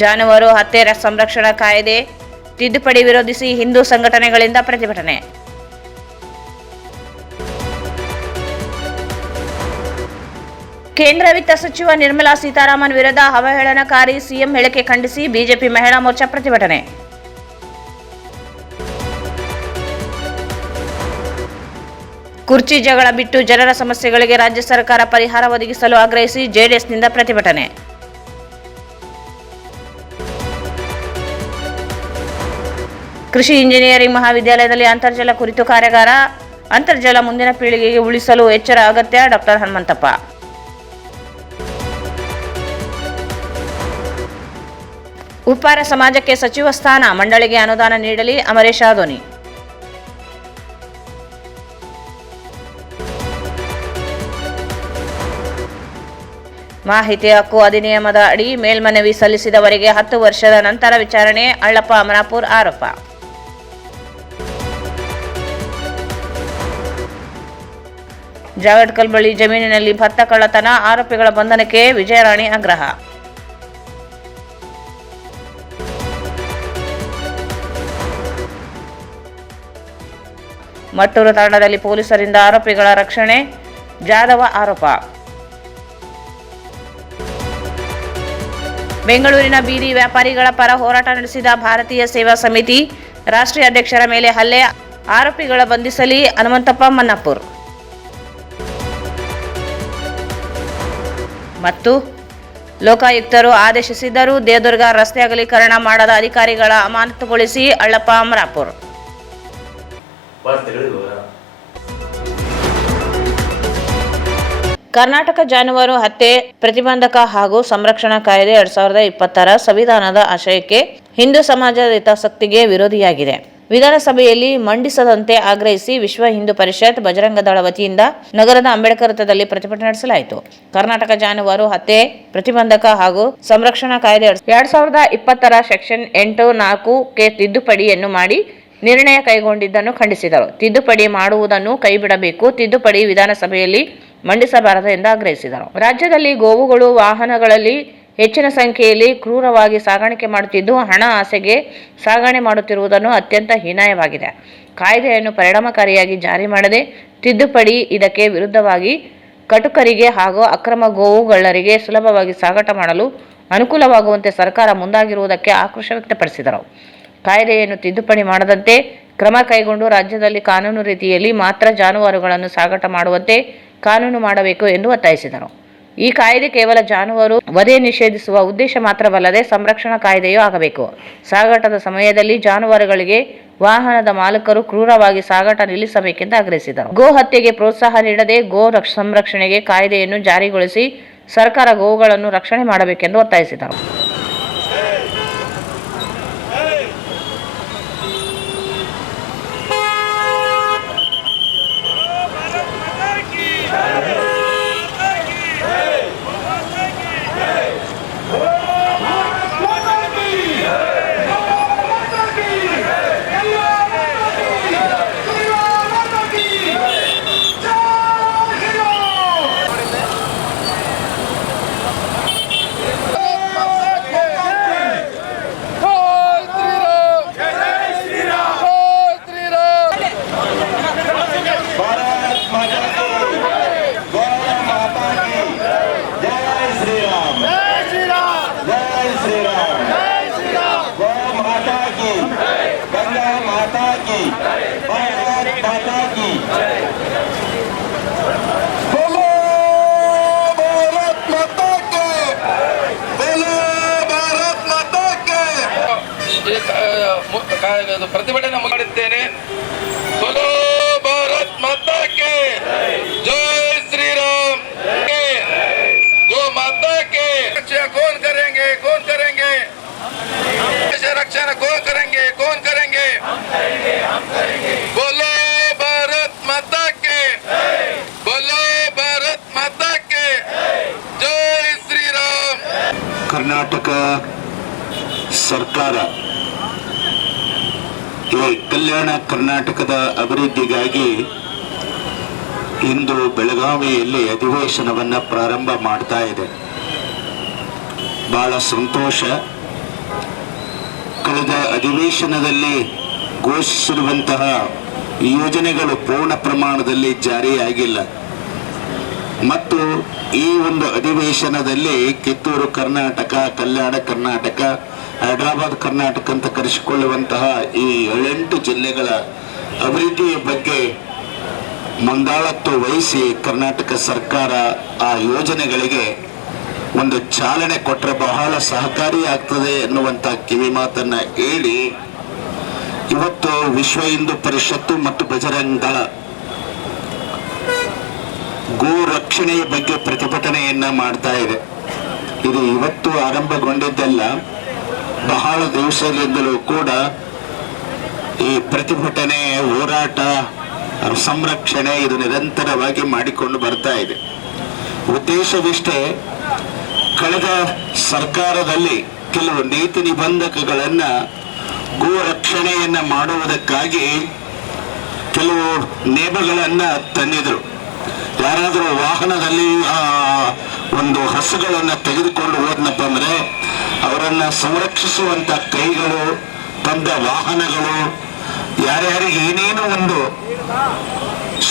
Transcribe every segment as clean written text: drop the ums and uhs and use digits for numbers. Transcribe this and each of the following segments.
ಜಾನುವಾರು ಹತ್ಯೆ ಸಂರಕ್ಷಣಾ ಕಾಯ್ದೆ ತಿದ್ದುಪಡಿ ವಿರೋಧಿಸಿ ಹಿಂದೂ ಸಂಘಟನೆಗಳಿಂದ ಪ್ರತಿಭಟನೆ. ಕೇಂದ್ರ ವಿತ್ತ ಸಚಿವ ನಿರ್ಮಲಾ ಸೀತಾರಾಮನ್ ವಿರುದ್ಧ ಅವಹೇಳನಕಾರಿ ಸಿಎಂ ಹೇಳಿಕೆ ಖಂಡಿಸಿ ಬಿಜೆಪಿ ಮಹಿಳಾ ಮೋರ್ಚಾ ಪ್ರತಿಭಟನೆ. ಕುರ್ಚಿ ಜಗಳ ಬಿಟ್ಟು ಜನರ ಸಮಸ್ಯೆಗಳಿಗೆ ರಾಜ್ಯ ಸರ್ಕಾರ ಪರಿಹಾರ ಒದಗಿಸಲು ಆಗ್ರಹಿಸಿ ಜೆಡಿಎಸ್ನಿಂದ ಪ್ರತಿಭಟನೆ. ಕೃಷಿ ಇಂಜಿನಿಯರಿಂಗ್ ಮಹಾವಿದ್ಯಾಲಯದಲ್ಲಿ ಅಂತರ್ಜಲ ಕುರಿತು ಕಾರ್ಯಾಗಾರ. ಅಂತರ್ಜಲ ಮುಂದಿನ ಪೀಳಿಗೆಗೆ ಉಳಿಸಲು ಎಚ್ಚರ ಅಗತ್ಯ. ಡಾಕ್ಟರ್ ಹನುಮಂತಪ್ಪ. ಉಪ್ಪಾರ ಸಮಾಜಕ್ಕೆ ಸಚಿವ ಸ್ಥಾನ, ಮಂಡಳಿಗೆ ಅನುದಾನ ನೀಡಲಿ ಅಮರೇಶ್ ಆದೋನಿ. ಮಾಹಿತಿ ಹಕ್ಕು ಅಧಿನಿಯಮದ ಅಡಿ ಮೇಲ್ಮನವಿ ಸಲ್ಲಿಸಿದವರಿಗೆ 10 ವರ್ಷದ ನಂತರ ವಿಚಾರಣೆ. ಅಳ್ಳಪ್ಪ ಅಮರಾಪುರ್ ಆರೋಪ. ಜಾಗಡ್ಕಲ್ ಬಳಿ ಜಮೀನಿನಲ್ಲಿ ಭತ್ತ ಕಳ್ಳತನ, ಆರೋಪಿಗಳ ಬಂಧನಕ್ಕೆ ವಿಜಯರಾಣಿ ಆಗ್ರಹ. ಮಟ್ಟೂರು ತಾಂಡಾದಲ್ಲಿ ಪೊಲೀಸರಿಂದ ಆರೋಪಿಗಳ ರಕ್ಷಣೆ, ಜಾಧವ ಆರೋಪ. ಬೆಂಗಳೂರಿನ ಬೀದಿ ವ್ಯಾಪಾರಿಗಳ ಪರ ಹೋರಾಟ ನಡೆಸಿದ ಭಾರತೀಯ ಸೇವಾ ಸಮಿತಿ ರಾಷ್ಟ್ರೀಯ ಅಧ್ಯಕ್ಷರ ಮೇಲೆ ಹಲ್ಲೆ, ಆರೋಪಿಗಳ ಬಂಧಿಸಲಿ ಹನುಮಂತಪ್ಪ ಮನ್ನಾಪುರ್. ಮತ್ತು ಲೋಕಾಯುಕ್ತರು ಆದೇಶಿಸಿದ್ದರೂ ದೇವದುರ್ಗ ರಸ್ತೆ ಅಗಲೀಕರಣ ಮಾಡದ ಅಧಿಕಾರಿಗಳ ಅಮಾನತುಗೊಳಿಸಿ ಅಳ್ಳಪ್ಪ ಅಮರಾಪುರ್. ಕರ್ನಾಟಕ ಜಾನುವಾರು ಹತ್ಯೆ ಪ್ರತಿಬಂಧಕ ಹಾಗೂ ಸಂರಕ್ಷಣಾ ಕಾಯ್ದೆ 2020 ಸಂವಿಧಾನದ ಆಶಯಕ್ಕೆ ಹಿಂದೂ ಸಮಾಜದ ಹಿತಾಸಕ್ತಿಗೆ ವಿರೋಧಿಯಾಗಿದೆ. ವಿಧಾನಸಭೆಯಲ್ಲಿ ಮಂಡಿಸದಂತೆ ಆಗ್ರಹಿಸಿ ವಿಶ್ವ ಹಿಂದೂ ಪರಿಷತ್ ಬಜರಂಗ ದಳ ವತಿಯಿಂದ ನಗರದ ಅಂಬೇಡ್ಕರ್ ವೃತ್ತದಲ್ಲಿ ಪ್ರತಿಭಟನೆ ನಡೆಸಲಾಯಿತು. ಕರ್ನಾಟಕ ಜಾನುವಾರು ಹತ್ಯೆ ಪ್ರತಿಬಂಧಕ ಹಾಗೂ ಸಂರಕ್ಷಣಾ ಕಾಯ್ದೆ 2020 ಸೆಕ್ಷನ್ 8(4)ಕ್ಕೆ ತಿದ್ದುಪಡಿಯನ್ನು ಮಾಡಿ ನಿರ್ಣಯ ಕೈಗೊಂಡಿದ್ದನ್ನು ಖಂಡಿಸಿದರು. ತಿದ್ದುಪಡಿ ಮಾಡುವುದನ್ನು ಕೈಬಿಡಬೇಕು, ತಿದ್ದುಪಡಿ ವಿಧಾನಸಭೆಯಲ್ಲಿ ಮಂಡಿಸಬಾರದು ಎಂದು ಆಗ್ರಹಿಸಿದರು. ರಾಜ್ಯದಲ್ಲಿ ಗೋವುಗಳು ವಾಹನಗಳಲ್ಲಿ ಹೆಚ್ಚಿನ ಸಂಖ್ಯೆಯಲ್ಲಿ ಕ್ರೂರವಾಗಿ ಸಾಗಾಣಿಕೆ ಮಾಡುತ್ತಿದ್ದು, ಹಣ ಆಸೆಗೆ ಸಾಗಣೆ ಮಾಡುತ್ತಿರುವುದನ್ನು ಅತ್ಯಂತ ಹೀನಾಯವಾಗಿದೆ. ಕಾಯ್ದೆಯನ್ನು ಪರಿಣಾಮಕಾರಿಯಾಗಿ ಜಾರಿ ಮಾಡದೆ ತಿದ್ದುಪಡಿ ಇದಕ್ಕೆ ವಿರುದ್ಧವಾಗಿ ಕಟುಕರಿಗೆ ಹಾಗೂ ಅಕ್ರಮ ಗೋವುಗಳರಿಗೆ ಸುಲಭವಾಗಿ ಸಾಗಾಟ ಮಾಡಲು ಅನುಕೂಲವಾಗುವಂತೆ ಸರ್ಕಾರ ಮುಂದಾಗಿರುವುದಕ್ಕೆ ಆಕ್ರೋಶ ವ್ಯಕ್ತಪಡಿಸಿದರು. ಕಾಯ್ದೆಯನ್ನು ತಿದ್ದುಪಡಿ ಮಾಡದಂತೆ ಕ್ರಮ ಕೈಗೊಂಡು ರಾಜ್ಯದಲ್ಲಿ ಕಾನೂನು ರೀತಿಯಲ್ಲಿ ಮಾತ್ರ ಜಾನುವಾರುಗಳನ್ನು ಸಾಗಾಟ ಮಾಡುವಂತೆ ಕಾನೂನು ಮಾಡಬೇಕು ಎಂದು ಒತ್ತಾಯಿಸಿದರು. ಈ ಕಾಯ್ದೆ ಕೇವಲ ಜಾನುವಾರು ವಧೆ ನಿಷೇಧಿಸುವ ಉದ್ದೇಶ ಮಾತ್ರವಲ್ಲದೆ ಸಂರಕ್ಷಣಾ ಕಾಯ್ದೆಯೂ ಆಗಬೇಕು. ಸಾಗಾಟದ ಸಮಯದಲ್ಲಿ ಜಾನುವಾರುಗಳಿಗೆ ವಾಹನದ ಮಾಲೀಕರು ಕ್ರೂರವಾಗಿ ಸಾಗಾಟ ನಿಲ್ಲಿಸಬೇಕೆಂದು ಆಗ್ರಹಿಸಿದರು. ಗೋ ಹತ್ಯೆಗೆ ಪ್ರೋತ್ಸಾಹ ನೀಡದೆ ಗೋ ಸಂರಕ್ಷಣೆಗೆ ಕಾಯ್ದೆಯನ್ನು ಜಾರಿಗೊಳಿಸಿ ಸರ್ಕಾರ ಗೋವುಗಳನ್ನು ರಕ್ಷಣೆ ಮಾಡಬೇಕೆಂದು ಒತ್ತಾಯಿಸಿದರು. ಪ್ರತಿಭಟನೆ ಮಾಡುತ್ತೇನೆ. बोलो भारत माता के जय श्री राम. गो माता के रक्षा कौन करेंगे, कौन करेंगे? रक्षा कौन करेंगे, कौन करेंगे? बोलो भारत माता के, बोलो भारत माता के जय श्री राम. कर्नाटक ಸರ್ಕಾರ ಈ ಕಲ್ಯಾಣ ಕರ್ನಾಟಕದ ಅಭಿವೃದ್ಧಿಗಾಗಿ ಇಂದು ಬೆಳಗಾವಿಯಲ್ಲಿ ಅಧಿವೇಶನವನ್ನು ಪ್ರಾರಂಭ ಮಾಡ್ತಾ ಇದೆ. ಬಹಳ ಸಂತೋಷ. ಕಳೆದ ಅಧಿವೇಶನದಲ್ಲಿ ಘೋಷಿಸಿರುವಂತಹ ಯೋಜನೆಗಳು ಪೂರ್ಣ ಪ್ರಮಾಣದಲ್ಲಿ ಜಾರಿಯಾಗಿಲ್ಲ ಮತ್ತು ಈ ಒಂದು ಅಧಿವೇಶನದಲ್ಲಿ ಕಿತ್ತೂರು ಕರ್ನಾಟಕ, ಕಲ್ಯಾಣ ಕರ್ನಾಟಕ, ಹೈದರಾಬಾದ್ ಕರ್ನಾಟಕ ಅಂತ ಕರೆಸಿಕೊಳ್ಳುವಂತಹ ಈ 7 ಜಿಲ್ಲೆಗಳ ಅಭಿವೃದ್ಧಿಯ ಬಗ್ಗೆ ಮುಂದಾಳತ್ವ ವಹಿಸಿ ಕರ್ನಾಟಕ ಸರ್ಕಾರ ಆ ಯೋಜನೆಗಳಿಗೆ ಒಂದು ಚಾಲನೆ ಕೊಟ್ಟರೆ ಬಹಳ ಸಹಕಾರಿಯಾಗ್ತದೆ ಎನ್ನುವಂಥ ಕಿವಿ ಮಾತನ್ನ ಹೇಳಿ ಇವತ್ತು ವಿಶ್ವ ಹಿಂದೂ ಪರಿಷತ್ತು ಮತ್ತು ಬಜರಂಗ ದಳ ಗೋ ರಕ್ಷಣೆಯ ಬಗ್ಗೆ ಪ್ರತಿಭಟನೆಯನ್ನ ಮಾಡ್ತಾ ಇದೆ. ಇದು ಇವತ್ತು ಆರಂಭಗೊಂಡಿದ್ದಲ್ಲ, ಬಹಳ ದಿವಸಗಳಿಂದಲೂ ಕೂಡ ಈ ಪ್ರತಿಭಟನೆ, ಹೋರಾಟ, ಸಂರಕ್ಷಣೆ ಇದು ನಿರಂತರವಾಗಿ ಮಾಡಿಕೊಂಡು ಬರ್ತಾ ಇದೆ. ಉದ್ದೇಶವಿಷ್ಟೇ, ಕಳೆದ ಸರ್ಕಾರದಲ್ಲಿ ಕೆಲವು ನೀತಿ ನಿಬಂಧಕಗಳನ್ನ ಗೋ ರಕ್ಷಣೆಯನ್ನ ಮಾಡುವುದಕ್ಕಾಗಿ ಕೆಲವು ನಿಯಮಗಳನ್ನ ತಂದಿದ್ರು. ಯಾರಾದರೂ ವಾಹನದಲ್ಲಿ ಒಂದು ಹಸುಗಳನ್ನ ತೆಗೆದುಕೊಂಡು ಹೋದ್ನಪ್ಪ ಅಂದ್ರೆ ಅವರನ್ನ ಸಂರಕ್ಷಿಸುವಂತ ಕೈಗಳು, ತಂದ ವಾಹನಗಳು, ಯಾರ್ಯಾರಿಗೆ ಏನೇನೋ ಒಂದು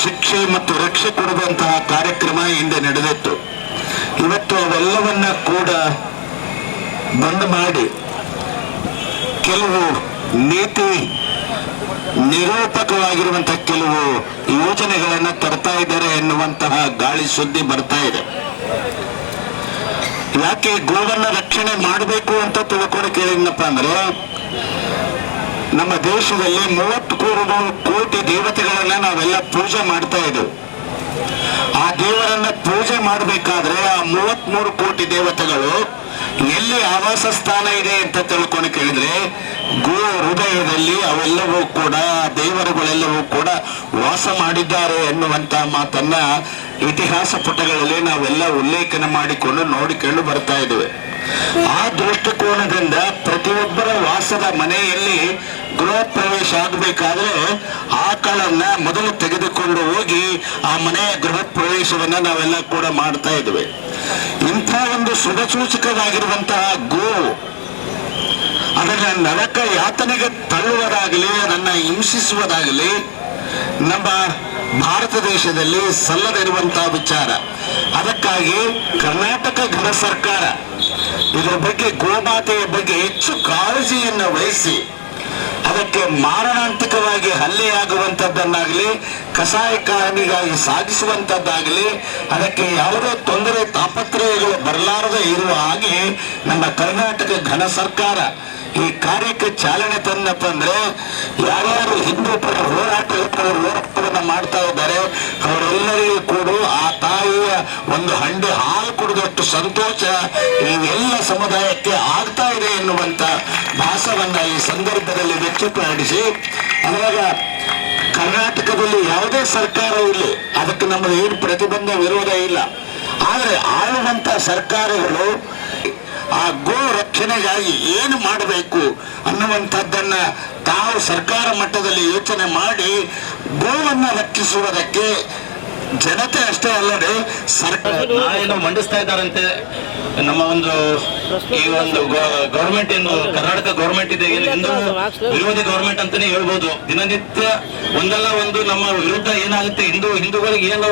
ಶಿಕ್ಷೆ ಮತ್ತು ರಕ್ಷೆ ಕೊಡುವಂತಹ ಕಾರ್ಯಕ್ರಮ ಹಿಂದೆ ನಡೆದಿತ್ತು. ಇವತ್ತು ಅವೆಲ್ಲವನ್ನ ಕೂಡ ಬಂದ್ ಮಾಡಿ ಕೆಲವು ನೀತಿ ನಿರೂಪಕವಾಗಿರುವಂತಹ ಕೆಲವು ಯೋಜನೆಗಳನ್ನ ತರ್ತಾ ಇದ್ದಾರೆ ಎನ್ನುವಂತಹ ಗಾಳಿ ಸುದ್ದಿ ಬರ್ತಾ ಇದೆ. ಯಾಕೆ ಗೋವನ್ನ ರಕ್ಷಣೆ ಮಾಡಬೇಕು ಅಂತ ತಿಳ್ಕೊಂಡು ಕೇಳಿದ್ನಪ್ಪ ಅಂದ್ರೆ, ನಮ್ಮ ದೇಶದಲ್ಲಿ 33 ಕೋಟಿ ದೇವತೆಗಳನ್ನ ನಾವೆಲ್ಲ ಪೂಜೆ ಮಾಡ್ತಾ ಇದ್ದೇವೆ. ಆ ದೇವರನ್ನ ಪೂಜೆ ಮಾಡಬೇಕಾದ್ರೆ ಆ 33 ಕೋಟಿ ದೇವತೆಗಳು ಎಲ್ಲಿ ಆವಾಸ ಸ್ಥಾನ ಇದೆ ಅಂತ ತಿಳ್ಕೊಂಡು ಕೇಳಿದ್ರೆ ಗೋ ಹೃದಯದಲ್ಲಿ ಅವೆಲ್ಲವೂ ಕೂಡ, ದೇವರುಗಳೆಲ್ಲವೂ ಕೂಡ ವಾಸ ಮಾಡಿದ್ದಾರೆ ಎನ್ನುವಂತ ಮಾತನ್ನ ಇತಿಹಾಸ ಪುಟಗಳಲ್ಲಿ ನಾವೆಲ್ಲ ಉಲ್ಲೇಖನ ಮಾಡಿಕೊಂಡು ನೋಡಿಕೊಂಡು ಬರ್ತಾ ಇದ್ದೇವೆ. ಆ ದೃಷ್ಟಿಕೋನದಿಂದ ಪ್ರತಿಯೊಬ್ಬರ ವಾಸದ ಮನೆಯಲ್ಲಿ ಗೃಹ ಪ್ರವೇಶ ಆಗಬೇಕಾದ್ರೆ ಆಕಳನ್ನ ಮೊದಲು ತೆಗೆದುಕೊಂಡು ಹೋಗಿ ಆ ಮನೆಯ ಗೃಹ ಪ್ರವೇಶವನ್ನ ನಾವೆಲ್ಲ ಕೂಡ ಮಾಡ್ತಾ ಇದ್ದೇವೆ. ಇಂಥ ಒಂದು ಶುಭಸೂಚಕವಾಗಿರುವಂತಹ ಗೋ ಅದನ್ನ ನರಕ ಯಾತನೆಗೆ ತಳ್ಳುವುದಾಗಲಿ, ಅದನ್ನ ಹಿಂಸಿಸುವುದಾಗಲಿ ನಮ್ಮ ಭಾರತ ದೇಶದಲ್ಲಿ ಸಲ್ಲದಿರುವಂತಹ ವಿಚಾರ. ಅದಕ್ಕಾಗಿ ಕರ್ನಾಟಕ ಘನ ಸರ್ಕಾರ ಇದರ ಬಗ್ಗೆ, ಗೋಮಾತೆಯ ಬಗ್ಗೆ ಹೆಚ್ಚು ಕಾಳಜಿಯನ್ನು ವಹಿಸಿ ಅದಕ್ಕೆ ಮಾರಣಾಂತಿಕವಾಗಿ ಹಲ್ಲೆಯಾಗುವಂಥದ್ದನ್ನಾಗಲಿ, ಕಸಾಯಿಖಾನೆಗಾಗಿ ಸಾಗಿಸುವಂಥದ್ದಾಗಲಿ, ಅದಕ್ಕೆ ಯಾವುದೇ ತೊಂದರೆ ತಾಪತ್ರಯಗಳು ಬರಲಾರದೆ ಇರುವ ಹಾಗೆ ನಮ್ಮ ಕರ್ನಾಟಕ ಘನ ಸರ್ಕಾರ ಈ ಕಾರ್ಯಕ್ಕೆ ಚಾಲನೆ ತಂದಪ್ಪ ಅಂದ್ರೆ, ಯಾರ್ಯಾರು ಹಿಂದೂ ಪರ ಹೋರಾಟವನ್ನ ಮಾಡ್ತಾ ಇದ್ದಾರೆ ಅವರೆಲ್ಲರಿಗೂ ಕೂಡ ಆ ತಾಯಿಯ ಒಂದು ಹಂಡೆ ಹಾಲು ಕುಡಿದಷ್ಟು ಸಂತೋಷ ಇವೆಲ್ಲ ಸಮುದಾಯಕ್ಕೆ ಆಗ್ತಾ ಇದೆ ಎನ್ನುವಂತ ಭಾಸವನ್ನ ಈ ಸಂದರ್ಭದಲ್ಲಿ ವ್ಯಕ್ತಪಡಿಸಿ, ಅವಾಗ ಕರ್ನಾಟಕದಲ್ಲಿ ಯಾವುದೇ ಸರ್ಕಾರ ಇಲ್ಲಿ ಅದಕ್ಕೆ ನಮ್ಮದು ಏನು ಪ್ರತಿಬಂಧ ವಿರೋಧ ಇಲ್ಲ. ಆದರೆ ಆಳುವಂತ ಸರ್ಕಾರಗಳು ಆ ಗೋ ರಕ್ಷಣೆಗಾಗಿ ಏನು ಮಾಡಬೇಕು ಅನ್ನುವಂಥದ್ದನ್ನ ತಾವು ಸರ್ಕಾರ ಮಟ್ಟದಲ್ಲಿ ಯೋಚನೆ ಮಾಡಿ ಗೋವನ್ನು ರಕ್ಷಿಸುವುದಕ್ಕೆ ಜನತೆ ಅಷ್ಟೇ ಅಲ್ಲದೆ ಸರ್ಕಾರ ನಾಳೆಯನ್ನು ಮಂಡಿಸ್ತಾ ಇದ್ದಾರಂತೆ. ನಮ್ಮ ಒಂದು ಈ ಒಂದು ಗೌರ್ಮೆಂಟ್ ಏನು ಕರ್ನಾಟಕ ಗೌರ್ಮೆಂಟ್ ಇದೆ, ಹಿಂದೂ ವಿರೋಧಿ ಗೌರ್ಮೆಂಟ್ ಅಂತಾನೆ ಹೇಳ್ಬೋದು. ದಿನನಿತ್ಯ ಒಂದಲ್ಲ ಒಂದು ನಮ್ಮ ವಿರುದ್ಧ ಏನಾಗುತ್ತೆ, ಹಿಂದೂಗಳಿಗೆ ಏನು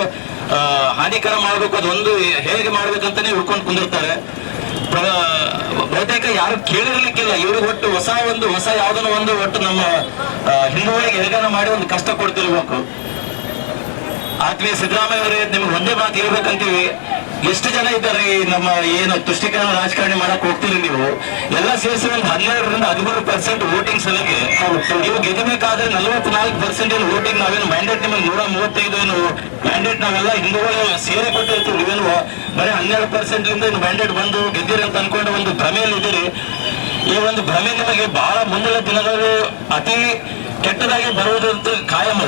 ಹಾನಿಕರ ಮಾಡಬೇಕು ಅದೊಂದು ಹೇಗೆ ಮಾಡ್ಬೇಕಂತಾನೆ ಹುಡ್ಕೊಂಡು ಕುಂದಿರ್ತಾರೆ. ಬಹುತೇಕ ಯಾರು ಕೇಳಿರ್ಲಿಕ್ಕಿಲ್ಲ. ಇವ್ರಿಗೆ ಒಟ್ಟು ಹೊಸ ಯಾವ್ದನ್ನ ಒಂದು ಒಟ್ಟು ನಮ್ಮ ಹಿಂದೂಗಳಿಗೆ ಹೇಗಾನ ಮಾಡಿ ಒಂದು ಕಷ್ಟ ಕೊಡ್ತಿರ್ಬೇಕು. ಆತ್ಮೀಯ ಸಿದ್ದರಾಮಯ್ಯ ಅವರೇ, ನಿಮ್ಗೆ ಒಂದೇ ಮಾತು ಹೇಳ್ಬೇಕಂತೀವಿ. ಎಷ್ಟು ಜನ ಇದ್ದಾರೆ ನಮ್ಮ ಏನು ತುಷ್ಟೀಕರಣ ರಾಜಕಾರಣಿ ಮಾಡಕ್ ಹೋಗ್ತೀರಿ ನೀವು? ಎಲ್ಲ ಸೇರಿಸಿ ಒಂದು 12-13% ವೋಟಿಂಗ್ ಸಲಹೆ ನೀವು ಗೆಲ್ಲಬೇಕಾದ್ರೆ 44% ವೋಟಿಂಗ್ ನಾವೇನು ಮ್ಯಾಂಡೇಟ್ ನಿಮಗೆ 135 ಏನು ಮ್ಯಾಂಡೇಟ್ ನಾವೆಲ್ಲ ಹಿಂದೂಗಳು ಸೇರಿ ಕೊಟ್ಟಿರ್ತೀವಿ. ನೀವೇನು ಬರೀ 12% ಮ್ಯಾಂಡೇಟ್ ಬಂದು ಗೆದ್ದಿರಿ ಅಂತ ಅನ್ಕೊಂಡು ಒಂದು ಭ್ರಮೆಯಲ್ಲಿ ಇದ್ದೀರಿ. ಈ ಒಂದು ಭ್ರಮೆ ನಿಮಗೆ ಬಹಳ ಮುಂದಿನ ದಿನಗಳು ಅತಿ ಕೆಟ್ಟದಾಗಿ ಬರುವುದಂತ ಖಾಯಂ.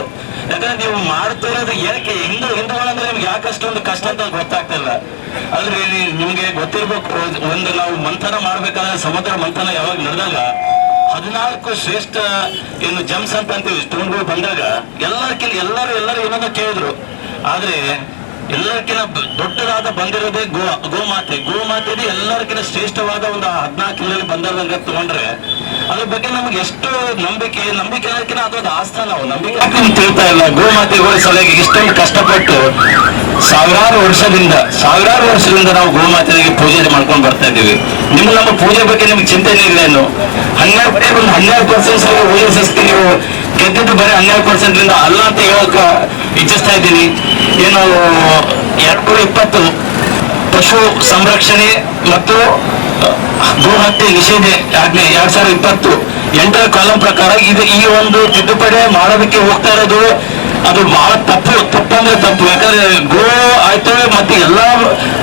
ಯಾಕಂದ್ರೆ ನೀವು ಮಾಡ್ತಿರೋದು ಏಕೆ ಹಿಂದೂಗಳಂದ್ರೆ ನಿಮ್ಗೆ ಯಾಕಷ್ಟೊಂದು ಕಷ್ಟ ಅಂತ ಗೊತ್ತಾಗ್ತಿಲ್ಲ. ಆದ್ರೆ ನಿಮ್ಗೆ ಗೊತ್ತಿರ್ಬೇಕು, ಒಂದು ನಾವು ಮಂಥನ ಮಾಡ್ಬೇಕಾದ್ರೆ ಸಮುದ್ರ ಮಂಥನ ಯಾವಾಗ ನಡೆದಾಗ 14 ಶ್ರೇಷ್ಠ ಏನು ಜಮ್ಸ್ ಅಂತ ಅಂತೀವಿ ಸ್ಟೋನ್ಗಳು ಬಂದಾಗ ಎಲ್ಲರೂ ಏನನ್ನ ಕೇಳಿದ್ರು. ಆದ್ರೆ ಎಲ್ಲರಿಗಿಂತ ದೊಡ್ಡದಾದ ಬಂದಿರೋದೇ ಗೋಮಾತೆ ಎಲ್ಲರಿಗಿಂತ ಶ್ರೇಷ್ಠವಾದ ಒಂದು 14 ಕಿಲೋಲಿ ಬಂದರ್ದಂಗ ತಗೊಂಡ್ರೆ ಅದ್ರ ಬಗ್ಗೆ ನಮ್ಗೆ ಎಷ್ಟು ನಂಬಿಕೆ ಅನ್ನೋದಕ್ಕಿಂತ ಅದೊಂದು ಆಸ್ಥಾ. ನಾವು ನಂಬಿಕೆ ಅಂತ ಹೇಳ್ತಾ ಇಲ್ಲ. ಗೋಮಾತೆಗಳ ಸಲಹೆಗೆ ಇಷ್ಟೊಂದು ಕಷ್ಟಪಟ್ಟು ಸಾವಿರಾರು ವರ್ಷದಿಂದ ನಾವು ಗೋಮಾತೆಗೆ ಪೂಜೆ ಮಾಡ್ಕೊಂಡು ಬರ್ತಾ ಇದ್ದೀವಿ. ನಮ್ಮ ಪೂಜೆ ಬಗ್ಗೆ ನಿಮ್ಗೆ ಚಿಂತನೆ ಇಲ್ಲ. ಏನು 12% ಓಎಸ್ಎಸ್ಗೆ ನೀವು ಗೆದ್ದಿದ್ದು ಬರೀ 12% ಅಲ್ಲ ಅಂತ ಹೇಳಕ್ ಇಚ್ಛಿಸ್ತಾ ಇದ್ದೀನಿ. ಏನು 220 ಪಶು ಸಂರಕ್ಷಣೆ ಮತ್ತು ಗೋಹತ್ಯೆ ನಿಷೇಧ ಆಜ್ಞೆ 2020 ಕಾಲಂ ಪ್ರಕಾರ ಈ ಒಂದು ತಿದ್ದುಪಡಿ ಮಾಡೋದಕ್ಕೆ ಹೋಗ್ತಾ ಇರೋದು ಅದು ಬಹಳ ತಪ್ಪಂದ್ರೆ ತಪ್ಪು. ಯಾಕಂದ್ರೆ ಗೋ ಆಯ್ತು ಮತ್ತೆ ಎಲ್ಲಾ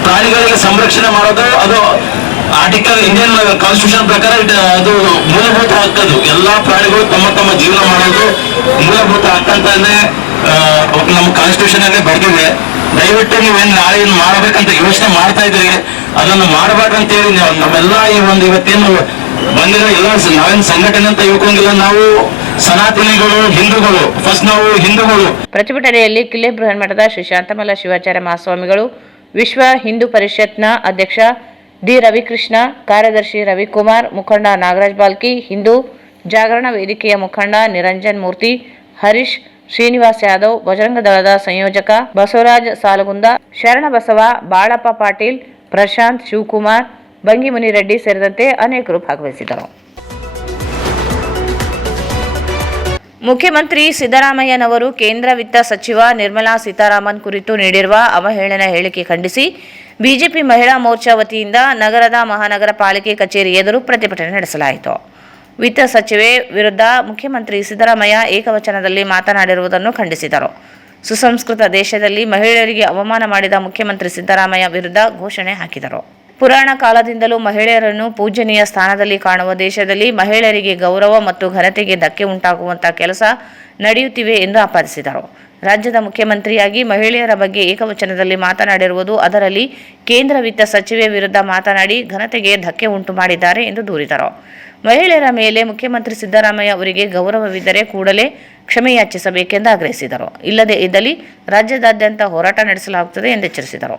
ಪ್ರಾಣಿಗಳಿಗೆ ಸಂರಕ್ಷಣೆ ಮಾಡೋದು ಅದು ಆರ್ಟಿಕಲ್ ಇಂಡಿಯನ್ ಕಾನ್ಸ್ಟಿಟ್ಯೂಷನ್ ಪ್ರಕಾರ ಅದು ಮೂಲಭೂತ ಹಕ್ಕದು. ಎಲ್ಲಾ ಪ್ರಾಣಿಗಳು ತಮ್ಮ ಜೀವನ ಮಾಡೋದು ಮೂಲಭೂತ ಹಕ್ಕಂತಾನೆ ನಮ್ಮ ಕಾನ್ಸ್ಟಿಟ್ಯೂಷನ್ ಅಲ್ಲೇ ಬರೆದಿದೆ. ದಯವಿಟ್ಟು ನೀವೇನು ನಾಳೆ ಮಾಡಬೇಕಂತ ಯೋಚನೆ ಮಾಡ್ತಾ ಇದ್ರಿ, ಅದನ್ನು ಮಾಡಬಾರ್ದಂತ ಹೇಳಿ ನಮ್ಮೆಲ್ಲ ಇವತ್ತೇನು ಬಂದಿರೋ ಎಲ್ಲ ನಾವೇನು ಸಂಘಟನೆ ಅಂತ ಹೇಳ್ಕೊಂಗಿಲ್ಲ. ನಾವು ಸನಾತನಿಗಳು, ಹಿಂದೂಗಳು. ಫಸ್ಟ್ ನಾವು ಹಿಂದೂಗಳು. ಪ್ರತಿಭಟನೆಯಲ್ಲಿ ಕಿಲ್ಲೆ ಬೃಹನ್ಮಠದ ಶ್ರೀ ಶಾಂತಮಲ್ಲ ಶಿವಾಚಾರ್ಯ ಮಹಾಸ್ವಾಮಿಗಳು, ವಿಶ್ವ ಹಿಂದೂ ಪರಿಷತ್ನ ಅಧ್ಯಕ್ಷ ಡಿ ರವಿಕೃಷ್ಣ, ಕಾರ್ಯದರ್ಶಿ ರವಿಕುಮಾರ್, ಮುಖಂಡ ನಾಗರಾಜ್ ಬಾಲ್ಕಿ, ಹಿಂದೂ ಜಾಗರಣ ವೇದಿಕೆಯ ಮುಖಂಡ ನಿರಂಜನ್ ಮೂರ್ತಿ, ಹರೀಶ್, ಶ್ರೀನಿವಾಸ್ ಯಾದವ್, ಬಜರಂಗ ದಳದ ಸಂಯೋಜಕ ಬಸವರಾಜ್ ಸಾಲಗುಂದ, ಶರಣಬಸವ, ಬಾಳಪ್ಪ ಪಾಟೀಲ್, ಪ್ರಶಾಂತ್, ಶಿವಕುಮಾರ್, ಬಂಗಿಮುನಿರೆಡ್ಡಿ ಸೇರಿದಂತೆ ಅನೇಕರು ಭಾಗವಹಿಸಿದರು. ಮುಖ್ಯಮಂತ್ರಿ ಸಿದ್ದರಾಮಯ್ಯನವರು ಕೇಂದ್ರ ವಿತ್ತ ಸಚಿವ ನಿರ್ಮಲಾ ಸೀತಾರಾಮನ್ ಕುರಿತು ನೀಡಿರುವ ಅವಹೇಳನ ಹೇಳಿಕೆ ಖಂಡಿಸಿ ಬಿಜೆಪಿ ಮಹಿಳಾ ಮೋರ್ಚಾ ವತಿಯಿಂದ ನಗರದ ಮಹಾನಗರ ಪಾಲಿಕೆ ಕಚೇರಿ ಎದುರು ಪ್ರತಿಭಟನೆ ನಡೆಸಲಾಯಿತು. ವಿತ್ತ ಸಚಿವೆ ವಿರುದ್ಧ ಮುಖ್ಯಮಂತ್ರಿ ಸಿದ್ದರಾಮಯ್ಯ ಏಕವಚನದಲ್ಲಿ ಮಾತನಾಡಿರುವುದನ್ನು ಖಂಡಿಸಿದರು. ಸುಸಂಸ್ಕೃತ ದೇಶದಲ್ಲಿ ಮಹಿಳೆಯರಿಗೆ ಅವಮಾನ ಮಾಡಿದ ಮುಖ್ಯಮಂತ್ರಿ ಸಿದ್ದರಾಮಯ್ಯ ವಿರುದ್ಧ ಘೋಷಣೆ ಹಾಕಿದರು. ಪುರಾಣ ಕಾಲದಿಂದಲೂ ಮಹಿಳೆಯರನ್ನು ಪೂಜನೀಯ ಸ್ಥಾನದಲ್ಲಿ ಕಾಣುವ ದೇಶದಲ್ಲಿ ಮಹಿಳೆಯರಿಗೆ ಗೌರವ ಮತ್ತು ಘನತೆಗೆ ಧಕ್ಕೆ ಉಂಟಾಗುವಂತಹ ಕೆಲಸ ನಡೆಯುತ್ತಿವೆ ಎಂದು ಆಪಾದಿಸಿದರು. ರಾಜ್ಯದ ಮುಖ್ಯಮಂತ್ರಿಯಾಗಿ ಮಹಿಳೆಯರ ಬಗ್ಗೆ ಏಕವಚನದಲ್ಲಿ ಮಾತನಾಡಿರುವುದು, ಅದರಲ್ಲಿ ಕೇಂದ್ರ ವಿತ್ತ ಸಚಿವೆ ವಿರುದ್ಧ ಮಾತನಾಡಿ ಘನತೆಗೆ ಧಕ್ಕೆ ಉಂಟು ಮಾಡಿದ್ದಾರೆ ಎಂದು ದೂರಿದರು. ಮಹಿಳೆಯರ ಮೇಲೆ ಮುಖ್ಯಮಂತ್ರಿ ಸಿದ್ದರಾಮಯ್ಯ ಅವರಿಗೆ ಗೌರವವಿದ್ದರೆ ಕೂಡಲೇ ಕ್ಷಮೆಯಾಚಿಸಬೇಕೆಂದು ಆಗ್ರಹಿಸಿದರು. ಇಲ್ಲದೇ ಇದ್ದಲ್ಲಿ ರಾಜ್ಯದಾದ್ಯಂತ ಹೋರಾಟ ನಡೆಸಲಾಗುತ್ತದೆ ಎಂದು ಎಚ್ಚರಿಸಿದರು.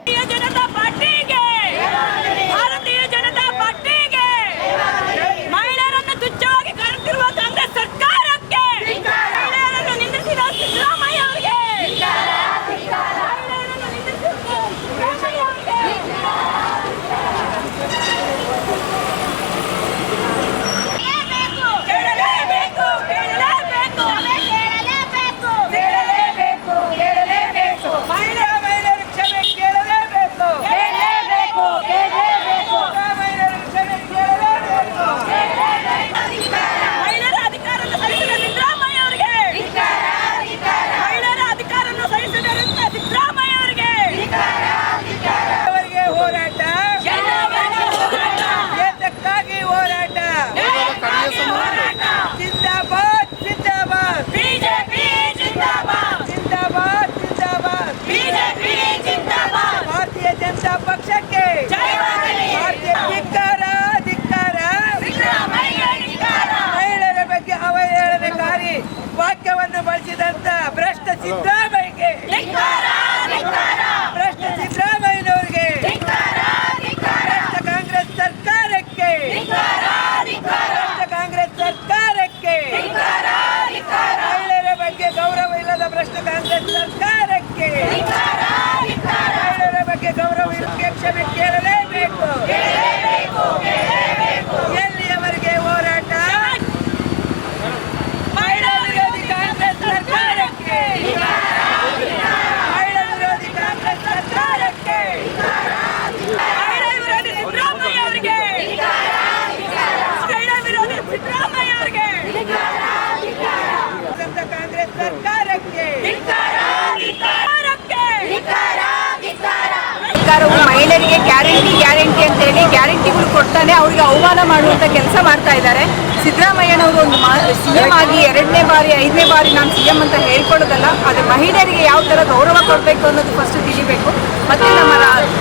ಮಹಿಳೆಯರಿಗೆ ಗ್ಯಾರಂಟಿ ಅಂತೇಳಿ ಗ್ಯಾರಂಟಿಗಳು ಕೊಡ್ತಾನೆ ಅವರಿಗೆ ಅವಮಾನ ಮಾಡುವಂಥ ಕೆಲಸ ಮಾಡ್ತಾ ಇದ್ದಾರೆ. ಸಿದ್ದರಾಮಯ್ಯನವರು ಒಂದು ಸಿಎಂ ಆಗಿ 2ನೇ ಬಾರಿ 5ನೇ ಬಾರಿ ನಾನು ಸಿಎಂ ಅಂತ ಹೇಳ್ಕೊಳ್ಳೋದಲ್ಲ, ಆದರೆ ಮಹಿಳೆಯರಿಗೆ ಯಾವ ಥರ ಗೌರವ ಕೊಡಬೇಕು ಅನ್ನೋದು ಫಸ್ಟ್ ತಿಳಿಬೇಕು. ಮತ್ತು ನಮ್ಮ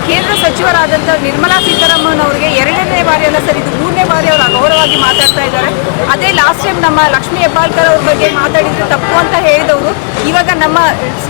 ಕೇಂದ್ರ ಸಚಿವರಾದಂಥ ನಿರ್ಮಲಾ ಸೀತಾರಾಮನ್ ಅವರಿಗೆ 2ನೇ ಬಾರಿ ಅಲ್ಲ ಸರ್, ಇದು 3ನೇ ಬಾರಿ ಅವರು ಅಗೌರವವಾಗಿ ಮಾತಾಡ್ತಾ ಇದ್ದಾರೆ. ಅದೇ ಲಾಸ್ಟ್ ಟೈಮ್ ನಮ್ಮ ಲಕ್ಷ್ಮೀ ಹೆಬ್ಬಾಳ್ಕರ್ ಅವ್ರ ಬಗ್ಗೆ ಮಾತಾಡಿದ್ರೆ ತಪ್ಪು ಅಂತ ಹೇಳಿದವರು ಇವಾಗ ನಮ್ಮ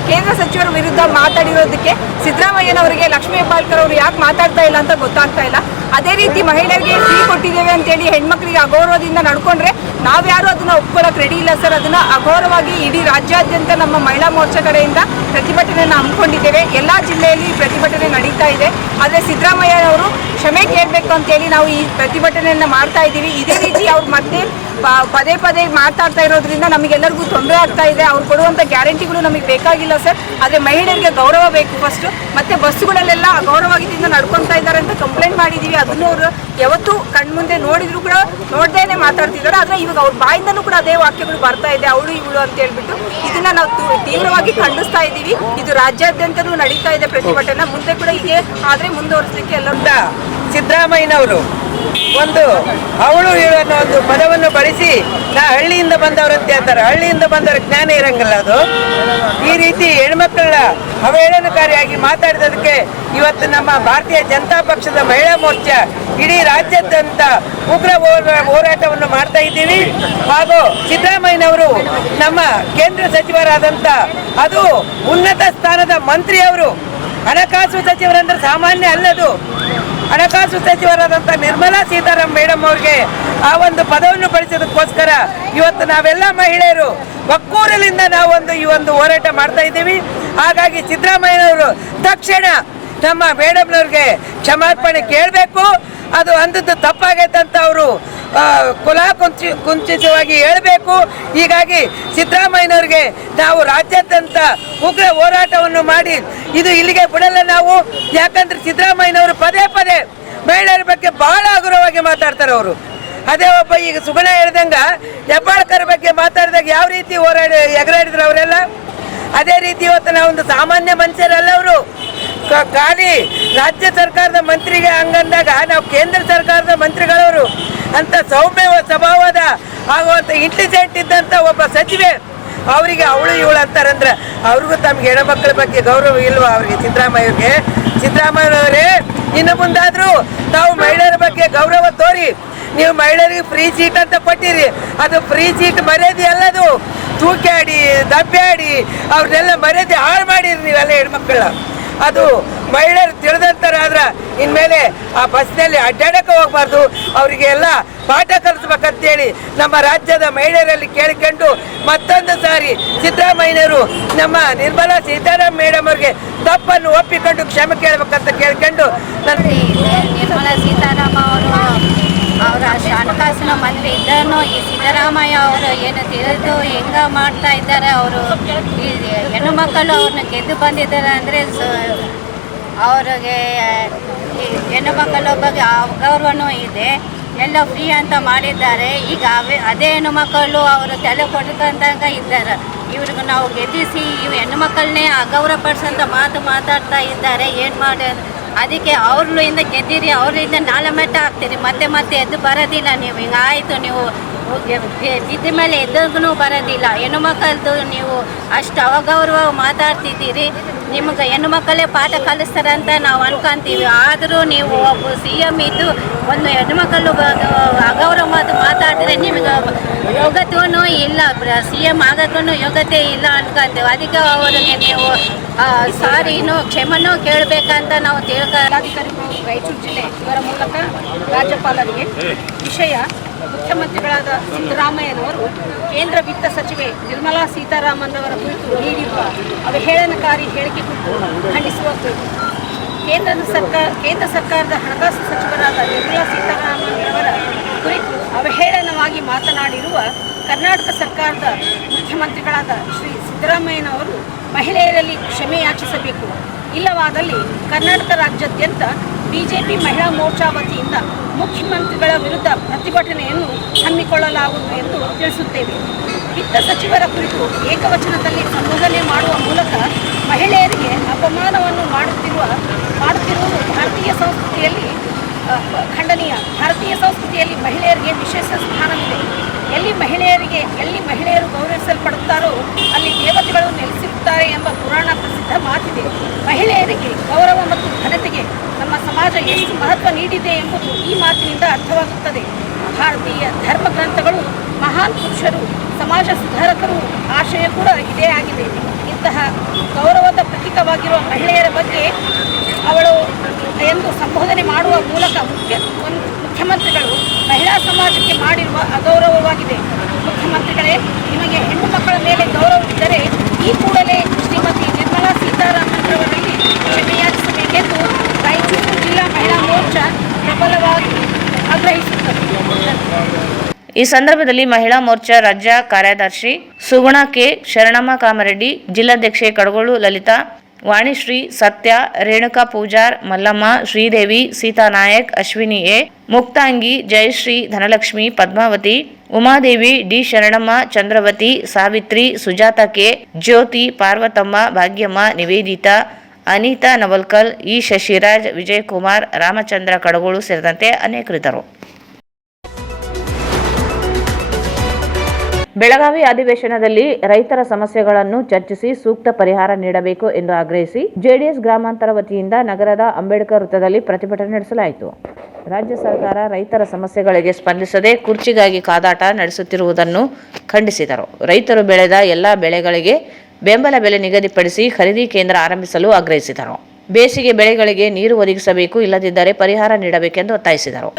ಕೇಂದ್ರ ಸಚಿವರ ವಿರುದ್ಧ ಮಾತಾಡಿರೋದಕ್ಕೆ ಸಿದ್ದರಾಮಯ್ಯನವರಿಗೆ ಲಕ್ಷ್ಮೀ ಹೆಬ್ಬಾಳ್ಕರ್ ಅವರು ಯಾಕೆ ಮಾತಾಡ್ತಾ ಇಲ್ಲ ಅಂತ ಗೊತ್ತಾಗ್ತಾ ಇಲ್ಲ. ಅದೇ ರೀತಿ ಮಹಿಳೆಯರಿಗೆ ಫ್ರೀ ಕೊಟ್ಟಿದ್ದೇವೆ ಅಂತೇಳಿ ಹೆಣ್ಮಕ್ಳಿಗೆ ಅಗೌರವದಿಂದ ನಡ್ಕೊಂಡ್ರೆ ನಾವ್ಯಾರು ಅದನ್ನ ಒಪ್ಕೊಳ್ಳೋಕೆ ರೆಡಿ ಇಲ್ಲ ಸರ್. ಅದನ್ನ ಅಗೌರವವಾಗಿ ಇಡೀ ರಾಜ್ಯಾದ್ಯಂತ ನಮ್ಮ ಮಹಿಳಾ ಮೋರ್ಚಾ ಕಡೆಯಿಂದ ಪ್ರತಿಭಟನೆಯನ್ನು ಹಮ್ಮಿಕೊಂಡಿದ್ದೇವೆ. ಎಲ್ಲ ಜಿಲ್ಲೆಯಲ್ಲಿ ಪ್ರತಿಭಟನೆ ನಡೀತಾ ಇದೆ. ಆದರೆ ಸಿದ್ದರಾಮಯ್ಯ ಅವರು ಕ್ಷಮೆ ಕೇಳಬೇಕು ಅಂತೇಳಿ ನಾವು ಈ ಪ್ರತಿಭಟನೆಯನ್ನು ಮಾಡ್ತಾ ಇದ್ದೀವಿ. ಇದೇ ರೀತಿ ಅವ್ರು ಮತ್ತೆ ಪದೇ ಪದೇ ಮಾತಾಡ್ತಾ ಇರೋದ್ರಿಂದ ನಮಗೆಲ್ಲರಿಗೂ ತೊಂದರೆ ಆಗ್ತಾ ಇದೆ. ಅವ್ರು ಕೊಡುವಂಥ ಗ್ಯಾರಂಟಿಗಳು ನಮಗೆ ಬೇಕಾಗಿಲ್ಲ ಸರ್. ಆದರೆ ಮಹಿಳೆಯರಿಗೆ ಗೌರವ ಬೇಕು ಫಸ್ಟು. ಮತ್ತು ಬಸ್ಸುಗಳಲ್ಲೆಲ್ಲ ಅಗೌರವದಿಂದ ನಡ್ಕೊತಾ ಇದ್ದಾರೆ ಅಂತ ಕಂಪ್ಲೇಂಟ್ ಮಾಡಿದ್ದೀವಿ. ಅದನ್ನು ಅವರು ಯಾವತ್ತೂ ಕಣ್ಮುಂದೆ ನೋಡಿದ್ರು ಕೂಡ ನೋಡ್ದೇನೆ ಮಾತಾಡ್ತಿದ್ದಾರೆ. ಆದರೆ ಇವಾಗ ಅವ್ರ ಬಾಯಿಂದನೂ ಕೂಡ ಅದೇ ವಾಕ್ಯಗಳು ಬರ್ತಾ ಇದೆ, ಅವಳು ಇವಳು ಅಂತ ಹೇಳ್ಬಿಟ್ಟು. ಇದನ್ನ ನಾವು ತೀವ್ರವಾಗಿ ಖಂಡಿಸ್ತಾ ಇದ್ದೀವಿ. ಇದು ರಾಜ್ಯಾದ್ಯಂತನೂ ನಡೀತಾ ಇದೆ ಪ್ರತಿಭಟನೆ. ಮುಂದೆ ಕೂಡ ಹೀಗೆ ಆದರೆ ಮುಂದುವರಿಸಲಿಕ್ಕೆ ಎಲ್ಲ ಸಿದ್ದರಾಮಯ್ಯನವರು ಒಂದು ಅವಳು ಇವಳು ಅನ್ನೋ ಒಂದು ಪದವನ್ನು ಬಳಸಿ ನಾ ಹಳ್ಳಿಯಿಂದ ಬಂದವರಂತೆ ಅಂತಾರೆ. ಹಳ್ಳಿಯಿಂದ ಬಂದವರ ಜ್ಞಾನ ಇರಂಗಿಲ್ಲ. ಅದು ಈ ರೀತಿ ಹೆಣ್ಮಕ್ಕಳ ಅವಹೇಳನಕಾರಿಯಾಗಿ ಮಾತಾಡಿದದಕ್ಕೆ ಇವತ್ತು ನಮ್ಮ ಭಾರತೀಯ ಜನತಾ ಪಕ್ಷದ ಮಹಿಳಾ ಮೋರ್ಚಾ ಇಡೀ ರಾಜ್ಯಾದ್ಯಂತ ಉಗ್ರ ಹೋರಾಟವನ್ನು ಮಾಡ್ತಾ ಇದ್ದೀವಿ. ಹಾಗೂ ಸಿದ್ದರಾಮಯ್ಯನವರು ನಮ್ಮ ಕೇಂದ್ರ ಸಚಿವರಾದಂಥ ಅದು ಉನ್ನತ ಸ್ಥಾನದ ಮಂತ್ರಿಯವರು, ಹಣಕಾಸು ಸಚಿವರಂದ್ರೆ ಸಾಮಾನ್ಯ ಅಲ್ಲದು. ಹಣಕಾಸು ಸಚಿವರಾದಂಥ ನಿರ್ಮಲಾ ಸೀತಾರಾಮನ್ ಮೇಡಮ್ ಅವ್ರಿಗೆ ಆ ಒಂದು ಪದವನ್ನು ಬಳಸೋದಕ್ಕೋಸ್ಕರ ಇವತ್ತು ನಾವೆಲ್ಲ ಮಹಿಳೆಯರು ಒಕ್ಕೂರಲಿಂದ ನಾವೊಂದು ಈ ಒಂದು ಹೋರಾಟ ಮಾಡ್ತಾ ಇದ್ದೀವಿ. ಹಾಗಾಗಿ ಸಿದ್ದರಾಮಯ್ಯನವರು ತಕ್ಷಣ ನಮ್ಮ ಮೇಡಮ್ನವ್ರಿಗೆ ಕ್ಷಮಾರ್ಪಣೆ ಕೇಳಬೇಕು. ಅದು ಅಂದದ್ದು ತಪ್ಪಾಗೈತೆ ಅಂತ ಅವರು ಕುಂಚಿತವಾಗಿ ಹೇಳಬೇಕು. ಹೀಗಾಗಿ ಸಿದ್ದರಾಮಯ್ಯನವ್ರಿಗೆ ನಾವು ರಾಜ್ಯಾದ್ಯಂತ ಉಗ್ರ ಹೋರಾಟವನ್ನು ಮಾಡಿ ಇದು ಇಲ್ಲಿಗೆ ಬಿಡಲ್ಲ ನಾವು. ಯಾಕಂದ್ರೆ ಸಿದ್ದರಾಮಯ್ಯನವರು ಪದೇ ಪದೇ ಮಹಿಳೆಯರ ಬಗ್ಗೆ ಬಹಳ ಹಗುರವಾಗಿ ಮಾತಾಡ್ತಾರೆ ಅವರು. ಅದೇ ಒಬ್ಬ ಈಗ ಸುಗುಣ ಹೇಳ್ದಂಗ ಹೆಬ್ಬಾಳ್ಕರ್ ಬಗ್ಗೆ ಮಾತಾಡಿದಾಗ ಯಾವ ರೀತಿ ಎಗರಾಡಿದ್ರು ಅವರೆಲ್ಲ, ಅದೇ ರೀತಿ ಇವತ್ತು ನಾವೊಂದು ಸಾಮಾನ್ಯ ಮನುಷ್ಯರಲ್ಲ. ಅವರು ಖಾಲಿ ರಾಜ್ಯ ಸರ್ಕಾರದ ಮಂತ್ರಿಗೆ ಹಂಗಂದಾಗ ನಾವು ಕೇಂದ್ರ ಸರ್ಕಾರದ ಮಂತ್ರಿಗಳವರು ಅಂತ ಸೌಮ್ಯ ಸ್ವಭಾವದ ಆಗುವಂಥ ಇಂಟೆಲಿಜೆಂಟ್ ಇದ್ದಂಥ ಒಬ್ಬ ಸಚಿವೆ ಅವರಿಗೆ ಅವಳು ಇವಳು ಅಂತಾರಂದ್ರೆ ಅವ್ರಿಗೂ ತಮ್ಗೆ ಹೆಣ್ಮಕ್ಳ ಬಗ್ಗೆ ಗೌರವ ಇಲ್ವಾ ಅವ್ರಿಗೆ? ಸಿದ್ದರಾಮಯ್ಯನವರೇ ಇನ್ನು ಮುಂದಾದರೂ ತಾವು ಮಹಿಳೆಯರ ಬಗ್ಗೆ ಗೌರವ ತೋರಿ. ನೀವು ಮಹಿಳೆಯರಿಗೆ ಫ್ರೀ ಸೀಟ್ ಅಂತ ಕೊಟ್ಟಿರಿ, ಅದು ಫ್ರೀ ಸೀಟ್ ಮರ್ಯಾದೆ ಅಲ್ಲದು. ತೂಕ್ಯಾಡಿ ದಬ್ಬ್ಯಾಡಿ ಅವ್ರನ್ನೆಲ್ಲ ಮರ್ಯಾದೆ ಹಾಳು ಮಾಡಿರಿ ನೀವೆಲ್ಲ ಹೆಣ್ಮಕ್ಳ. ಅದು ಮಹಿಳೆಯರು ತಿಳಿದಂತಾರಾದ್ರೆ ಇನ್ಮೇಲೆ ಆ ಬಸ್ನಲ್ಲಿ ಅಡ್ಡಾಡಕ್ಕೆ ಹೋಗ್ಬಾರ್ದು. ಅವರಿಗೆಲ್ಲ ಪಾಠ ಕಲಿಸ್ಬೇಕಂತೇಳಿ ನಮ್ಮ ರಾಜ್ಯದ ಮಹಿಳೆಯರಲ್ಲಿ ಕೇಳಿಕೊಂಡು ಮತ್ತೊಂದು ಸಾರಿ ಸಿದ್ದರಾಮಯ್ಯನವರು ನಮ್ಮ ನಿರ್ಮಲಾ ಸೀತಾರಾಮನ್ ಮೇಡಮ್ ಅವ್ರಿಗೆ ತಪ್ಪನ್ನು ಒಪ್ಪಿಕೊಂಡು ಕ್ಷಮೆ ಕೇಳಬೇಕಂತ ಕೇಳ್ಕೊಂಡು ನಿರ್ಮಲಾ ಸೀತಾರಾಮನ್ ಅವರ ಹಣಕಾಸಿನ ಮಂತ್ರಿ ಇದ್ದನು ಈ ಸಿದ್ದರಾಮಯ್ಯ ಅವರು ಏನು ತಿಳಿದು ಹೆಂಗ ಮಾಡ್ತಾ ಇದ್ದಾರೆ. ಅವರು ಈ ಹೆಣ್ಣು ಮಕ್ಕಳು ಅವ್ರನ್ನ ಗೆದ್ದು ಬಂದಿದ್ದಾರೆ ಅಂದರೆ ಅವ್ರಿಗೆ ಹೆಣ್ಣು ಮಕ್ಕಳ ಬಗ್ಗೆ ಅಗೌರವನೂ ಇದೆ. ಎಲ್ಲ ಫ್ರೀ ಅಂತ ಮಾಡಿದ್ದಾರೆ. ಈಗ ಅದೇ ಹೆಣ್ಣು ಮಕ್ಕಳು ಅವರು ತಲೆ ಕೊಡ್ಕೊಂಡಾಗ ಇದ್ದಾರೆ. ಇವ್ರಿಗೆ ನಾವು ಗೆದ್ದಿಸಿ ಇವು ಹೆಣ್ಣು ಮಕ್ಕಳನ್ನೇ ಅಗೌರವ ಪಡಿಸೋಂಥ ಮಾತಾಡ್ತಾ ಇದ್ದಾರೆ. ಏನು ಮಾಡಿ ಅದಕ್ಕೆ ಅವ್ರಿಂದ ಗೆದ್ದಿರಿ, ಅವರಿಂದ ನಾಳೆ ಮೆಟ್ಟ ಹಾಕ್ತೀರಿ, ಮತ್ತೆ ಎದ್ದು ಬರೋದಿಲ್ಲ. ನೀವು ಹಿಂಗಾಯಿತು, ನೀವು ಬಿದ್ದ ಮೇಲೆ ಎದ್ದಗೂ ಬರೋದಿಲ್ಲ. ಹೆಣ್ಣು ಮಕ್ಕಳದು ನೀವು ಅಷ್ಟು ಅಗೌರವ ಮಾತಾಡ್ತಿದ್ದೀರಿ. ನಿಮಗೆ ಹೆಣ್ಣು ಮಕ್ಕಳೇ ಪಾಠ ಕಲಿಸ್ತಾರೆ ಅಂತ ನಾವು ಅನ್ಕೊಂತೀವಿ. ಆದರೂ ನೀವು ಒಬ್ಬ CM ಇದ್ದು ಒಂದು ಹೆಣ್ಣು ಮಕ್ಕಳು ಅಗೌರವ ಮಾತಾಡಿದ್ರೆ ನಿಮಗೆ ಯೋಗ್ಯತೆಯೂ ಇಲ್ಲ, CM ಆಗೋಕ್ಕೂ ಯೋಗ್ಯತೆ ಇಲ್ಲ ಅನ್ಕೊಂತೀವಿ. ಅದಕ್ಕೆ ಅವರಿಗೆ ನೀವು ಸಾರಿನೂ ಕ್ಷಮೆನೂ ಕೇಳಬೇಕಂತ ನಾವು ಜಿಲ್ಲಾಧಿಕಾರಿಗಳು ರಾಯಚೂರು ಜಿಲ್ಲೆ ಇವರ ಮೂಲಕ ರಾಜ್ಯಪಾಲರಿಗೆ ವಿಷಯ ಮುಖ್ಯಮಂತ್ರಿಗಳಾದ ಸಿದ್ದರಾಮಯ್ಯನವರು ಕೇಂದ್ರ ವಿತ್ತ ಸಚಿವೆ ನಿರ್ಮಲಾ ಸೀತಾರಾಮನ್ ಅವರ ಕುರಿತು ನೀಡಿರುವ ಅವಹೇಳನಕಾರಿ ಹೇಳಿಕೆ ಕುರಿತು ಖಂಡಿಸುವ ಕೇಂದ್ರ ಸರ್ಕಾರದ ಹಣಕಾಸು ಸಚಿವರಾದ ನಿರ್ಮಲಾ ಸೀತಾರಾಮನ್ ಅವರ ಕುರಿತು ಅವಹೇಳನವಾಗಿ ಮಾತನಾಡಿರುವ ಕರ್ನಾಟಕ ಸರ್ಕಾರದ ಮುಖ್ಯಮಂತ್ರಿಗಳಾದ ಶ್ರೀ ಸಿದ್ದರಾಮಯ್ಯನವರು ಮಹಿಳೆಯರಲ್ಲಿ ಕ್ಷಮೆ ಯಾಚಿಸಬೇಕು. ಇಲ್ಲವಾದಲ್ಲಿ ಕರ್ನಾಟಕ ರಾಜ್ಯಾದ್ಯಂತ ಬಿಜೆಪಿ ಮಹಿಳಾ ಮೋರ್ಚಾ ವತಿಯಿಂದ ಮುಖ್ಯಮಂತ್ರಿಗಳ ವಿರುದ್ಧ ಪ್ರತಿಭಟನೆಯನ್ನು ಹಮ್ಮಿಕೊಳ್ಳಲಾಗುವುದು ಎಂದು ತಿಳಿಸುತ್ತೇವೆ. ವಿತ್ತ ಸಚಿವರ ಕುರಿತು ಏಕವಚನದಲ್ಲಿ ಸಂಬೋಧನೆ ಮಾಡುವ ಮೂಲಕ ಮಹಿಳೆಯರಿಗೆ ಅಪಮಾನವನ್ನು ಮಾಡುತ್ತಿರುವುದು ಭಾರತೀಯ ಸಂಸ್ಕೃತಿಯಲ್ಲಿ ಖಂಡನೀಯ. ಭಾರತೀಯ ಸಂಸ್ಕೃತಿಯಲ್ಲಿ ಮಹಿಳೆಯರಿಗೆ ವಿಶೇಷ ಸ್ಥಾನವಿದೆ. ಎಲ್ಲಿ ಮಹಿಳೆಯರು ಗೌರವಿಸಲ್ಪಡುತ್ತಾರೋ ಅಲ್ಲಿ ದೇವತೆಗಳು ನೆಲೆಸಿರುತ್ತಾರೆ ಎಂಬ ಪುರಾಣ ಪ್ರಸಿದ್ಧ ಮಾತಿದೆ. ಮಹಿಳೆಯರಿಗೆ ಗೌರವ ಎಷ್ಟು ಮಹತ್ವ ನೀಡಿದೆ ಎಂಬುದು ಈ ಮಾತಿನಿಂದ ಅರ್ಥವಾಗುತ್ತದೆ. ಭಾರತೀಯ ಧರ್ಮ ಗ್ರಂಥಗಳು, ಮಹಾನ್ ಪುರುಷರು, ಸಮಾಜ ಸುಧಾರಕರು ಆಶಯ ಕೂಡ ಇದೇ ಆಗಿದೆ. ಇಂತಹ ಗೌರವದ ಪ್ರತೀಕವಾಗಿರುವ ಮಹಿಳೆಯರ ಬಗ್ಗೆ ಅವಳು ಎಂದು ಸಂಬೋಧನೆ ಮಾಡುವ ಮೂಲಕ ಮುಖ್ಯಮಂತ್ರಿಗಳು ಮಹಿಳಾ ಸಮಾಜಕ್ಕೆ ಮಾಡಿರುವ ಅಗೌರವವಾಗಿದೆ. ಮುಖ್ಯಮಂತ್ರಿಗಳೇ, ನಿಮಗೆ ಹೆಣ್ಣು ಮಕ್ಕಳ ಮೇಲೆ ಗೌರವವಿದ್ದರೆ ಈ ಕೂಡಲೇ ಶ್ರೀಮತಿ ನಿರ್ಮಲಾ ಸೀತಾರಾಮನ್ ಅವರಲ್ಲಿ ಕ್ಷಮೆಯಾಚಿಸಬೇಕೆಂದು ರಾಯಚೂರು ಜಿಲ್ಲಾ ಮಹಿಳಾ ಮೋರ್ಚಾ ಪ್ರಬಲವಾಗಿ ಆಗ್ರಹಿಸುತ್ತದೆ. ಈ ಸಂದರ್ಭದಲ್ಲಿ ಮಹಿಳಾ ಮೋರ್ಚಾ ರಾಜ್ಯ ಕಾರ್ಯದರ್ಶಿ ಸುಗುಣ ಕೆ, ಶರಣಮ್ಮ ಕಾಮರೆಡ್ಡಿ, ಜಿಲ್ಲಾಧ್ಯಕ್ಷೆ Kadagolu Lalitha, Vanishree, Satya, Renuka Pujar, Mallamma, Sridevi, Seetanayak, Ashwini A, Muktangi, Jayashree, Dhanalakshmi, Padmavathi, Umadevi, D Sharanamma, Chandravathi, Savitri, Sujatha K, Jyothi, Parvatamma, Bhagyamma, Niveditha, Anitha Navalkal, E Shashiraj, Vijayakumar, Ramachandra Kadagolu ಸೇರಿದಂತೆ ಅನೇಕರಿದ್ದರು. ಬೆಳಗಾವಿ ಅಧಿವೇಶನದಲ್ಲಿ ರೈತರ ಸಮಸ್ಯೆಗಳನ್ನು ಚರ್ಚಿಸಿ ಸೂಕ್ತ ಪರಿಹಾರ ನೀಡಬೇಕು ಎಂದು ಆಗ್ರಹಿಸಿ ಜೆಡಿಎಸ್ ಗ್ರಾಮಾಂತರ ವತಿಯಿಂದ ನಗರದ ಅಂಬೇಡ್ಕರ್ ವೃತ್ತದಲ್ಲಿ ಪ್ರತಿಭಟನೆ ನಡೆಸಲಾಯಿತು. ರಾಜ್ಯ ಸರ್ಕಾರ ರೈತರ ಸಮಸ್ಯೆಗಳಿಗೆ ಸ್ಪಂದಿಸದೆ ಕುರ್ಚಿಗಾಗಿ ಕಾದಾಟ ನಡೆಸುತ್ತಿರುವುದನ್ನು ಖಂಡಿಸಿದರು. ರೈತರು ಬೆಳೆದ ಎಲ್ಲ ಬೆಳೆಗಳಿಗೆ ಬೆಂಬಲ ಬೆಲೆ ನಿಗದಿಪಡಿಸಿ ಖರೀದಿ ಕೇಂದ್ರ ಆರಂಭಿಸಲು ಆಗ್ರಹಿಸಿದರು. ಬೇಸಿಗೆ ಬೆಳೆಗಳಿಗೆ ನೀರು ಒದಗಿಸಬೇಕು, ಇಲ್ಲದಿದ್ದರೆ ಪರಿಹಾರ ನೀಡಬೇಕೆಂದು ಒತ್ತಾಯಿಸಿದರು.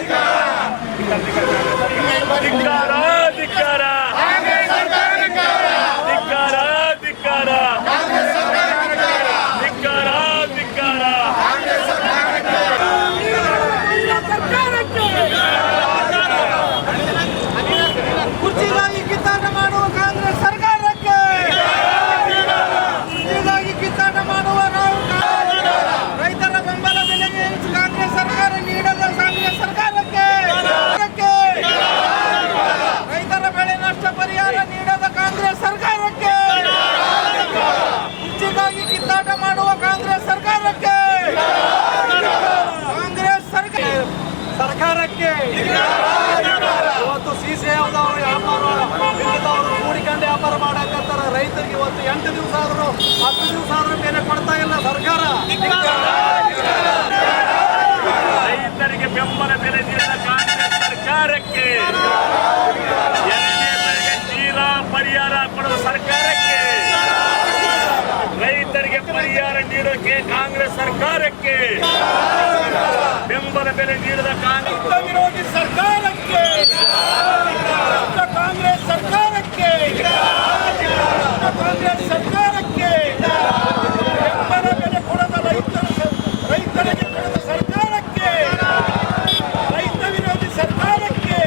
ಇವತ್ತು ಸಿಸಿಐದವರು ವ್ಯಾಪಾರ ಕೂಡಿಕೊಂಡು ವ್ಯಾಪಾರ ಮಾಡಕತ್ತಾರ. ರೈತರಿಗೆ ಇವತ್ತು 8 ದಿವಸ ಆದರೂ 10 ದಿವಸ ಆದರೂ ಬೆಲೆ ಕೊಡ್ತಾ ಇಲ್ಲ ಸರ್ಕಾರ. ರೈತರಿಗೆ ಬೆಂಬಲ ಬೆಲೆ ನೀಡಿದ ಕಾಂಗ್ರೆಸ್ ಸರ್ಕಾರಕ್ಕೆ, ಎರಡನೇ ಬೆಳೆಗೆ ತೀರ ಪರಿಹಾರ ಕೊಡುವ ಸರ್ಕಾರಕ್ಕೆ, ರೈತರಿಗೆ ಪರಿಹಾರ ನೀಡೋಕೆ ಕಾಂಗ್ರೆಸ್ ಸರ್ಕಾರಕ್ಕೆ, ಬೆಂಬಲ ಬೆಲೆ ನೀಡಿದ ಕಾಂಗ್ರೆಸ್ ವಿರೋಧಿ ಸರ್ಕಾರಕ್ಕೆ, ಕಾಂಗ್ರೆಸ್ ಸರ್ಕಾರಕ್ಕೆ, ಕಾಂಗ್ರೆಸ್ ಸರ್ಕಾರಕ್ಕೆ, ಬೆಂಬಲ ಬೆಲೆ ಕೊಡದ ರೈತರಿಗೆ ಕೊಡದ ಸರ್ಕಾರಕ್ಕೆ, ರೈತ ವಿರೋಧಿ ಸರ್ಕಾರಕ್ಕೆ,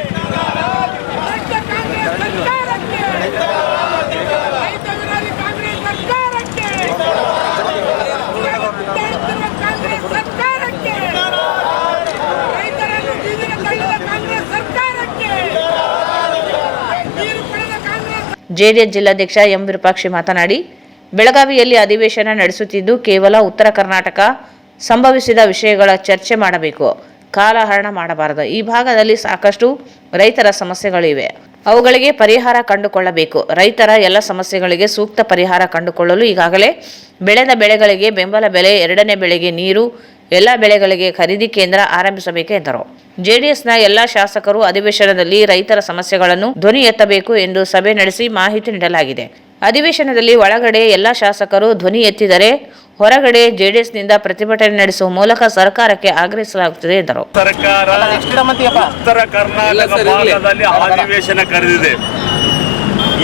ಕಾಂಗ್ರೆಸ್ ಸರ್ಕಾರಕ್ಕೆ, ರೈತ ವಿರೋಧಿ ಕಾಂಗ್ರೆಸ್ ಸರ್ಕಾರಕ್ಕೆ, ಕಾಂಗ್ರೆಸ್ ಸರ್ಕಾರಕ್ಕೆ, ರೈತರನ್ನು ಬೀದಿಗೆ ತಳ್ಳಿದ ಕಾಂಗ್ರೆಸ್ ಸರ್ಕಾರಕ್ಕೆ, ನೀರು ಪಡೆದ ಕಾಂಗ್ರೆಸ್. ಜೆಡಿಎಸ್ ಜಿಲ್ಲಾಧ್ಯಕ್ಷ ಎಂ ವಿರೂಪಾಕ್ಷಿ ಮಾತನಾಡಿ, ಬೆಳಗಾವಿಯಲ್ಲಿ ಅಧಿವೇಶನ ನಡೆಸುತ್ತಿದ್ದು ಕೇವಲ ಉತ್ತರ ಕರ್ನಾಟಕ ಸಂಭವಿಸಿದ ವಿಷಯಗಳ ಚರ್ಚೆ ಮಾಡಬೇಕು, ಕಾಲಹರಣ ಮಾಡಬಾರದು. ಈ ಭಾಗದಲ್ಲಿ ಸಾಕಷ್ಟು ರೈತರ ಸಮಸ್ಯೆಗಳಿವೆ, ಅವುಗಳಿಗೆ ಪರಿಹಾರ ಕಂಡುಕೊಳ್ಳಬೇಕು. ರೈತರ ಎಲ್ಲ ಸಮಸ್ಯೆಗಳಿಗೆ ಸೂಕ್ತ ಪರಿಹಾರ ಕಂಡುಕೊಳ್ಳಲು ಈಗಾಗಲೇ ಬೆಳೆದ ಬೆಳೆಗಳಿಗೆ ಬೆಂಬಲ ಬೆಲೆ, ಎರಡನೇ ಬೆಳೆಗೆ ನೀರು, ಎಲ್ಲ ಬೆಳೆಗಳಿಗೆ ಖರೀದಿ ಕೇಂದ್ರ ಆರಂಭಿಸಬೇಕು ಎಂದರು. ಜೆಡಿಎಸ್ನ ಎಲ್ಲ ಶಾಸಕರು ಅಧಿವೇಶನದಲ್ಲಿ ರೈತರ ಸಮಸ್ಯೆಗಳನ್ನು ಧ್ವನಿ ಎತ್ತಬೇಕು ಎಂದು ಸಭೆ ನಡೆಸಿ ಮಾಹಿತಿ ನೀಡಲಾಗಿದೆ. ಅಧಿವೇಶನದಲ್ಲಿ ಒಳಗಡೆ ಎಲ್ಲ ಶಾಸಕರು ಧ್ವನಿ ಎತ್ತಿದರೆ ಹೊರಗಡೆ ಜೆಡಿಎಸ್ನಿಂದ ಪ್ರತಿಭಟನೆ ನಡೆಸುವ ಮೂಲಕ ಸರ್ಕಾರಕ್ಕೆ ಆಗ್ರಹಿಸಲಾಗುತ್ತದೆ ಎಂದರು. ಸರ್ಕಾರ ಉತ್ತರ ಕರ್ನಾಟಕ ಭಾಗದಲ್ಲಿ ಅಧಿವೇಶನ ಕರೆದಿದೆ.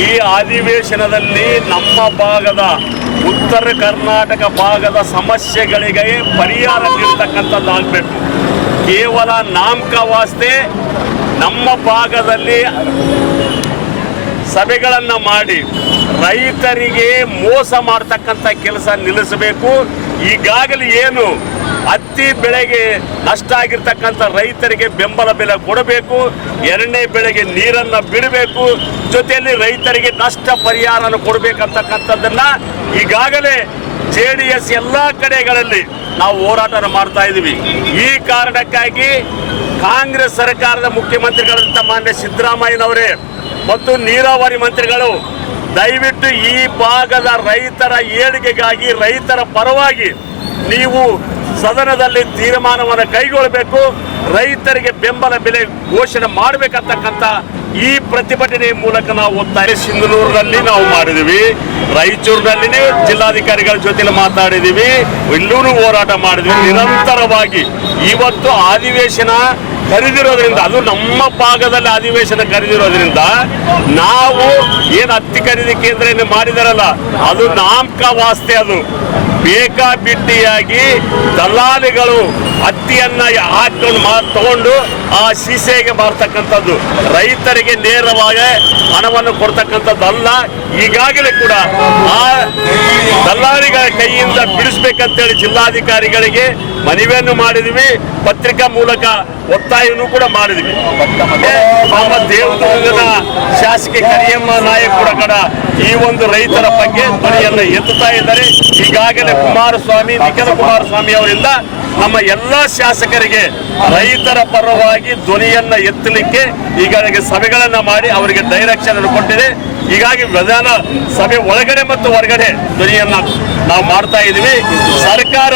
ಈ ಅಧಿವೇಶನದಲ್ಲಿ ನಮ್ಮ ಭಾಗದ ಉತ್ತರ ಕರ್ನಾಟಕ ಭಾಗದ ಸಮಸ್ಯೆಗಳಿಗೆ ಪರಿಹಾರ ನೀಡತಕ್ಕಂಥದ್ದಾಗಬೇಕು. ಕೇವಲ ನಾಮಕವಾಸ್ತೆ ನಮ್ಮ ಭಾಗದಲ್ಲಿ ಸಭೆಗಳನ್ನು ಮಾಡಿ ರೈತರಿಗೆ ಮೋಸ ಮಾಡತಕ್ಕಂಥ ಕೆಲಸ ನಿಲ್ಲಿಸಬೇಕು. ಈಗಾಗಲೇ ಏನು ಹತ್ತಿ ಬೆಳೆಗೆ ನಷ್ಟ ಆಗಿರ್ತಕ್ಕಂಥ ರೈತರಿಗೆ ಬೆಂಬಲ ಬೆಲೆ ಕೊಡಬೇಕು, ಎರಡನೇ ಬೆಳೆಗೆ ನೀರನ್ನು ಬಿಡಬೇಕು, ಜೊತೆಯಲ್ಲಿ ರೈತರಿಗೆ ನಷ್ಟ ಪರಿಹಾರನ ಕೊಡಬೇಕಂತಕ್ಕಂಥದ್ದನ್ನು ಈಗಾಗಲೇ JDS ಎಲ್ಲ ಕಡೆಗಳಲ್ಲಿ ನಾವು ಹೋರಾಟ ಮಾಡ್ತಾ ಇದ್ದೀವಿ. ಈ ಕಾರಣಕ್ಕಾಗಿ ಕಾಂಗ್ರೆಸ್ ಸರ್ಕಾರದ ಮುಖ್ಯಮಂತ್ರಿಗಳಂತ ಮಾನ್ಯ ಸಿದ್ದರಾಮಯ್ಯನವರೇ ಮತ್ತು ನೀರಾವರಿ ಮಂತ್ರಿಗಳು ದಯವಿಟ್ಟು ಈ ಭಾಗದ ರೈತರ ಏಳಿಗೆಗಾಗಿ, ರೈತರ ಪರವಾಗಿ ನೀವು ಸದನದಲ್ಲಿ ತೀರ್ಮಾನವನ್ನು ಕೈಗೊಳ್ಳಬೇಕು. ರೈತರಿಗೆ ಬೆಂಬಲ ಬೆಲೆ ಘೋಷಣೆ ಮಾಡಬೇಕಂತಕ್ಕಂಥ ಈ ಪ್ರತಿಭಟನೆ ಮೂಲಕ ನಾವು ಒತ್ತಾಯ ಸಿಂಧನೂರಿನಲ್ಲಿ ನಾವು ಮಾಡಿದೀವಿ, ರಾಯಚೂರಿನಲ್ಲಿ ಜಿಲ್ಲಾಧಿಕಾರಿಗಳ ಜೊತೆ ಮಾತಾಡಿದೀವಿ, ಇಲ್ಲೂ ಹೋರಾಟ ಮಾಡಿದ್ವಿ. ನಿರಂತರವಾಗಿ ಇವತ್ತು ಅಧಿವೇಶನ ಕರೆದಿರೋದ್ರಿಂದ, ಅದು ನಮ್ಮ ಭಾಗದಲ್ಲಿ ಅಧಿವೇಶನ ಕರೆದಿರೋದ್ರಿಂದ ನಾವು ಏನು ಹತ್ತಿ ಖರೀದಿ ಕೇಂದ್ರ ಮಾಡಿದಾರಲ್ಲ ಅದು ನಾಮಕ ವಾಸ್ತೆ, ಅದು ಬೇಕಾಬಿಟ್ಟಿಯಾಗಿ ದಲ್ಲಾಳಿಗಳು ಹತ್ತಿಯನ್ನ ಹಾಕೊಂಡು ತಗೊಂಡು ಆ ಸೀಸೆಗೆ ಮಾರ್ತಕ್ಕಂಥದ್ದು, ರೈತರಿಗೆ ನೇರವಾಗಿ ಹಣವನ್ನು ಕೊಡ್ತಕ್ಕಂಥದ್ದಲ್ಲ. ಈಗಾಗಲೇ ಕೂಡ ಆ ದಲ್ಲಾಳಿಗಳ ಕೈಯಿಂದ ಬಿಡಿಸ್ಬೇಕಂತೇಳಿ ಜಿಲ್ಲಾಧಿಕಾರಿಗಳಿಗೆ ಮನವಿಯನ್ನು ಮಾಡಿದ್ವಿ, ಪತ್ರಿಕಾ ಮೂಲಕ ಒತ್ತಾಯವನ್ನು ಕೂಡ ಮಾಡಿದ್ವಿ. ನಮ್ಮ ದೇವದುರ್ಗದ ಶಾಸಕಿ ಕರಿಯಮ್ಮ ನಾಯಕ್ ಕೂಡ ಈ ಒಂದು ರೈತರ ಬಗ್ಗೆ ಧ್ವನಿಯನ್ನು ಎತ್ತುತ್ತಾ ಇದ್ದಾರೆ. ಈಗಾಗಲೇ ಕುಮಾರಸ್ವಾಮಿ, ನಿಖಿಲ ಕುಮಾರಸ್ವಾಮಿ ಅವರಿಂದ ನಮ್ಮ ಎಲ್ಲ ಶಾಸಕರಿಗೆ ರೈತರ ಪರವಾಗಿ ಧ್ವನಿಯನ್ನ ಎತ್ತಲಿಕ್ಕೆ ಈಗಾಗಲೇ ಸಭೆಗಳನ್ನ ಮಾಡಿ ಅವರಿಗೆ ಡೈರೆಕ್ಷನ್ ಅನ್ನು ಕೊಟ್ಟಿದೆ. ಹೀಗಾಗಿ ವಿಧಾನ ಸಭೆ ಒಳಗಡೆ ಮತ್ತು ಹೊರಗಡೆ ಧ್ವನಿಯನ್ನ ನಾವು ಮಾಡ್ತಾ ಇದ್ದೀವಿ. ಸರ್ಕಾರ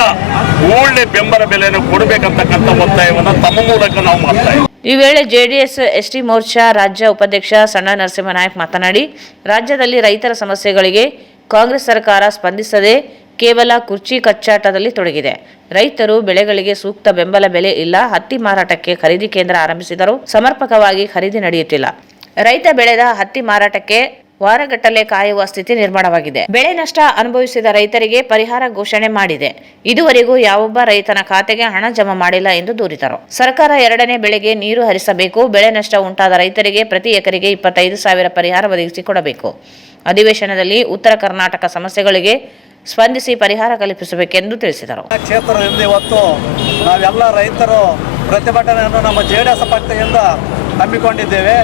ಒಳ್ಳೆ ಬೆಂಬಲ ಬೆಲೆಯನ್ನು ಕೊಡಬೇಕಂತಕ್ಕಂಥ ಒತ್ತಾಯವನ್ನು ತಮ್ಮ ಮೂಲಕ ನಾವು ಮಾಡ್ತಾ ಇದ್ದೀವಿ. ಈ ವೇಳೆ ಜೆಡಿಎಸ್ ಎಸ್ಟಿ ಮೋರ್ಚಾ ರಾಜ್ಯ ಉಪಾಧ್ಯಕ್ಷ ಸಣ್ಣ ನರಸಿಂಹನಾಯಕ್ ಮಾತನಾಡಿ, ರಾಜ್ಯದಲ್ಲಿ ರೈತರ ಸಮಸ್ಯೆಗಳಿಗೆ ಕಾಂಗ್ರೆಸ್ ಸರ್ಕಾರ ಸ್ಪಂದಿಸದೆ ಕೇವಲ ಕುರ್ಚಿ ಕಚ್ಚಾಟದಲ್ಲಿ ತೊಡಗಿದೆ. ರೈತರು ಬೆಳೆಗಳಿಗೆ ಸೂಕ್ತ ಬೆಂಬಲ ಬೆಲೆ ಇಲ್ಲ. ಹತ್ತಿ ಮಾರಾಟಕ್ಕೆ ಖರೀದಿ ಕೇಂದ್ರ ಆರಂಭಿಸಿದರೂ ಸಮರ್ಪಕವಾಗಿ ಖರೀದಿ ನಡೆಯುತ್ತಿಲ್ಲ. ರೈತ ಬೆಳೆದ ಹತ್ತಿ ಮಾರಾಟಕ್ಕೆ ವಾರಗಟ್ಟಲೆ ಕಾಯುವ ಸ್ಥಿತಿ ನಿರ್ಮಾಣವಾಗಿದೆ. ಬೆಳೆ ನಷ್ಟ ಅನುಭವಿಸಿದ ರೈತರಿಗೆ ಪರಿಹಾರ ಘೋಷಣೆ ಮಾಡಿದೆ. ಇದುವರೆಗೂ ಯಾವೊಬ್ಬ ರೈತನ ಖಾತೆಗೆ ಹಣ ಜಮಾ ಮಾಡಿಲ್ಲ ಎಂದು ದೂರಿದರು. ಸರ್ಕಾರ ಎರಡನೇ ಬೆಳೆಗೆ ನೀರು ಹರಿಸಬೇಕು. ಬೆಳೆ ನಷ್ಟ ಉಂಟಾದ ರೈತರಿಗೆ ಪ್ರತಿ ಎಕರೆಗೆ 25,000 ಪರಿಹಾರ ಒದಗಿಸಿಕೊಡಬೇಕು. ಅಧಿವೇಶನದಲ್ಲಿ ಉತ್ತರ ಕರ್ನಾಟಕ ಸಮಸ್ಯೆಗಳಿಗೆ ಸ್ಪಂದಿಸಿ ಪರಿಹಾರ ಕಲ್ಪಿಸಬೇಕೆಂದು ತಿಳಿಸಿದರು. ಕ್ಷೇತ್ರದಿಂದ ಇವತ್ತು ನಾವೆಲ್ಲ ರೈತರು ಪ್ರತಿಭಟನೆಯನ್ನು ನಮ್ಮ JDS ಪಕ್ಷದಿಂದ ಹಮ್ಮಿಕೊಂಡಿದ್ದೇವೆ.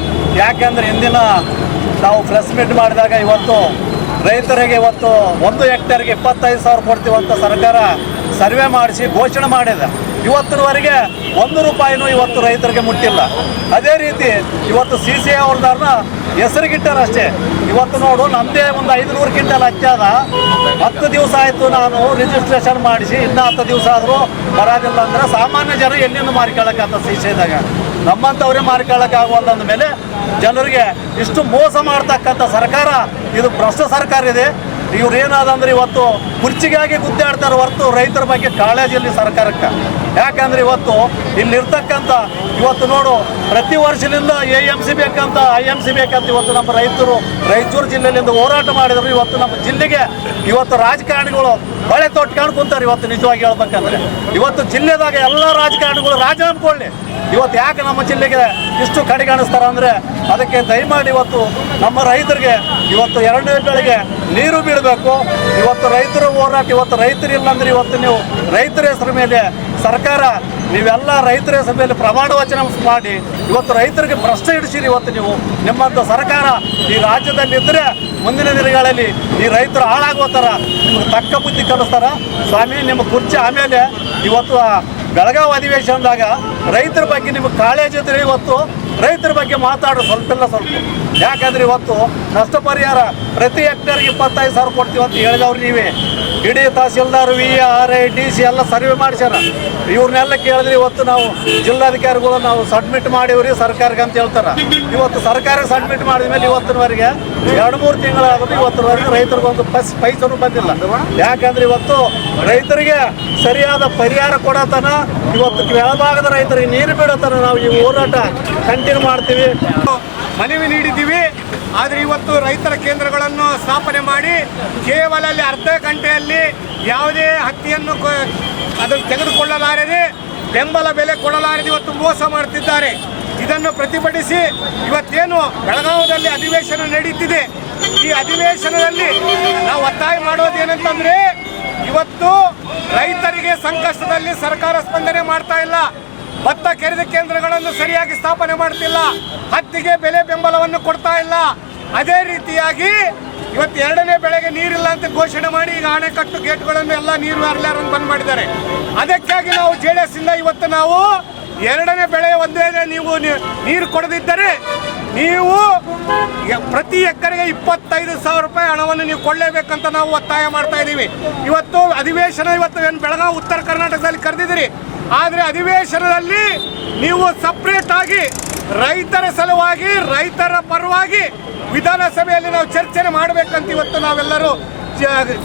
ಯಾಕೆಂದರೆ ಇಂದಿನ ನಾವು ಪ್ರೆಸ್ ಮೀಟ್ ಮಾಡಿದಾಗ ಇವತ್ತು ರೈತರಿಗೆ ಇವತ್ತು 1 ಹೆಕ್ಟೇರ್ಗೆ 25,000 ಕೊಡ್ತೀವಂತ ಸರ್ಕಾರ ಸರ್ವೆ ಮಾಡಿಸಿ ಘೋಷಣೆ ಮಾಡಿದೆ. ಇವತ್ತಿನವರೆಗೆ 1 ರೂಪಾಯಿನೂ ಇವತ್ತು ರೈತರಿಗೆ ಮುಟ್ಟಿಲ್ಲ. ಅದೇ ರೀತಿ ಇವತ್ತು CCI ಅವ್ರದಾರನ್ನ ಹೆಸರಿಗಿಟ್ಟಾರಷ್ಟೇ. ಇವತ್ತು ನೋಡು, ನಮ್ಮದೇ ಒಂದು 500 ಕ್ವಿಂಟಲ್ ಹತ್ತಿ ಅದ, 10 ದಿವಸ ಆಯಿತು ನಾನು ರಿಜಿಸ್ಟ್ರೇಷನ್ ಮಾಡಿಸಿ, ಇನ್ನೂ 10 ದಿವಸ ಆದರೂ ಬರೋದಿಲ್ಲ ಅಂದ್ರೆ ಸಾಮಾನ್ಯ ಜನ ಎಲ್ಲಿಂದ ಮಾರಿಕೊಳ್ಳೋಕ್ಕಾಗ್ತದೆ? CCIದಾಗ ನಮ್ಮಂಥವ್ರೇ ಮಾರಿಕೊಳ್ಳೋಕ್ಕಾಗುವಂದ ಮೇಲೆ ಜನರಿಗೆ ಇಷ್ಟು ಮೋಸ ಮಾಡ್ತಕ್ಕಂಥ ಸರ್ಕಾರ ಇದು ಭ್ರಷ್ಟ ಸರ್ಕಾರ ಇದೆ. ಇವ್ರು ಏನಾದಂದ್ರೆ ಇವತ್ತು ಕುರ್ಚಿಗಾಗಿ ಗುದ್ದಾಡ್ತಾರೆ ಹೊರತು ರೈತರ ಬಗ್ಗೆ ಕಾಳಜಿಯಲ್ಲಿ ಸರ್ಕಾರಕ್ಕೆ. ಯಾಕಂದ್ರೆ ಇವತ್ತು ಇಲ್ಲಿರ್ತಕ್ಕಂಥ ಇವತ್ತು ನೋಡು, ಪ್ರತಿ ವರ್ಷದಿಂದ AMC ಬೇಕಂತ IMC ಬೇಕಂತ ಇವತ್ತು ನಮ್ಮ ರೈತರು ರಾಯಚೂರು ಜಿಲ್ಲೆಯಿಂದ ಹೋರಾಟ ಮಾಡಿದ್ರು. ಇವತ್ತು ನಮ್ಮ ಜಿಲ್ಲೆಗೆ ಇವತ್ತು ರಾಜಕಾರಣಿಗಳು ಬಳೆ ತೊಟ್ಕೊಂಡು ಕುಂತಾರೆ. ಇವತ್ತು ನಿಜವಾಗಿ ಹೇಳ್ಬೇಕಂದ್ರೆ ಇವತ್ತು ಜಿಲ್ಲೆದಾಗ ಎಲ್ಲ ರಾಜಕಾರಣಿಗಳು ರಾಜೀನಾಮೆ ಕೊಡಲಿ. ಇವತ್ತು ಯಾಕೆ ನಮ್ಮ ಜಿಲ್ಲೆಗೆ ಇಷ್ಟು ಕಡೆಗಾಣಿಸ್ತಾರೆ ಅಂದರೆ ಅದಕ್ಕೆ ದಯಮಾಡಿ ಇವತ್ತು ನಮ್ಮ ರೈತರಿಗೆ ಇವತ್ತು ಎರಡನೇ ಬೆಳೆಗೆ ನೀರು ಬಿಡಬೇಕು. ಇವತ್ತು ರೈತರ ಹೋರಾಟ, ಇವತ್ತು ರೈತರಿಲ್ಲ ಅಂದ್ರೆ ಇವತ್ತು ನೀವು ರೈತರ ಹೆಸರ ಮೇಲೆ ಸರ್ಕಾರ ನೀವೆಲ್ಲ ರೈತರ ಹೆಸರ ಮೇಲೆ ಪ್ರಮಾಣ ವಚನ ಮಾಡಿ ಇವತ್ತು ರೈತರಿಗೆ ಭ್ರಷ್ಟ ಹಿಡಿಸಿರಿ. ಇವತ್ತು ನೀವು ನಿಮ್ಮಂಥ ಸರ್ಕಾರ ಈ ರಾಜ್ಯದಲ್ಲಿ ಇದ್ದರೆ ಮುಂದಿನ ದಿನಗಳಲ್ಲಿ ಈ ರೈತರು ಹಾಳಾಗುವ ಥರ ನಿಮ್ಗೆ ತಕ್ಕ ಬುದ್ಧಿ ಕಲಿಸ್ತಾರ. ಸ್ವಾಮಿ, ನಿಮ್ಮ ಕುರ್ಚಿ ಆಮೇಲೆ ಇವತ್ತು ಬೆಳಗಾವಿ ಅಧಿವೇಶನದಾಗ ರೈತರ ಬಗ್ಗೆ ನಿಮಗೆ ಕಾಳಜಿ ಇದ್ರೆ ಇವತ್ತು ರೈತರ ಬಗ್ಗೆ ಮಾತಾಡೋ ಸ್ವಲ್ಪ. ಯಾಕಂದ್ರೆ ಇವತ್ತು ನಷ್ಟ ಪರಿಹಾರ ಪ್ರತಿ ಹೆಕ್ಟೇರ್ಗೆ 25,000 ಕೊಡ್ತೀವಿ ಅಂತ ಹೇಳಿದವ್ರು ನೀವೇ. ಇಡೀ ತಹಸೀಲ್ದಾರ್ VRI DC ಎಲ್ಲ ಸರ್ವೆ ಮಾಡಿಸ್ಯಾರ. ಇವ್ರನ್ನೆಲ್ಲ ಕೇಳಿದ್ರೆ ಇವತ್ತು ನಾವು ಜಿಲ್ಲಾಧಿಕಾರಿಗಳು ನಾವು ಸಬ್ಮಿಟ್ ಮಾಡಿವ್ರಿ ಸರ್ಕಾರಕ್ಕೆ ಅಂತ ಹೇಳ್ತಾರೆ. ಇವತ್ತು ಸರ್ಕಾರಕ್ಕೆ ಸಬ್ಮಿಟ್ ಮಾಡಿದ ಮೇಲೆ ಇವತ್ತಿನವರೆಗೆ 2-3 ತಿಂಗಳಾದರೂ ಇವತ್ತಿನವರೆಗೆ ರೈತರಿಗೊಂದು ಪೈಸನೂ ಬಂದಿಲ್ಲ. ಯಾಕಂದ್ರೆ ಇವತ್ತು ರೈತರಿಗೆ ಸರಿಯಾದ ಪರಿಹಾರ ಕೊಡತನ, ಇವತ್ತು ಕೆಳಭಾಗದ ರೈತರಿಗೆ ನೀರು ಬಿಡತನ ನಾವು ಈ ಹೋರಾಟ ಕಂಟಿನ್ಯೂ ಮಾಡ್ತೀವಿ. ಮನವಿ ನೀಡಿದ್ದೀವಿ. ಆದರೆ ಇವತ್ತು ರೈತರ ಕೇಂದ್ರಗಳನ್ನು ಸ್ಥಾಪನೆ ಮಾಡಿ ಕೇವಲ ಅಲ್ಲಿ ಅರ್ಧ ಗಂಟೆಯಲ್ಲಿ ಯಾವುದೇ ಹತ್ತಿಯನ್ನು ಅದನ್ನು ತೆಗೆದುಕೊಳ್ಳಲಾರದೆ, ಬೆಂಬಲ ಬೆಲೆ ಕೊಡಲಾರದೆ ಇವತ್ತು ಮೋಸ ಮಾಡುತ್ತಿದ್ದಾರೆ. ಇದನ್ನು ಪ್ರತಿಭಟಿಸಿ ಇವತ್ತೇನು ಬೆಳಗಾವಿಯಲ್ಲಿ ಅಧಿವೇಶನ ನಡೀತಿದೆ, ಈ ಅಧಿವೇಶನದಲ್ಲಿ ನಾವು ಒತ್ತಾಯ ಮಾಡೋದೇನಂತಂದ್ರೆ ಇವತ್ತು ರೈತರಿಗೆ ಸಂಕಷ್ಟದಲ್ಲಿ ಸರ್ಕಾರ ಸ್ಪಂದನೆ ಮಾಡ್ತಾ ಇಲ್ಲ. ಭತ್ತ ಖರೀದಿ ಕೇಂದ್ರಗಳನ್ನು ಸರಿಯಾಗಿ ಸ್ಥಾಪನೆ ಮಾಡ್ತಿಲ್ಲ, ಹತ್ತಿಗೆ ಬೆಲೆ ಬೆಂಬಲವನ್ನು ಕೊಡ್ತಾ ಇಲ್ಲ. ಅದೇ ರೀತಿಯಾಗಿ ಇವತ್ತು ಎರಡನೇ ಬೆಳೆಗೆ ನೀರಿಲ್ಲ ಅಂತ ಘೋಷಣೆ ಮಾಡಿ ಈಗ ಅಣೆಕಟ್ಟು ಗೇಟ್ಗಳನ್ನು ಎಲ್ಲ ನೀರು ಹರಿಲಾರನ್ನು ಬಂದ್ ಮಾಡಿದ್ದಾರೆ. ಅದಕ್ಕಾಗಿ ನಾವು JDS ಇಂದ ಇವತ್ತು ನಾವು ಎರಡನೇ ಬೆಳೆ ಒಂದೇ ನೀವು ನೀರು ಕೊಡದಿದ್ದರೆ ನೀವು ಪ್ರತಿ ಎಕರೆಗೆ 25,000 ರೂಪಾಯಿ ಹಣವನ್ನು ನೀವು ಕೊಡಲೇಬೇಕಂತ ನಾವು ಒತ್ತಾಯ ಮಾಡ್ತಾ ಇದ್ದೀವಿ. ಇವತ್ತು ಅಧಿವೇಶನ ಏನು ಬೆಳಗಾವಿ ಉತ್ತರ ಕರ್ನಾಟಕದಲ್ಲಿ ಕರೆದಿದ್ದೀರಿ, ಆದರೆ ಅಧಿವೇಶನದಲ್ಲಿ ನೀವು ಸಪ್ರೇಟ್ ಆಗಿ ರೈತರ ಸಲುವಾಗಿ ರೈತರ ಪರವಾಗಿ ವಿಧಾನಸಭೆಯಲ್ಲಿ ನಾವು ಚರ್ಚೆ ಮಾಡಬೇಕಂತ ಇವತ್ತು ನಾವೆಲ್ಲರೂ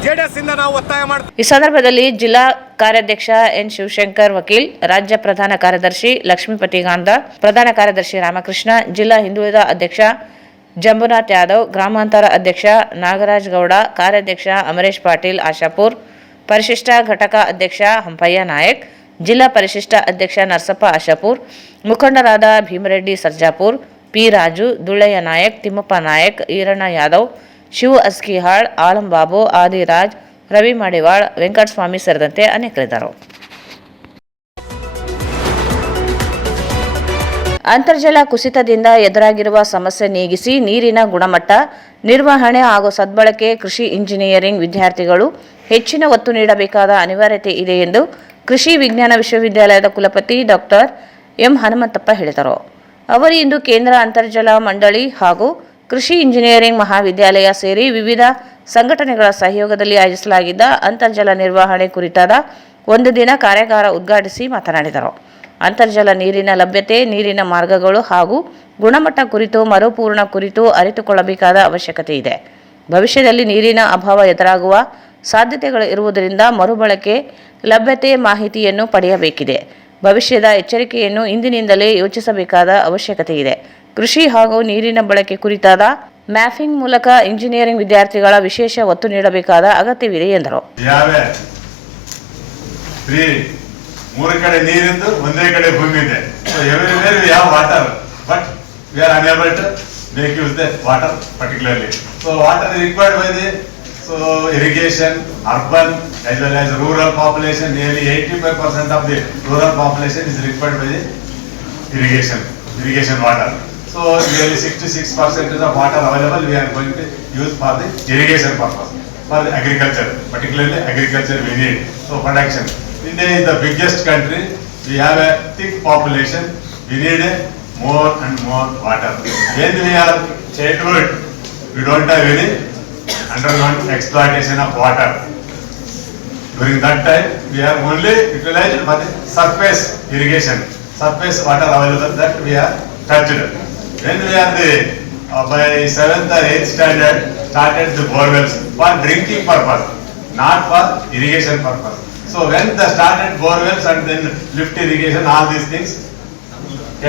JDS ಇಂದ ನಾವು ಒತ್ತಾಯ ಮಾಡ್ತೀವಿ. ಈ ಸಂದರ್ಭದಲ್ಲಿ ಜಿಲ್ಲಾ ಕಾರ್ಯಾಧ್ಯಕ್ಷ ಎನ್ ಶಿವಶಂಕರ್ ವಕೀಲ್, ರಾಜ್ಯ ಪ್ರಧಾನ ಕಾರ್ಯದರ್ಶಿ ಲಕ್ಷ್ಮೀಪತಿ ಗಾಂಧ, ಪ್ರಧಾನ ಕಾರ್ಯದರ್ಶಿ ರಾಮಕೃಷ್ಣ, ಜಿಲ್ಲಾ ಹಿಂದುಳಿದ ಅಧ್ಯಕ್ಷ ಜಂಬುನಾಥ್ ಯಾದವ್, ಗ್ರಾಮಾಂತರ ಅಧ್ಯಕ್ಷ ನಾಗರಾಜ್ ಗೌಡ, ಕಾರ್ಯಾಧ್ಯಕ್ಷ ಅಮರೇಶ್ ಪಾಟೀಲ್ ಆಶಾಪುರ್, ಪರಿಶಿಷ್ಟ ಘಟಕ ಅಧ್ಯಕ್ಷ ಹಂಪಯ್ಯ ನಾಯಕ್, ಜಿಲ್ಲಾ ಪರಿಶಿಷ್ಟ ಅಧ್ಯಕ್ಷ ನರಸಪ್ಪ ಆಶಾಪುರ್, ಮುಖಂಡರಾದ ಭೀಮರೆಡ್ಡಿ ಸರ್ಜಾಪುರ್, ಪಿ ರಾಜು, ದುಳ್ಳಯ್ಯ ನಾಯಕ್, ತಿಮ್ಮಪ್ಪ ನಾಯಕ್, ಈರಣ್ಣ ಯಾದವ್, ಶಿವು ಅಸ್ಕಿಹಾಳ್, ಆಲಂ ಬಾಬು, ಆದಿರಾಜ್, ರವಿ ಮಾಡಿವಾಳ್, ವೆಂಕಟಸ್ವಾಮಿ ಸೇರಿದಂತೆ ಅನೇಕರಿದ್ದರು. ಅಂತರ್ಜಲ ಕುಸಿತದಿಂದ ಎದುರಾಗಿರುವ ಸಮಸ್ಯೆ ನೀಗಿಸಿ ನೀರಿನ ಗುಣಮಟ್ಟ, ನಿರ್ವಹಣೆ ಹಾಗೂ ಸದ್ಬಳಕೆ ಕೃಷಿ ಇಂಜಿನಿಯರಿಂಗ್ ವಿದ್ಯಾರ್ಥಿಗಳು ಹೆಚ್ಚಿನ ಒತ್ತು ನೀಡಬೇಕಾದ ಅನಿವಾರ್ಯತೆ ಇದೆ ಎಂದು ಕೃಷಿ ವಿಜ್ಞಾನ ವಿಶ್ವವಿದ್ಯಾಲಯದ ಕುಲಪತಿ ಡಾಕ್ಟರ್ ಎಂ ಹನುಮಂತಪ್ಪ ಹೇಳಿದರು. ಅವರು ಇಂದು ಕೇಂದ್ರ ಅಂತರ್ಜಲ ಮಂಡಳಿ ಹಾಗೂ ಕೃಷಿ ಇಂಜಿನಿಯರಿಂಗ್ ಮಹಾವಿದ್ಯಾಲಯ ಸೇರಿ ವಿವಿಧ ಸಂಘಟನೆಗಳ ಸಹಯೋಗದಲ್ಲಿ ಆಯೋಜಿಸಲಾಗಿದ್ದ ಅಂತರ್ಜಲ ನಿರ್ವಹಣೆ ಕುರಿತಾದ ಒಂದು ದಿನ ಕಾರ್ಯಾಗಾರ ಉದ್ಘಾಟಿಸಿ ಮಾತನಾಡಿದರು. ಅಂತರ್ಜಲ ನೀರಿನ ಲಭ್ಯತೆ, ನೀರಿನ ಮಾರ್ಗಗಳು ಹಾಗೂ ಗುಣಮಟ್ಟ ಕುರಿತು ಮರುಪೂರ್ಣ ಕುರಿತು ಅರಿತುಕೊಳ್ಳಬೇಕಾದ ಅವಶ್ಯಕತೆ ಇದೆ. ಭವಿಷ್ಯದಲ್ಲಿ ನೀರಿನ ಅಭಾವ ಎದುರಾಗುವ ಸಾಧ್ಯತೆಗಳು ಇರುವುದರಿಂದ ಮರುಬಳಕೆ, ಲಭ್ಯತೆ ಮಾಹಿತಿಯನ್ನು ಪಡೆಯಬೇಕಿದೆ. ಭವಿಷ್ಯದ ಎಚ್ಚರಿಕೆಯನ್ನು ಇಂದಿನಿಂದಲೇ ಯೋಚಿಸಬೇಕಾದ ಅವಶ್ಯಕತೆ ಇದೆ. ಕೃಷಿ ಹಾಗೂ ನೀರಿನ ಬಳಕೆ ಕುರಿತಾದ ಮ್ಯಾಪಿಂಗ್ ಮೂಲಕ ಇಂಜಿನಿಯರಿಂಗ್ ವಿದ್ಯಾರ್ಥಿಗಳ ವಿಶೇಷ ಒತ್ತು ನೀಡಬೇಕಾದ ಅಗತ್ಯವಿದೆ ಎಂದರು. ಮೂರು ಕಡೆ ನೀರಿಂದು, ಒಂದೇ ಕಡೆ ಭೂಮಿ ಇದೆ. Everywhere we have water, but we are unable to make use the water particularly. So water is required by the irrigation, urban as well as rural population. Nearly 85% of the rural population is required by the irrigation water. So nearly 66% of water available we are going to use for the irrigation purpose. For the agriculture, particularly agriculture we need. So production. India is the biggest country. We have a thick population. We need more and more water. When we are childhood, we don't have any underground exploitation of water. During that time, we are only utilized for the surface irrigation, surface water available that we are touched. When we are by 7th or 8th standard, started the borewells for drinking purpose, not for irrigation purpose. So when they started borewells and then lift irrigation, all these things,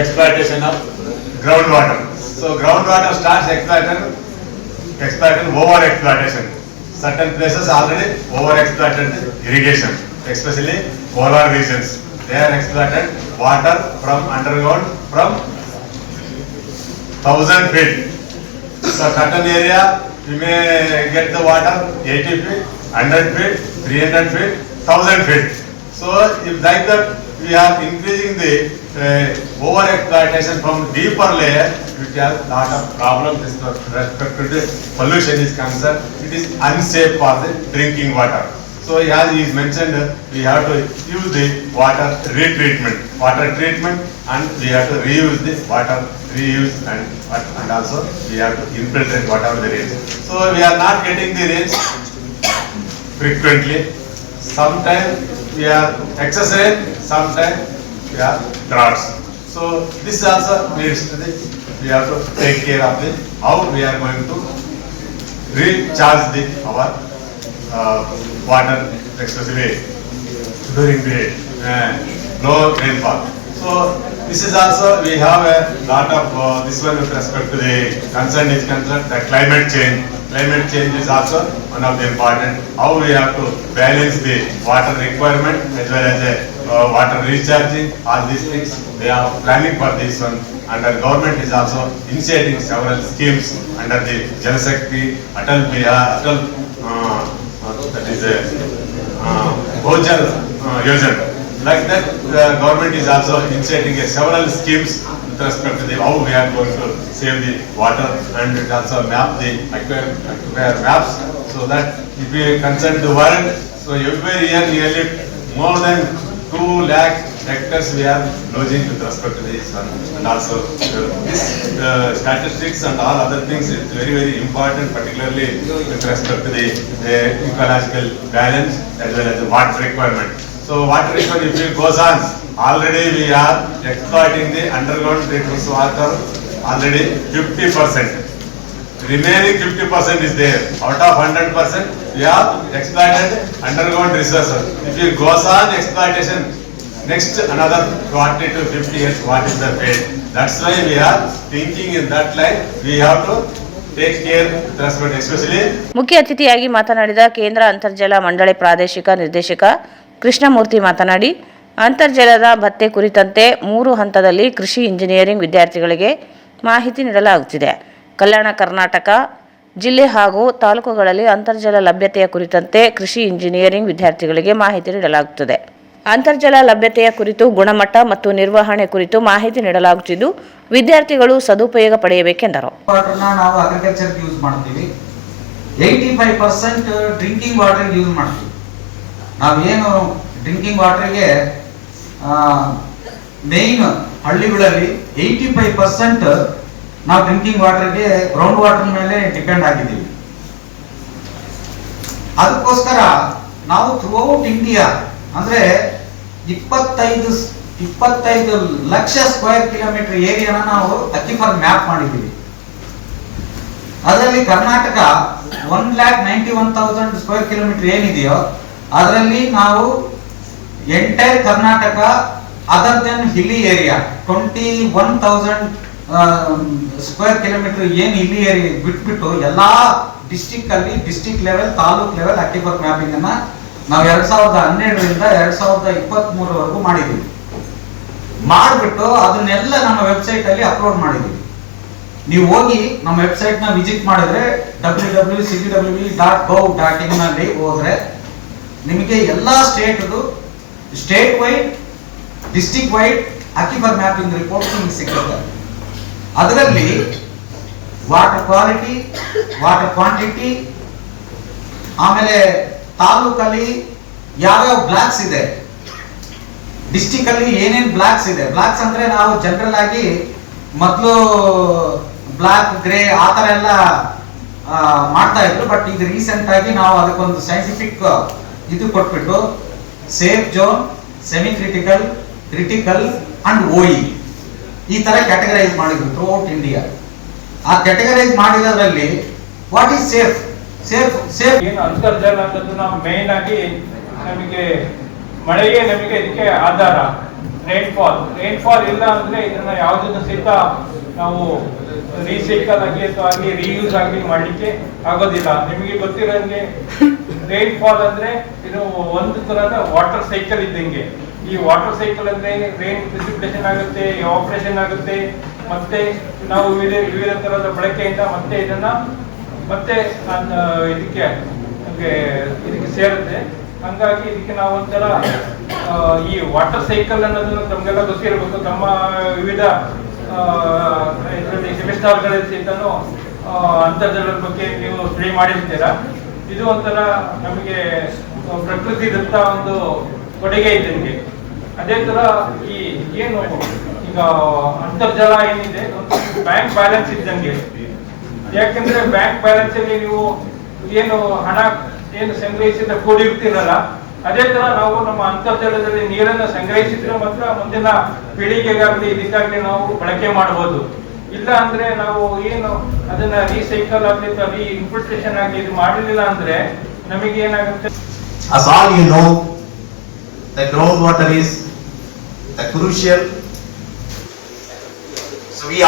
exploitation of groundwater. So groundwater starts exploiting over exploitation. Certain places already over exploited irrigation, especially polar regions. They are exploited water from underground from 1,000 feet. So certain area we may get the water 80 feet, 100 feet, 300 feet, 1,000 feet. So if like that we are increasing the over exploitation from deeper layer, which has lot of problems with respect to the pollution is concerned. It is unsafe for the drinking water. So as is mentioned, we have to use the water retreatment, and we have to reuse the water, and also we have to infiltrate whatever the rains. So we are not getting the rains frequently. Sometimes we are excess rain, sometimes we are droughts. So this also needs to be, we have to take care of the how we are going to recharge our water, especially during the low rainfall. So this is also, we have a lot of this one with respect to the concern is concerned, the climate change. Climate change is also one of the important, how we have to balance the water requirement as well as the water recharging, all these things. They are planning for this one, and the government is also initiating several schemes under the Jal Shakti, Atal that is Bhojal Yojana. Like that, the government is also initiating several schemes with respect to how we are going to save the water, and it also map the acquire maps, so that if we concern the world, so every year nearly more than 2 lakh hectares we are losing with respect to this one. And also this statistics and all other things is very, very important, particularly with respect to the ecological balance as well as the water requirement. So water requirement, if it goes on, already we are exploiting the underground resource water already 50%. Remaining 50% is there. Out of 100%, we have exploited underground resources. If it goes on exploitation, next another 40 to 50 years, what is the fate? That's why we are thinking in that line. We have to take care with respect, especially. ಮುಖ್ಯ ಅತಿಥಿಯಾಗಿ ಮಾತನಾಡಿದ ಕೇಂದ್ರ ಅಂತರ್ಜಲ ಮಂಡಳಿ ಪ್ರಾದೇಶಿಕ ನಿರ್ದೇಶಕ ಕೃಷ್ಣಮೂರ್ತಿ ಮಾತನಾಡಿ, ಅಂತರ್ಜಲದ ಭತ್ಯೆ ಕುರಿತಂತೆ 3 ಹಂತದಲ್ಲಿ ಕೃಷಿ ಇಂಜಿನಿಯರಿಂಗ್ ವಿದ್ಯಾರ್ಥಿಗಳಿಗೆ ಮಾಹಿತಿ ನೀಡಲಾಗುತ್ತಿದೆ. ಕಲ್ಯಾಣ ಕರ್ನಾಟಕ ಜಿಲ್ಲೆ ಹಾಗೂ ತಾಲೂಕುಗಳಲ್ಲಿ ಅಂತರ್ಜಲ ಲಭ್ಯತೆಯ ಕುರಿತಂತೆ ಕೃಷಿ ಇಂಜಿನಿಯರಿಂಗ್ ವಿದ್ಯಾರ್ಥಿಗಳಿಗೆ ಮಾಹಿತಿ ನೀಡಲಾಗುತ್ತದೆ. ಅಂತರ್ಜಲ ಲಭ್ಯತೆಯ ಕುರಿತು ಗುಣಮಟ್ಟ ಮತ್ತು ನಿರ್ವಹಣೆ ಕುರಿತು ಮಾಹಿತಿ ನೀಡಲಾಗುತ್ತಿದ್ದು, ವಿದ್ಯಾರ್ಥಿಗಳು ಸದುಪಯೋಗ ಪಡೆಯಬೇಕೆಂದರು. ನಾವು ಅಗ್ರಿಕಲ್ಚರ್ ಯೂಸ್ ಮಾಡ್ತೀವಿ. 85% ಡ್ರಿಂಕಿಂಗ್ ವಾಟರ್ ಯೂಸ್ ಮಾಡ್ತೀವಿ. ನಾವೇನು ಡ್ರಿಂಕಿಂಗ್ ವಾಟರ್ಗೆ ಮೇನ್ ಹಳ್ಳಿಗಳಲ್ಲಿ 85% ನಾವು ಡ್ರಿಂಕಿಂಗ್ ವಾಟರ್ಗೆ ಗ್ರೌಂಡ್ ವಾಟರ್ ಮೇಲೆ ಡಿಪೆಂಡ್ ಆಗಿದ್ದೀವಿ. ಅದಕ್ಕೋಸ್ಕರ ನಾವು ಥ್ರೂಔಟ್ ಇಂಡಿಯಾ ಅಂದ್ರೆ 25 ಲಕ್ಷ ಸ್ಕ್ವೇರ್ ಕಿಲೋಮೀಟರ್ ಏರಿಯಾನ ನಾವು ಅಕ್ಯುಫರ್ ಮ್ಯಾಪ್ ಮಾಡಿದ್ದೀವಿ. ಅದರಲ್ಲಿ ಕರ್ನಾಟಕ 1,91,000 ಸ್ಕ್ವೇರ್ ಕಿಲೋಮೀಟರ್ ಏನಿದೆಯೋ ಅದರಲ್ಲಿ ನಾವು entire Karnataka other then hilly area 21,000 square kilometre ಏನು ಹಿಲ್ಲಿ ಏರಿಯಾ ಬಿಟ್ಬಿಟ್ಟು ಎಲ್ಲಾ ಡಿಸ್ಟಿಕ್ ಅಲ್ಲಿ district level, taluk level aquifer mapping ಅನ್ನ ನಾವು 2012ರಿಂದ 2023ವರೆಗೂ ಮಾಡಿದ್ದೀವಿ. ಮಾಡಿಬಿಟ್ಟು ಅದನ್ನೆಲ್ಲ ನಮ್ಮ ವೆಬ್ಸೈಟ್ ಅಲ್ಲಿ ಅಪ್ಲೋಡ್ ಮಾಡಿದ್ದೀವಿ. ನೀವು ಹೋಗಿ ನಮ್ಮ ವೆಬ್ಸೈಟ್ ನ ವಿಸಿಟ್ ಮಾಡಿದ್ರೆ www.cpwv.gov.in ನಲ್ಲಿ ಹೋದ್ರೆ ನಿಮಗೆ ಎಲ್ಲಾ state wide, district wide aquifer mapping report ನಿಮಗೆ ಸಿಗುತ್ತೆ. ಅದರಲ್ಲಿ ವಾಟರ್ ಕ್ವಾಲಿಟಿ, ವಾಟರ್ ಕ್ವಾಂಟಿಟಿ, ಆಮೇಲೆ ತಾಲೂಕಲ್ಲಿ ಯಾವ್ಯಾವ ಬ್ಲಾಕ್ಸ್ ಇದೆ, ಡಿಸ್ಟಿಕ್ ಅಲ್ಲಿ ಏನೇನ್ ಬ್ಲಾಕ್ಸ್ ಇದೆ. ಬ್ಲಾಕ್ಸ್ ಅಂದ್ರೆ ನಾವು ಜನರಲ್ ಆಗಿ ಮೊದಲು ಬ್ಲಾಕ್, ಗ್ರೇ ಆ ತರ ಎಲ್ಲ ಮಾಡ್ತಾ ಇದ್ರು. ಬಟ್ ಈಗ ರೀಸೆಂಟ್ ಆಗಿ ನಾವು ಅದಕ್ಕೊಂದು ಸೈಂಟಿಫಿಕ್ ಇದು ಕೊಟ್ಬಿಟ್ಟು safe zone, semi critical, critical and OE ಈ ತರ ಕ್ಯಾಟಗರೈಸ್ ಮಾಡಿದ್ರು ಥ್ರೂಔಟ್ ಇಂಡಿಯಾ. ಆ ಕ್ಯಾಟಗರೈಸ್ ಮಾಡಿರೋದ್ರಲ್ಲಿ ವಾಟ್ ಈಸ್ ಸೇಫ್ ಏನು ಅಂತರ್ಜಲ ಅನ್ನೋದು ನಾವು ಮೇನ್ ಆಗಿ ನಮಗೆ ಮಳೆಗೆ ನಮಗೆ ಇದಕ್ಕೆ ಆಧಾರ. ರೈನ್ಫಾಲ್ ಇಲ್ಲ ಅಂದ್ರೆ ಇದನ್ನ ಯಾವುದನ್ನು ಸಹಿತ ನಾವು ರೀಸೈಕಲ್ ಆಗಲಿ ಅಥವಾ ಆಗಲಿ ರೀಯೂಸ್ ಆಗಲಿ ಮಾಡ್ಲಿಕ್ಕೆ ಆಗೋದಿಲ್ಲ. ನಿಮಗೆ ಗೊತ್ತಿರೋಂಗೆ ರೈನ್ಫಾಲ್ ಅಂದ್ರೆ ಇದು ಒಂದು ತರದ ವಾಟರ್ ಸೈಕಲ್ ಇದ್ದಂಗೆ. ಈ ವಾಟರ್ ಸೈಕಲ್ ಅಂದ್ರೆ ರೈನ್ ಪ್ರಿಸಿಪಿಟೇಷನ್ ಆಗುತ್ತೆ, ಎವಾಪರೇಷನ್ ಆಗುತ್ತೆ, ಮತ್ತೆ ನಾವು ವಿವಿಧ ತರದ ಬಳಕೆಯಿಂದ ಮತ್ತೆ ಇದನ್ನ ಮತ್ತೆ ಇದಕ್ಕೆ ಸೇರುತ್ತೆ. ಹಂಗಾಗಿ ಇದಕ್ಕೆ ನಾವು ಒಂಥರ ಈ ವಾಟರ್ ಸೈಕಲ್ ಅನ್ನೋದು ನಮ್ಗೆಲ್ಲ ಗೊತ್ತಿರಬೇಕು. ನಮ್ಮ ವಿವಿಧ ಇದರಲ್ಲಿ ಸೆಮಿಸ್ಟರ್ಗಳಲ್ಲಿ ಸಹಿತನು ಅಂತರ್ಜಲದ ಬಗ್ಗೆ ನೀವು ಸ್ಟಡಿ ಮಾಡಿರ್ತೀರಾ. ಇದು ಒಂಥರ ನಮಗೆ ಪ್ರಕೃತಿ ದತ್ತ ಒಂದು ಕೊಡುಗೆ ಇದ್ದಂಗೆ. ಅದೇ ತರ ಈ ಏನು ಈಗ ಅಂತರ್ಜಲ ಏನಿದೆ ಒಂದು ಬ್ಯಾಂಕ್ ಬ್ಯಾಲೆನ್ಸ್ ಇದ್ದಂಗೆ. ಯಾಕಂದ್ರೆ ಬ್ಯಾಂಕ್ ಬ್ಯಾಲೆನ್ಸ್ ಅಲ್ಲಿ ನೀವು ಏನು ಹಣ ಏನು ಸಂಗ್ರಹಿಸಿದ ಕೂಡಿರ್ತೀರಲ್ಲ, ಅದೇ ತರ ನಾವು ನಮ್ಮ ಅಂತರ್ಜಲದಲ್ಲಿ ನೀರನ್ನು ಸಂಗ್ರಹಿಸಿದ್ರೆ ಮಾತ್ರ ಮುಂದಿನ ಪೀಳಿಗೆಗಾಗಲಿ ಇದಕ್ಕಾಗಲಿ ನಾವು ಬಳಕೆ ಮಾಡಬಹುದು. ಇಲ್ಲ ಅಂದ್ರೆ ನಾವು ಏನು ಅದನ್ನ ರೀಸೈಕಲ್ ಆಗಲಿ ರೀ ಇನ್ಫಿಲ್ಟ್ರೇಷನ್ ಆಗಲಿ ಇದು ಮಾಡಲಿಲ್ಲ ಅಂದ್ರೆ ನಮಗೆ ಏನಾಗುತ್ತೆ. As all you know, the groundwater is the crucial. So we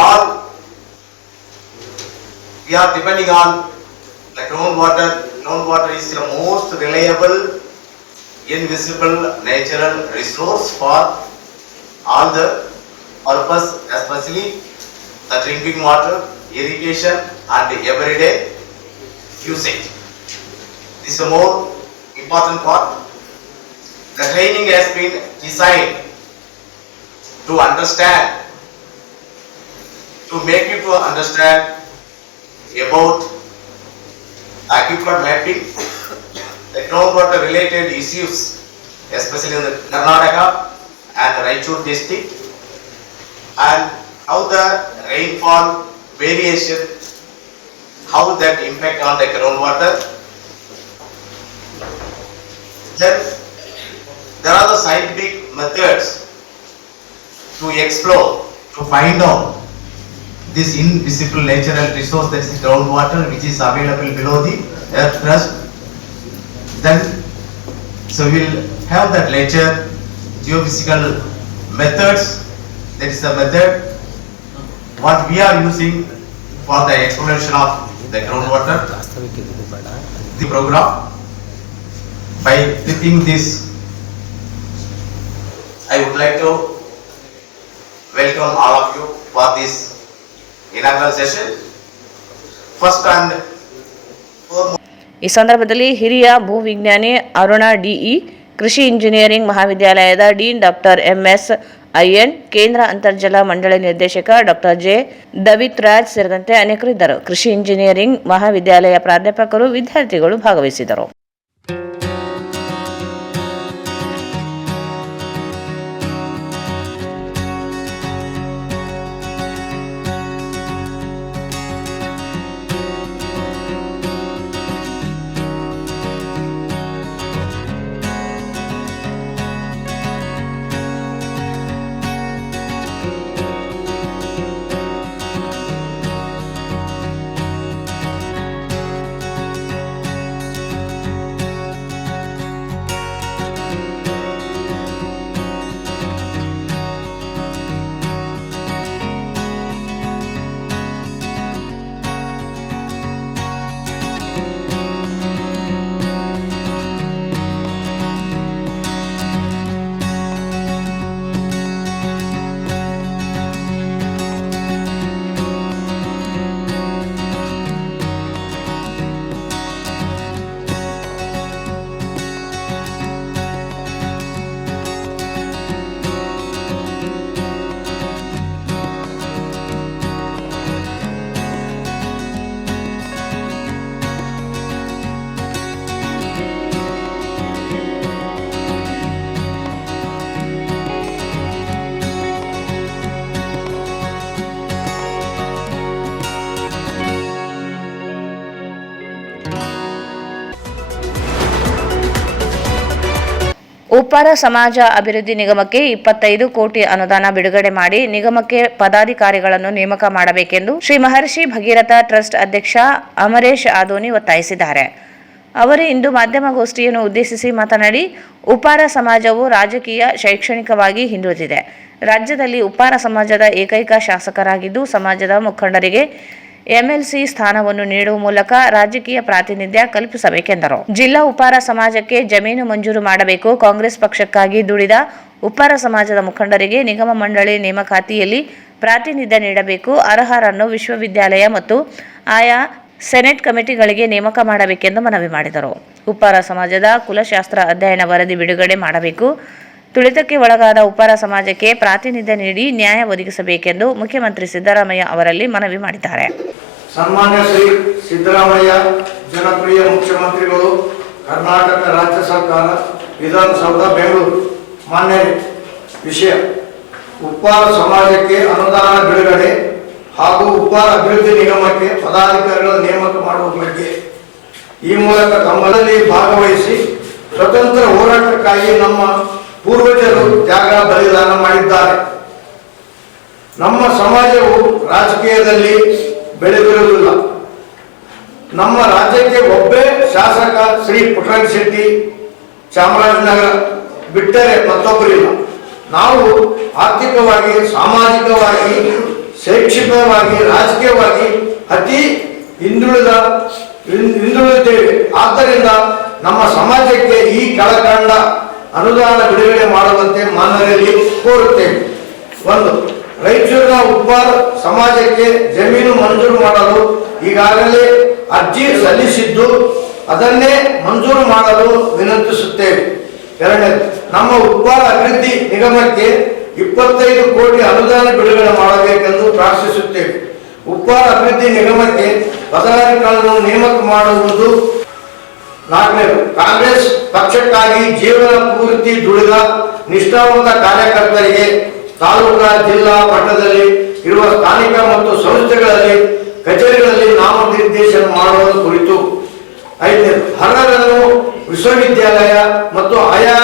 are depending on the groundwater. Groundwater is the most reliable, invisible natural resource for all the purpose, especially the drinking water, irrigation and everyday usage. This is a more important part. The training has been designed to understand, to make you to understand about aquifer mapping, the groundwater related issues, especially in the Karnataka and Raichur district, and how the rainfall variation, how that impact on the groundwater. Then there are the scientific methods to explore, to find out this invisible natural resource, that is groundwater, which is available below the earth crust. Then, so we will have that later geophysical methods, that is the method what we are using for the exploration of the groundwater. The program, by flipping this, I would like to welcome all of you for this inaugural session. First and foremost, ಈ ಸಂದರ್ಭದಲ್ಲಿ ಹಿರಿಯ ಭೂವಿಜ್ಞಾನಿ Aruna DE, ಕೃಷಿ engineering ಮಹಾವಿದ್ಯಾಲಯದ dean doctor MS ಅಯ್ಯನ್, ಕೇಂದ್ರ ಅಂತರ್ಜಲ ಮಂಡಳಿ ನಿರ್ದೇಶಕ doctor J ದವಿತ್ Raj ಸೇರಿದಂತೆ ಅನೇಕರು ಇದ್ದರು. ಕೃಷಿ ಇಂಜಿನಿಯರಿಂಗ್ ಮಹಾವಿದ್ಯಾಲಯ ಪ್ರಾಧ್ಯಾಪಕರು, ವಿದ್ಯಾರ್ಥಿಗಳು ಭಾಗವಹಿಸಿದರು. ಉಪ್ಪಾರ ಸಮಾಜ ಅಭಿವೃದ್ಧಿ ನಿಗಮಕ್ಕೆ 25 ಕೋಟಿ ಅನುದಾನ ಬಿಡುಗಡೆ ಮಾಡಿ ನಿಗಮಕ್ಕೆ ಪದಾಧಿಕಾರಿಗಳನ್ನು ನೇಮಕ ಮಾಡಬೇಕೆಂದು ಶ್ರೀ ಮಹರ್ಷಿ ಭಗೀರಥ ಟ್ರಸ್ಟ್ ಅಧ್ಯಕ್ಷ ಅಮರೇಶ್ ಆದೋನಿ ಒತ್ತಾಯಿಸಿದ್ದಾರೆ. ಅವರು ಇಂದು ಮಾಧ್ಯಮಗೋಷ್ಠಿಯನ್ನು ಉದ್ದೇಶಿಸಿ ಮಾತನಾಡಿ, ಉಪ್ಪಾರ ಸಮಾಜವು ರಾಜಕೀಯ, ಶೈಕ್ಷಣಿಕವಾಗಿ ಹಿಂದುಳಿದಿದೆ. ರಾಜ್ಯದಲ್ಲಿ ಉಪ್ಪಾರ ಸಮಾಜದ ಏಕೈಕ ಶಾಸಕರಾಗಿದ್ದು, ಸಮಾಜದ ಮುಖಂಡರಿಗೆ ಎಂಎಲ್ಸಿ ಸ್ಥಾನವನ್ನು ನೀಡುವ ಮೂಲಕ ರಾಜಕೀಯ ಪ್ರಾತಿನಿಧ್ಯ ಕಲ್ಪಿಸಬೇಕೆಂದರು. ಜಿಲ್ಲಾ ಉಪ್ಪಾರ ಸಮಾಜಕ್ಕೆ ಜಮೀನು ಮಂಜೂರು ಮಾಡಬೇಕು. ಕಾಂಗ್ರೆಸ್ ಪಕ್ಷಕ್ಕಾಗಿ ದುಡಿದ ಉಪ್ಪಾರ ಸಮಾಜದ ಮುಖಂಡರಿಗೆ ನಿಗಮ ಮಂಡಳಿ ನೇಮಕಾತಿಯಲ್ಲಿ ಪ್ರಾತಿನಿಧ್ಯ ನೀಡಬೇಕು. ಅರ್ಹರನ್ನು ವಿಶ್ವವಿದ್ಯಾಲಯ ಮತ್ತು ಆಯಾ ಸೆನೆಟ್ ಕಮಿಟಿಗಳಿಗೆ ನೇಮಕ ಮಾಡಬೇಕೆಂದು ಮನವಿ ಮಾಡಿದರು. ಉಪ್ಪಾರ ಸಮಾಜದ ಕುಲಶಾಸ್ತ್ರ ಅಧ್ಯಯನ ವರದಿ ಬಿಡುಗಡೆ ಮಾಡಬೇಕು. ತುಳಿತಕ್ಕೆ ಒಳಗಾದ ಉಪ್ಪಾರ ಸಮಾಜಕ್ಕೆ ಪ್ರಾತಿನಿಧ್ಯ ನೀಡಿ ನ್ಯಾಯ ಒದಗಿಸಬೇಕೆಂದು ಮುಖ್ಯಮಂತ್ರಿ ಸಿದ್ದರಾಮಯ್ಯ ಅವರಲ್ಲಿ ಮನವಿ ಮಾಡಿದ್ದಾರೆ. ಸನ್ಮಾನ್ಯ ಶ್ರೀ ಸಿದ್ದರಾಮಯ್ಯ ಜನಪ್ರಿಯ ಮುಖ್ಯಮಂತ್ರಿಗಳು, ಕರ್ನಾಟಕ ರಾಜ್ಯ ಸರ್ಕಾರ, ವಿಧಾನಸೌಧ ಬೆಂಗಳೂರು. ಮಾನ್ಯ ವಿಷಯ, ಉಪ್ಪಾರ ಸಮಾಜಕ್ಕೆ ಅನುದಾನ ಬಿಡುಗಡೆ ಹಾಗೂ ಉಪ್ಪಾರ ಅಭಿವೃದ್ಧಿ ನಿಗಮಕ್ಕೆ ಪದಾಧಿಕಾರಿಗಳ ನೇಮಕ ಮಾಡುವ ಬಗ್ಗೆ ಈ ಮೂಲಕ ತಮ್ಮಲ್ಲಿ ಭಾಗವಹಿಸಿ ಸ್ವತಂತ್ರ ಹೋರಾಟಕ್ಕಾಗಿ ನಮ್ಮ ಪೂರ್ವಜರು ತ್ಯಾಗ ಬಲಿದಾನ ಮಾಡಿದ್ದಾರೆ. ನಮ್ಮ ಸಮಾಜವು ರಾಜಕೀಯದಲ್ಲಿ ಬೆಳೆದಿರುವುದಿಲ್ಲ. ನಮ್ಮ ರಾಜ್ಯಕ್ಕೆ ಒಬ್ಬೇ ಶಾಸಕ ಶ್ರೀ ಪುಟ್ಟರಂಗ ಶೆಟ್ಟಿ ಚಾಮರಾಜನಗರ ಬಿಟ್ಟರೆ ಮತ್ತೊಬ್ಬರಿಲ್ಲ. ನಾವು ಆರ್ಥಿಕವಾಗಿ, ಸಾಮಾಜಿಕವಾಗಿ, ಶೈಕ್ಷಣಿಕವಾಗಿ, ರಾಜಕೀಯವಾಗಿ ಅತಿ ಹಿಂದುಳಿದಿದ್ದೇವೆ. ಆದ್ದರಿಂದ ನಮ್ಮ ಸಮಾಜಕ್ಕೆ ಈ ಕೆಳಕಂಡ ಅನುದಾನ ಬಿಡುಗಡೆ ಮಾಡುವಂತೆ ಮಾನ್ಯರಲ್ಲಿ ಕೋರುತ್ತೇವೆ. 1. ರಾಯಚೂರಿನ ಉಪ್ಪಾರ ಸಮಾಜಕ್ಕೆ ಜಮೀನು ಮಂಜೂರು ಮಾಡಲು ಈಗಾಗಲೇ ಅರ್ಜಿ ಸಲ್ಲಿಸಿದ್ದು, ಅದನ್ನೇ ಮಂಜೂರು ಮಾಡಲು ವಿನಂತಿಸುತ್ತೇವೆ. 2. ನಮ್ಮ ಉಪ್ಪಾರ ಅಭಿವೃದ್ಧಿ ನಿಗಮಕ್ಕೆ 25 ಕೋಟಿ ಅನುದಾನ ಬಿಡುಗಡೆ ಮಾಡಬೇಕೆಂದು ಪ್ರಾರ್ಥಿಸುತ್ತೇವೆ. ಉಪ್ಪಾರ ಅಭಿವೃದ್ಧಿ ನಿಗಮಕ್ಕೆ ಪದಾಧಿಕಾರಿಗಳನ್ನು ನೇಮಕ ಮಾಡುವುದು 4ನೇದು, ಕಾಂಗ್ರೆಸ್ ಪಕ್ಷಕ್ಕಾಗಿ ಜೀವನ ಪೂರ್ತಿ ದುಡಿದ ನಿಷ್ಠಾವಂತ ಕಾರ್ಯಕರ್ತರಿಗೆ ತಾಲೂಕಾ ಜಿಲ್ಲಾ ಮಟ್ಟದಲ್ಲಿ ಇರುವ ಸ್ಥಾನಿಕ ಮತ್ತು ಸಂಸ್ಥೆಗಳಲ್ಲಿ ಕಚೇರಿಗಳಲ್ಲಿ ನಾಮನಿರ್ದೇಶನ ಮಾಡುವ ಕುರಿತು. 5ನೇದು, ಅರ್ಹರನ್ನು ವಿಶ್ವವಿದ್ಯಾಲಯ ಮತ್ತು ಆಯಾ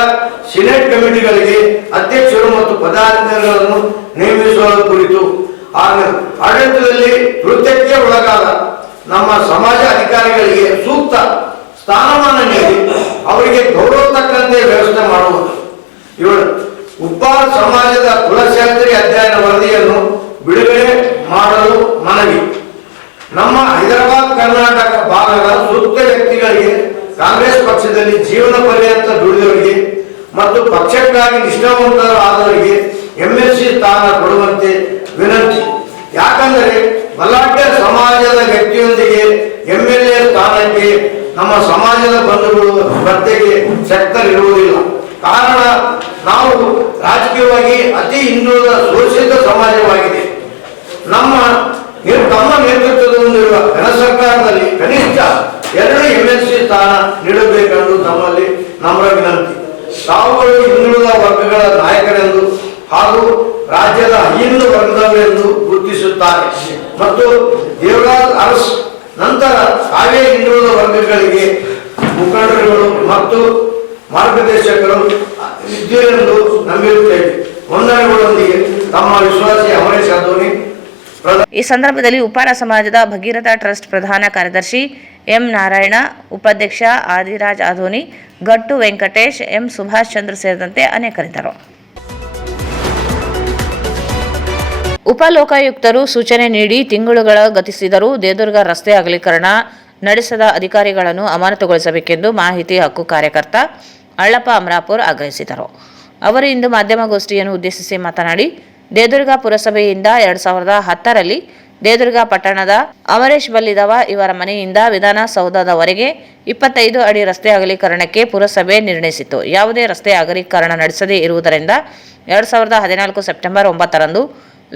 ಸಿನೆಟ್ ಕಮಿಟಿಗಳಿಗೆ ಅಧ್ಯಕ್ಷರು ಮತ್ತು ಪದಾಧಿಕಾರಿಗಳನ್ನು ನೇಮಿಸುವ ಕುರಿತು. 6ನೇದು, ಆಡಳಿತದಲ್ಲಿ ಕೃತ್ಯಕ್ಕೆ ಒಳಗಾದ ನಮ್ಮ ಸಮಾಜ ಅಧಿಕಾರಿಗಳಿಗೆ ಸೂಕ್ತ ಸ್ಥಾನಮಾನ ನೀಡಿ ಅವರಿಗೆ ಗೌರವ ತಕ್ಕಂತೆ ವ್ಯವಸ್ಥೆ ಮಾಡುವುದು. 7, ಉಪ್ಪಾರ ಸಮಾಜದ ಕುಲಶಾಸ್ತ್ರಿ ಅಧ್ಯಯನ ವರದಿಯನ್ನು ಬಿಡುಗಡೆ ಮಾಡಲು ಮನವಿ. ನಮ್ಮ ಹೈದರಾಬಾದ್ ಕರ್ನಾಟಕ ಭಾಗದ ಸೂಕ್ತ ವ್ಯಕ್ತಿಗಳಿಗೆ, ಕಾಂಗ್ರೆಸ್ ಪಕ್ಷದಲ್ಲಿ ಜೀವನ ಪರ್ಯಂತ ದುಡಿದವರಿಗೆ ಮತ್ತು ಪಕ್ಷಕ್ಕಾಗಿ ನಿಷ್ಠಾವಂತರಾದವರಿಗೆ MLC ಸ್ಥಾನ ಕೊಡುವಂತೆ ವಿನಂತಿ. ಯಾಕಂದರೆ ಬಲಾಢ್ಯ ಸಮಾಜದ ವ್ಯಕ್ತಿಯೊಂದಿಗೆ MLA ಸ್ಥಾನಕ್ಕೆ ನಮ್ಮ ಸಮಾಜದ ಬಂಧುಗಳು ಸ್ಪರ್ಧೆಗೆ ಶಕ್ತರಿರುವುದಿಲ್ಲ. ಕಾರಣ, ನಾವು ರಾಜಕೀಯವಾಗಿ ಅತಿ ಹಿಂದುಳಿದ ಶೋಷಿತ ಸಮಾಜವಾಗಿದೆ. ತಮ್ಮ ನೇತೃತ್ವದಲ್ಲಿರುವ ಘನ ಸರ್ಕಾರದಲ್ಲಿ ಕನಿಷ್ಠ 2 MLC ಸ್ಥಾನ ನೀಡಬೇಕೆಂದು ತಮ್ಮಲ್ಲಿ ನಮ್ರ ವಿನಂತಿ. ತಾವುಗಳು ಹಿಂದುಳಿದ ವರ್ಗಗಳ ನಾಯಕರೆಂದು ಹಾಗೂ ರಾಜ್ಯದ ಹಿಂದು ವರ್ಗದವರೆಂದು ಗುರುತಿಸುತ್ತಾರೆ ಮತ್ತು ದೇವರಾಜ್ ಅರಸ್ ನಂತರ ತಾವೇ ಹಿಂದುಳಿದ ವರ್ಗಗಳಿಗೆ ಮುಖಂಡರುಗಳು ಮತ್ತು ಮಾರ್ಗದರ್ಶಕರು ಇದ್ದೀರೆಂದು ನಂಬಿರುತ್ತೇವೆ. ವಂದನೆಗಳೊಂದಿಗೆ ತಮ್ಮ ವಿಶ್ವಾಸಿ ಅಮರೇಶ್ ಅಧೋನಿ. ಈ ಸಂದರ್ಭದಲ್ಲಿ ಉಪ್ಪಾರ ಸಮಾಜದ ಭಗೀರಥ ಟ್ರಸ್ಟ್ ಪ್ರಧಾನ ಕಾರ್ಯದರ್ಶಿ ಎಂ ನಾರಾಯಣ, ಉಪಾಧ್ಯಕ್ಷ ಆದಿರಾಜ್ ಅಧೋನಿ, ಗಟ್ಟು ವೆಂಕಟೇಶ್, ಎಂ ಸುಭಾಷ್ ಚಂದ್ರ ಸೇರಿದಂತೆ ಅನೇಕರಿದ್ದರು. ಉಪಲೋಕಾಯುಕ್ತರು ಸೂಚನೆ ನೀಡಿ ತಿಂಗಳುಗಳ ಗತಿಸಿದರೂ ದೇದುರ್ಗ ರಸ್ತೆ ಅಗಲೀಕರಣ ನಡೆಸದ ಅಧಿಕಾರಿಗಳನ್ನು ಅಮಾನತುಗೊಳಿಸಬೇಕೆಂದು ಮಾಹಿತಿ ಹಕ್ಕು ಕಾರ್ಯಕರ್ತ ಅಳ್ಳಪ್ಪ ಅಮರಾಪುರ್ ಆಗ್ರಹಿಸಿದರು. ಅವರು ಇಂದು ಮಾಧ್ಯಮಗೋಷ್ಠಿಯನ್ನು ಉದ್ದೇಶಿಸಿ ಮಾತನಾಡಿ, ದೇದುರ್ಗ ಪುರಸಭೆಯಿಂದ 2010ರಲ್ಲಿ ದೇದುರ್ಗ ಪಟ್ಟಣದ ಅಮರೇಶ್ ಬಲ್ಲಿದವ ಇವರ ಮನೆಯಿಂದ ವಿಧಾನಸೌಧದವರೆಗೆ 25 ಅಡಿ ರಸ್ತೆ ಅಗಲೀಕರಣಕ್ಕೆ ಪುರಸಭೆ ನಿರ್ಣಯಿಸಿತು. ಯಾವುದೇ ರಸ್ತೆ ಅಗಲೀಕರಣ ನಡೆಸದೇ ಇರುವುದರಿಂದ 2014 ಸೆಪ್ಟೆಂಬರ್ 9ರಂದು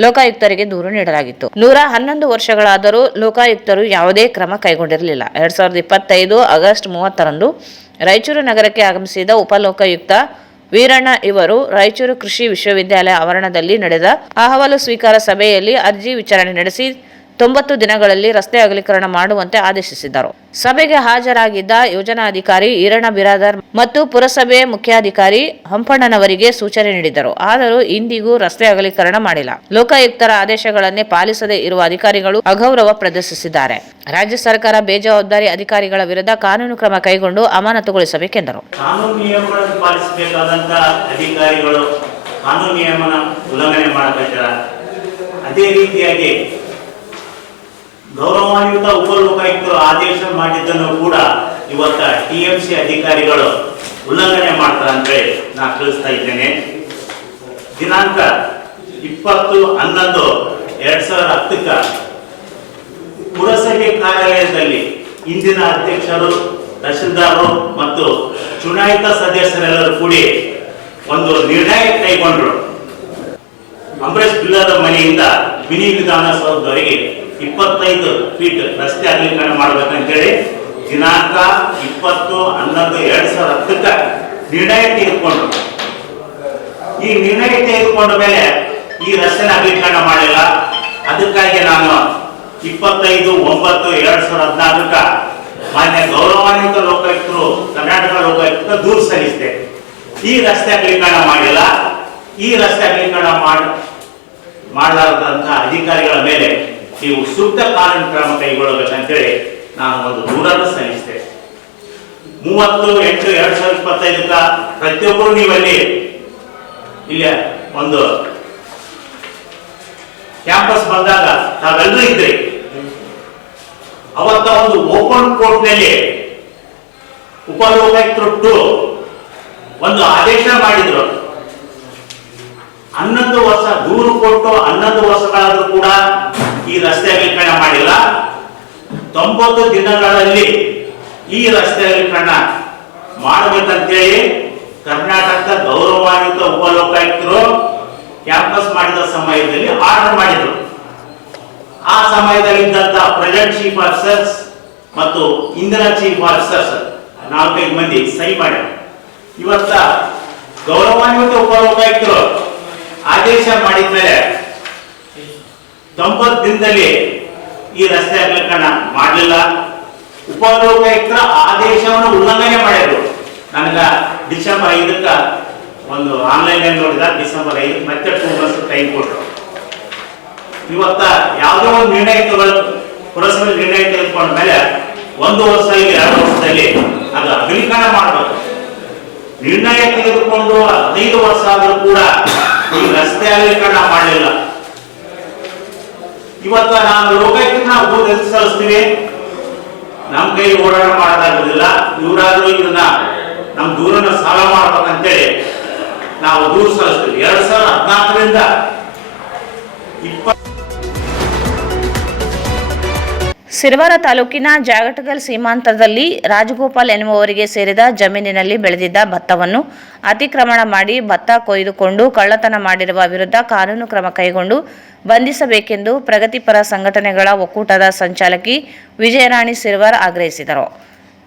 ಲೋಕಾಯುಕ್ತರಿಗೆ ದೂರು ನೀಡಲಾಗಿತ್ತು. 111 ವರ್ಷಗಳಾದರೂ ಲೋಕಾಯುಕ್ತರು ಯಾವುದೇ ಕ್ರಮ ಕೈಗೊಂಡಿರಲಿಲ್ಲ. 2025 ಆಗಸ್ಟ್ 30ರಂದು ರಾಯಚೂರು ನಗರಕ್ಕೆ ಆಗಮಿಸಿದ ಉಪಲೋಕಾಯುಕ್ತ ವೀರಣ್ಣ ಇವರು ರಾಯಚೂರು ಕೃಷಿ ವಿಶ್ವವಿದ್ಯಾಲಯ ಆವರಣದಲ್ಲಿ ನಡೆದ ಅಹವಾಲು ಸ್ವೀಕಾರ ಸಭೆಯಲ್ಲಿ ಅರ್ಜಿ ವಿಚಾರಣೆ ನಡೆಸಿ 90 ದಿನಗಳಲ್ಲಿ ರಸ್ತೆ ಅಗಲೀಕರಣ ಮಾಡುವಂತೆ ಆದೇಶಿಸಿದ್ದರು. ಸಭೆಗೆ ಹಾಜರಾಗಿದ್ದ ಯೋಜನಾಧಿಕಾರಿ ಈರಣ್ಣ ಬಿರಾದರ್ ಮತ್ತು ಪುರಸಭೆ ಮುಖ್ಯಾಧಿಕಾರಿ ಹಂಪಣ್ಣನವರಿಗೆ ಸೂಚನೆ ನೀಡಿದ್ದರು. ಆದರೂ ಇಂದಿಗೂ ರಸ್ತೆ ಅಗಲೀಕರಣ ಮಾಡಿಲ್ಲ. ಲೋಕಾಯುಕ್ತರ ಆದೇಶಗಳನ್ನೇ ಪಾಲಿಸದೇ ಇರುವ ಅಧಿಕಾರಿಗಳು ಅಗೌರವ ಪ್ರದರ್ಶಿಸಿದ್ದಾರೆ. ರಾಜ್ಯ ಸರ್ಕಾರ ಬೇಜವಾಬ್ದಾರಿ ಅಧಿಕಾರಿಗಳ ವಿರುದ್ಧ ಕಾನೂನು ಕ್ರಮ ಕೈಗೊಂಡು ಅಮಾನತುಗೊಳಿಸಬೇಕೆಂದರು. ಕಾನೂನು ನಿಯಮಗಳನ್ನು ಪಾಲಿಸಬೇಕಾದಂತ ಅಧಿಕಾರಿಗಳು ಕಾನೂನು ನಿಯಮನ ಉಲ್ಲಂಘನೆ ಮಾಡಬೇಕಾದ ಅದೇ ರೀತಿಯಾಗಿ ಗೌರವಾನ್ವಿತ ಉಪಲೋಕಾಯುಕ್ತರು ಆದೇಶ ಮಾಡಿದ್ದನ್ನು ಕೂಡ ಇವತ್ತ TMC ಅಧಿಕಾರಿಗಳು ಉಲ್ಲಂಘನೆ ಮಾಡ್ತಾರೆ ಅಂತ ನಾನು ತಿಳಿಸ್ತಾ ಇದ್ದೇನೆ. ದಿನಾಂಕ 20/11/2010 ಪುರಸಭೆ ಕಾರ್ಯಾಲಯದಲ್ಲಿ ಇಂದಿನ ಅಧ್ಯಕ್ಷರು, ತಹಶೀಲ್ದಾರರು ಮತ್ತು ಚುನಾಯಿತ ಸದಸ್ಯರೆಲ್ಲರೂ ಕೂಡಿ ಒಂದು ನಿರ್ಣಯ ಕೈಗೊಂಡರು. ಅಮರೇಶ್ ಬಿಲ್ಲದ ಮನೆಯಿಂದ ಮಿನಿ ವಿಧಾನಸೌಧದವರೆಗೆ 25 ಫೀಟ್ ರಸ್ತೆ ಅಗಲೀಕರಣ ಮಾಡಬೇಕಂತೇಳಿ ದಿನಾಂಕ 20/11/2010 ನಿರ್ಣಯ ತೆಗೆದುಕೊಂಡ್ರು. ಈ ನಿರ್ಣಯ ತೆಗೆದುಕೊಂಡ ಮೇಲೆ ಈ ರಸ್ತೆ ಅಗಲೀಕರಣ ಮಾಡಿಲ್ಲ. ಅದಕ್ಕಾಗಿ ನಾನು 25/9/2014 ಮಾನ್ಯ ಗೌರವಾನ್ವಿತ ಲೋಕಾಯುಕ್ತರು ಕರ್ನಾಟಕ ಲೋಕಾಯುಕ್ತ ದೂರು ಸಲ್ಲಿಸಿದೆ. ಈ ರಸ್ತೆ ಅಗಲೀಕರಣ ಮಾಡಿಲ್ಲ. ಈ ರಸ್ತೆ ಅಗಲೀಕರಣ ಮಾಡಲಾರದಂತಹ ಅಧಿಕಾರಿಗಳ ಮೇಲೆ ನೀವು ಸೂಕ್ತ ಕಾನೂನು ಕ್ರಮ ಕೈಗೊಳ್ಳಬೇಕಂತೇಳಿ ನಾನು ಒಂದು ದೂರನ್ನು ಸಲ್ಲಿಸಿದೆ. 30/8/2025 ಪ್ರತಿಯೊಬ್ಬರು ನೀವಲ್ಲಿ ಇಲ್ಲಿ ಒಂದು ಕ್ಯಾಂಪಸ್ ಬಂದಾಗ ತಾವೆಲ್ಲರೂ ಇದ್ರಿ. ಅವತ್ತ ಒಂದು ಓಪನ್ ಕೋರ್ಟ್ ನಲ್ಲಿ ಉಪಲೋಕಾಯುಕ್ತರು ಒಂದು ಆದೇಶ ಮಾಡಿದ್ರು. 11 ವರ್ಷ ದೂರು ಕೊಟ್ಟು 11 ವರ್ಷಗಳಾದ್ರೂ ಕೂಡ ಈ ರಸ್ತೆ ಅಗಲೀಕರಣ ಮಾಡಿಲ್ಲ. 90 ದಿನಗಳಲ್ಲಿ ಈ ರಸ್ತೆ ಅಗಲೀಕರಣ ಮಾಡಬೇಕಂತೇಳಿ ಕರ್ನಾಟಕದ ಗೌರವಾನ್ವಿತ ಉಪಲೋಕಾಯುಕ್ತರು ಕ್ಯಾಂಪಸ್ ಮಾಡಿದ ಸಮಯದಲ್ಲಿ ಆರ್ಡರ್ ಮಾಡಿದ್ರು. ಆ ಸಮಯದಲ್ಲಿ ಇದ್ದಂತ ಪ್ರೆಸೆಂಟ್ ಚೀಫ್ ಆಫೀಸರ್ಸ್ ಮತ್ತು ಇಂದಿನ ಚೀಫ್ ಆಫೀಸರ್ಸ್ 4-5 ಮಂದಿ ಸಹಿ ಮಾಡ್ಯಾರ. ಇವತ್ತ ಗೌರವಾನ್ವಿತ ಉಪಲೋಕಾಯುಕ್ತರು ಆದೇಶ ಮಾಡಿದ್ಮೇಲೆ 90 ದಿನದಲ್ಲಿ ಈ ರಸ್ತೆ ಅಗಲೀಕರಣ ಮಾಡಲಿಲ್ಲ. ಉಪಲೋಕಾಯುಕ್ತರ ಆದೇಶವನ್ನು ಉಲ್ಲಂಘನೆ ಮಾಡಿದ್ರು. ನನಗೆ ಡಿಸೆಂಬರ್ 5ಕ್ಕೆ ಒಂದು ಆನ್ಲೈನ್ ನೋಡಿದ, ಡಿಸೆಂಬರ್ 5 ಮತ್ತೆ 2 ಮಂತ್ಸ್ ಟೈಮ್ ಕೊಟ್ಟರು. ಇವತ್ತ ಯಾವುದೋ ಒಂದು ನಿರ್ಣಯ ಪುರಸಭೆ ನಿರ್ಣಯ ತೆಗೆದುಕೊಂಡ ಮೇಲೆ 1 ವರ್ಷ ಇಲ್ಲ 2 ವರ್ಷದಲ್ಲಿ ಅದು ಅಗಲೀಕರಣ ಮಾಡಬೇಕು. ನಿರ್ಣಯ ತೆಗೆದುಕೊಂಡು 15 ವರ್ಷ ಆದರೂ ಕೂಡ ಈ ರಸ್ತೆ ಅಗಲೀಕರಣ ಮಾಡಲಿಲ್ಲ. ಇವತ್ತ ನಾನು ಲೋಕಾಯುಕ್ತನ ದೂರು ಸಲ್ಲಿಸ್ತೀವಿ. ನಮ್ಮ ಕೈ ಹೋರಾಟ ಮಾಡೋದಾಗುದಿಲ್ಲ. ಇವರಾದ್ರೂ ಇದನ್ನ ನಮ್ಮ ದೂರನ್ನು ಸಾಲ ಮಾಡ್ಬೇಕಂತೇಳಿ ನಾವು ದೂರು ಸಲ್ಲಿಸ್ತೀವಿ. 2014ರಿಂದ 20 ಸಿರವಾರ ತಾಲೂಕಿನ ಜಾಗಟಗಲ್ ಸೀಮಾಂತರದಲ್ಲಿ ರಾಜಗೋಪಾಲ್ ಎನ್ನುವವರಿಗೆ ಸೇರಿದ ಜಮೀನಿನಲ್ಲಿ ಬೆಳೆದಿದ್ದ ಭತ್ತವನ್ನು ಅತಿಕ್ರಮಣ ಮಾಡಿ ಭತ್ತ ಕೊಯ್ದುಕೊಂಡು ಕಳ್ಳತನ ಮಾಡಿರುವ ವಿರುದ್ಧ ಕಾನೂನು ಕ್ರಮ ಕೈಗೊಂಡು ಬಂಧಿಸಬೇಕೆಂದು ಪ್ರಗತಿಪರ ಸಂಘಟನೆಗಳ ಒಕ್ಕೂಟದ ಸಂಚಾಲಕಿ ವಿಜಯರಾಣಿ ಸಿರವಾರ್ ಆಗ್ರಹಿಸಿದರು.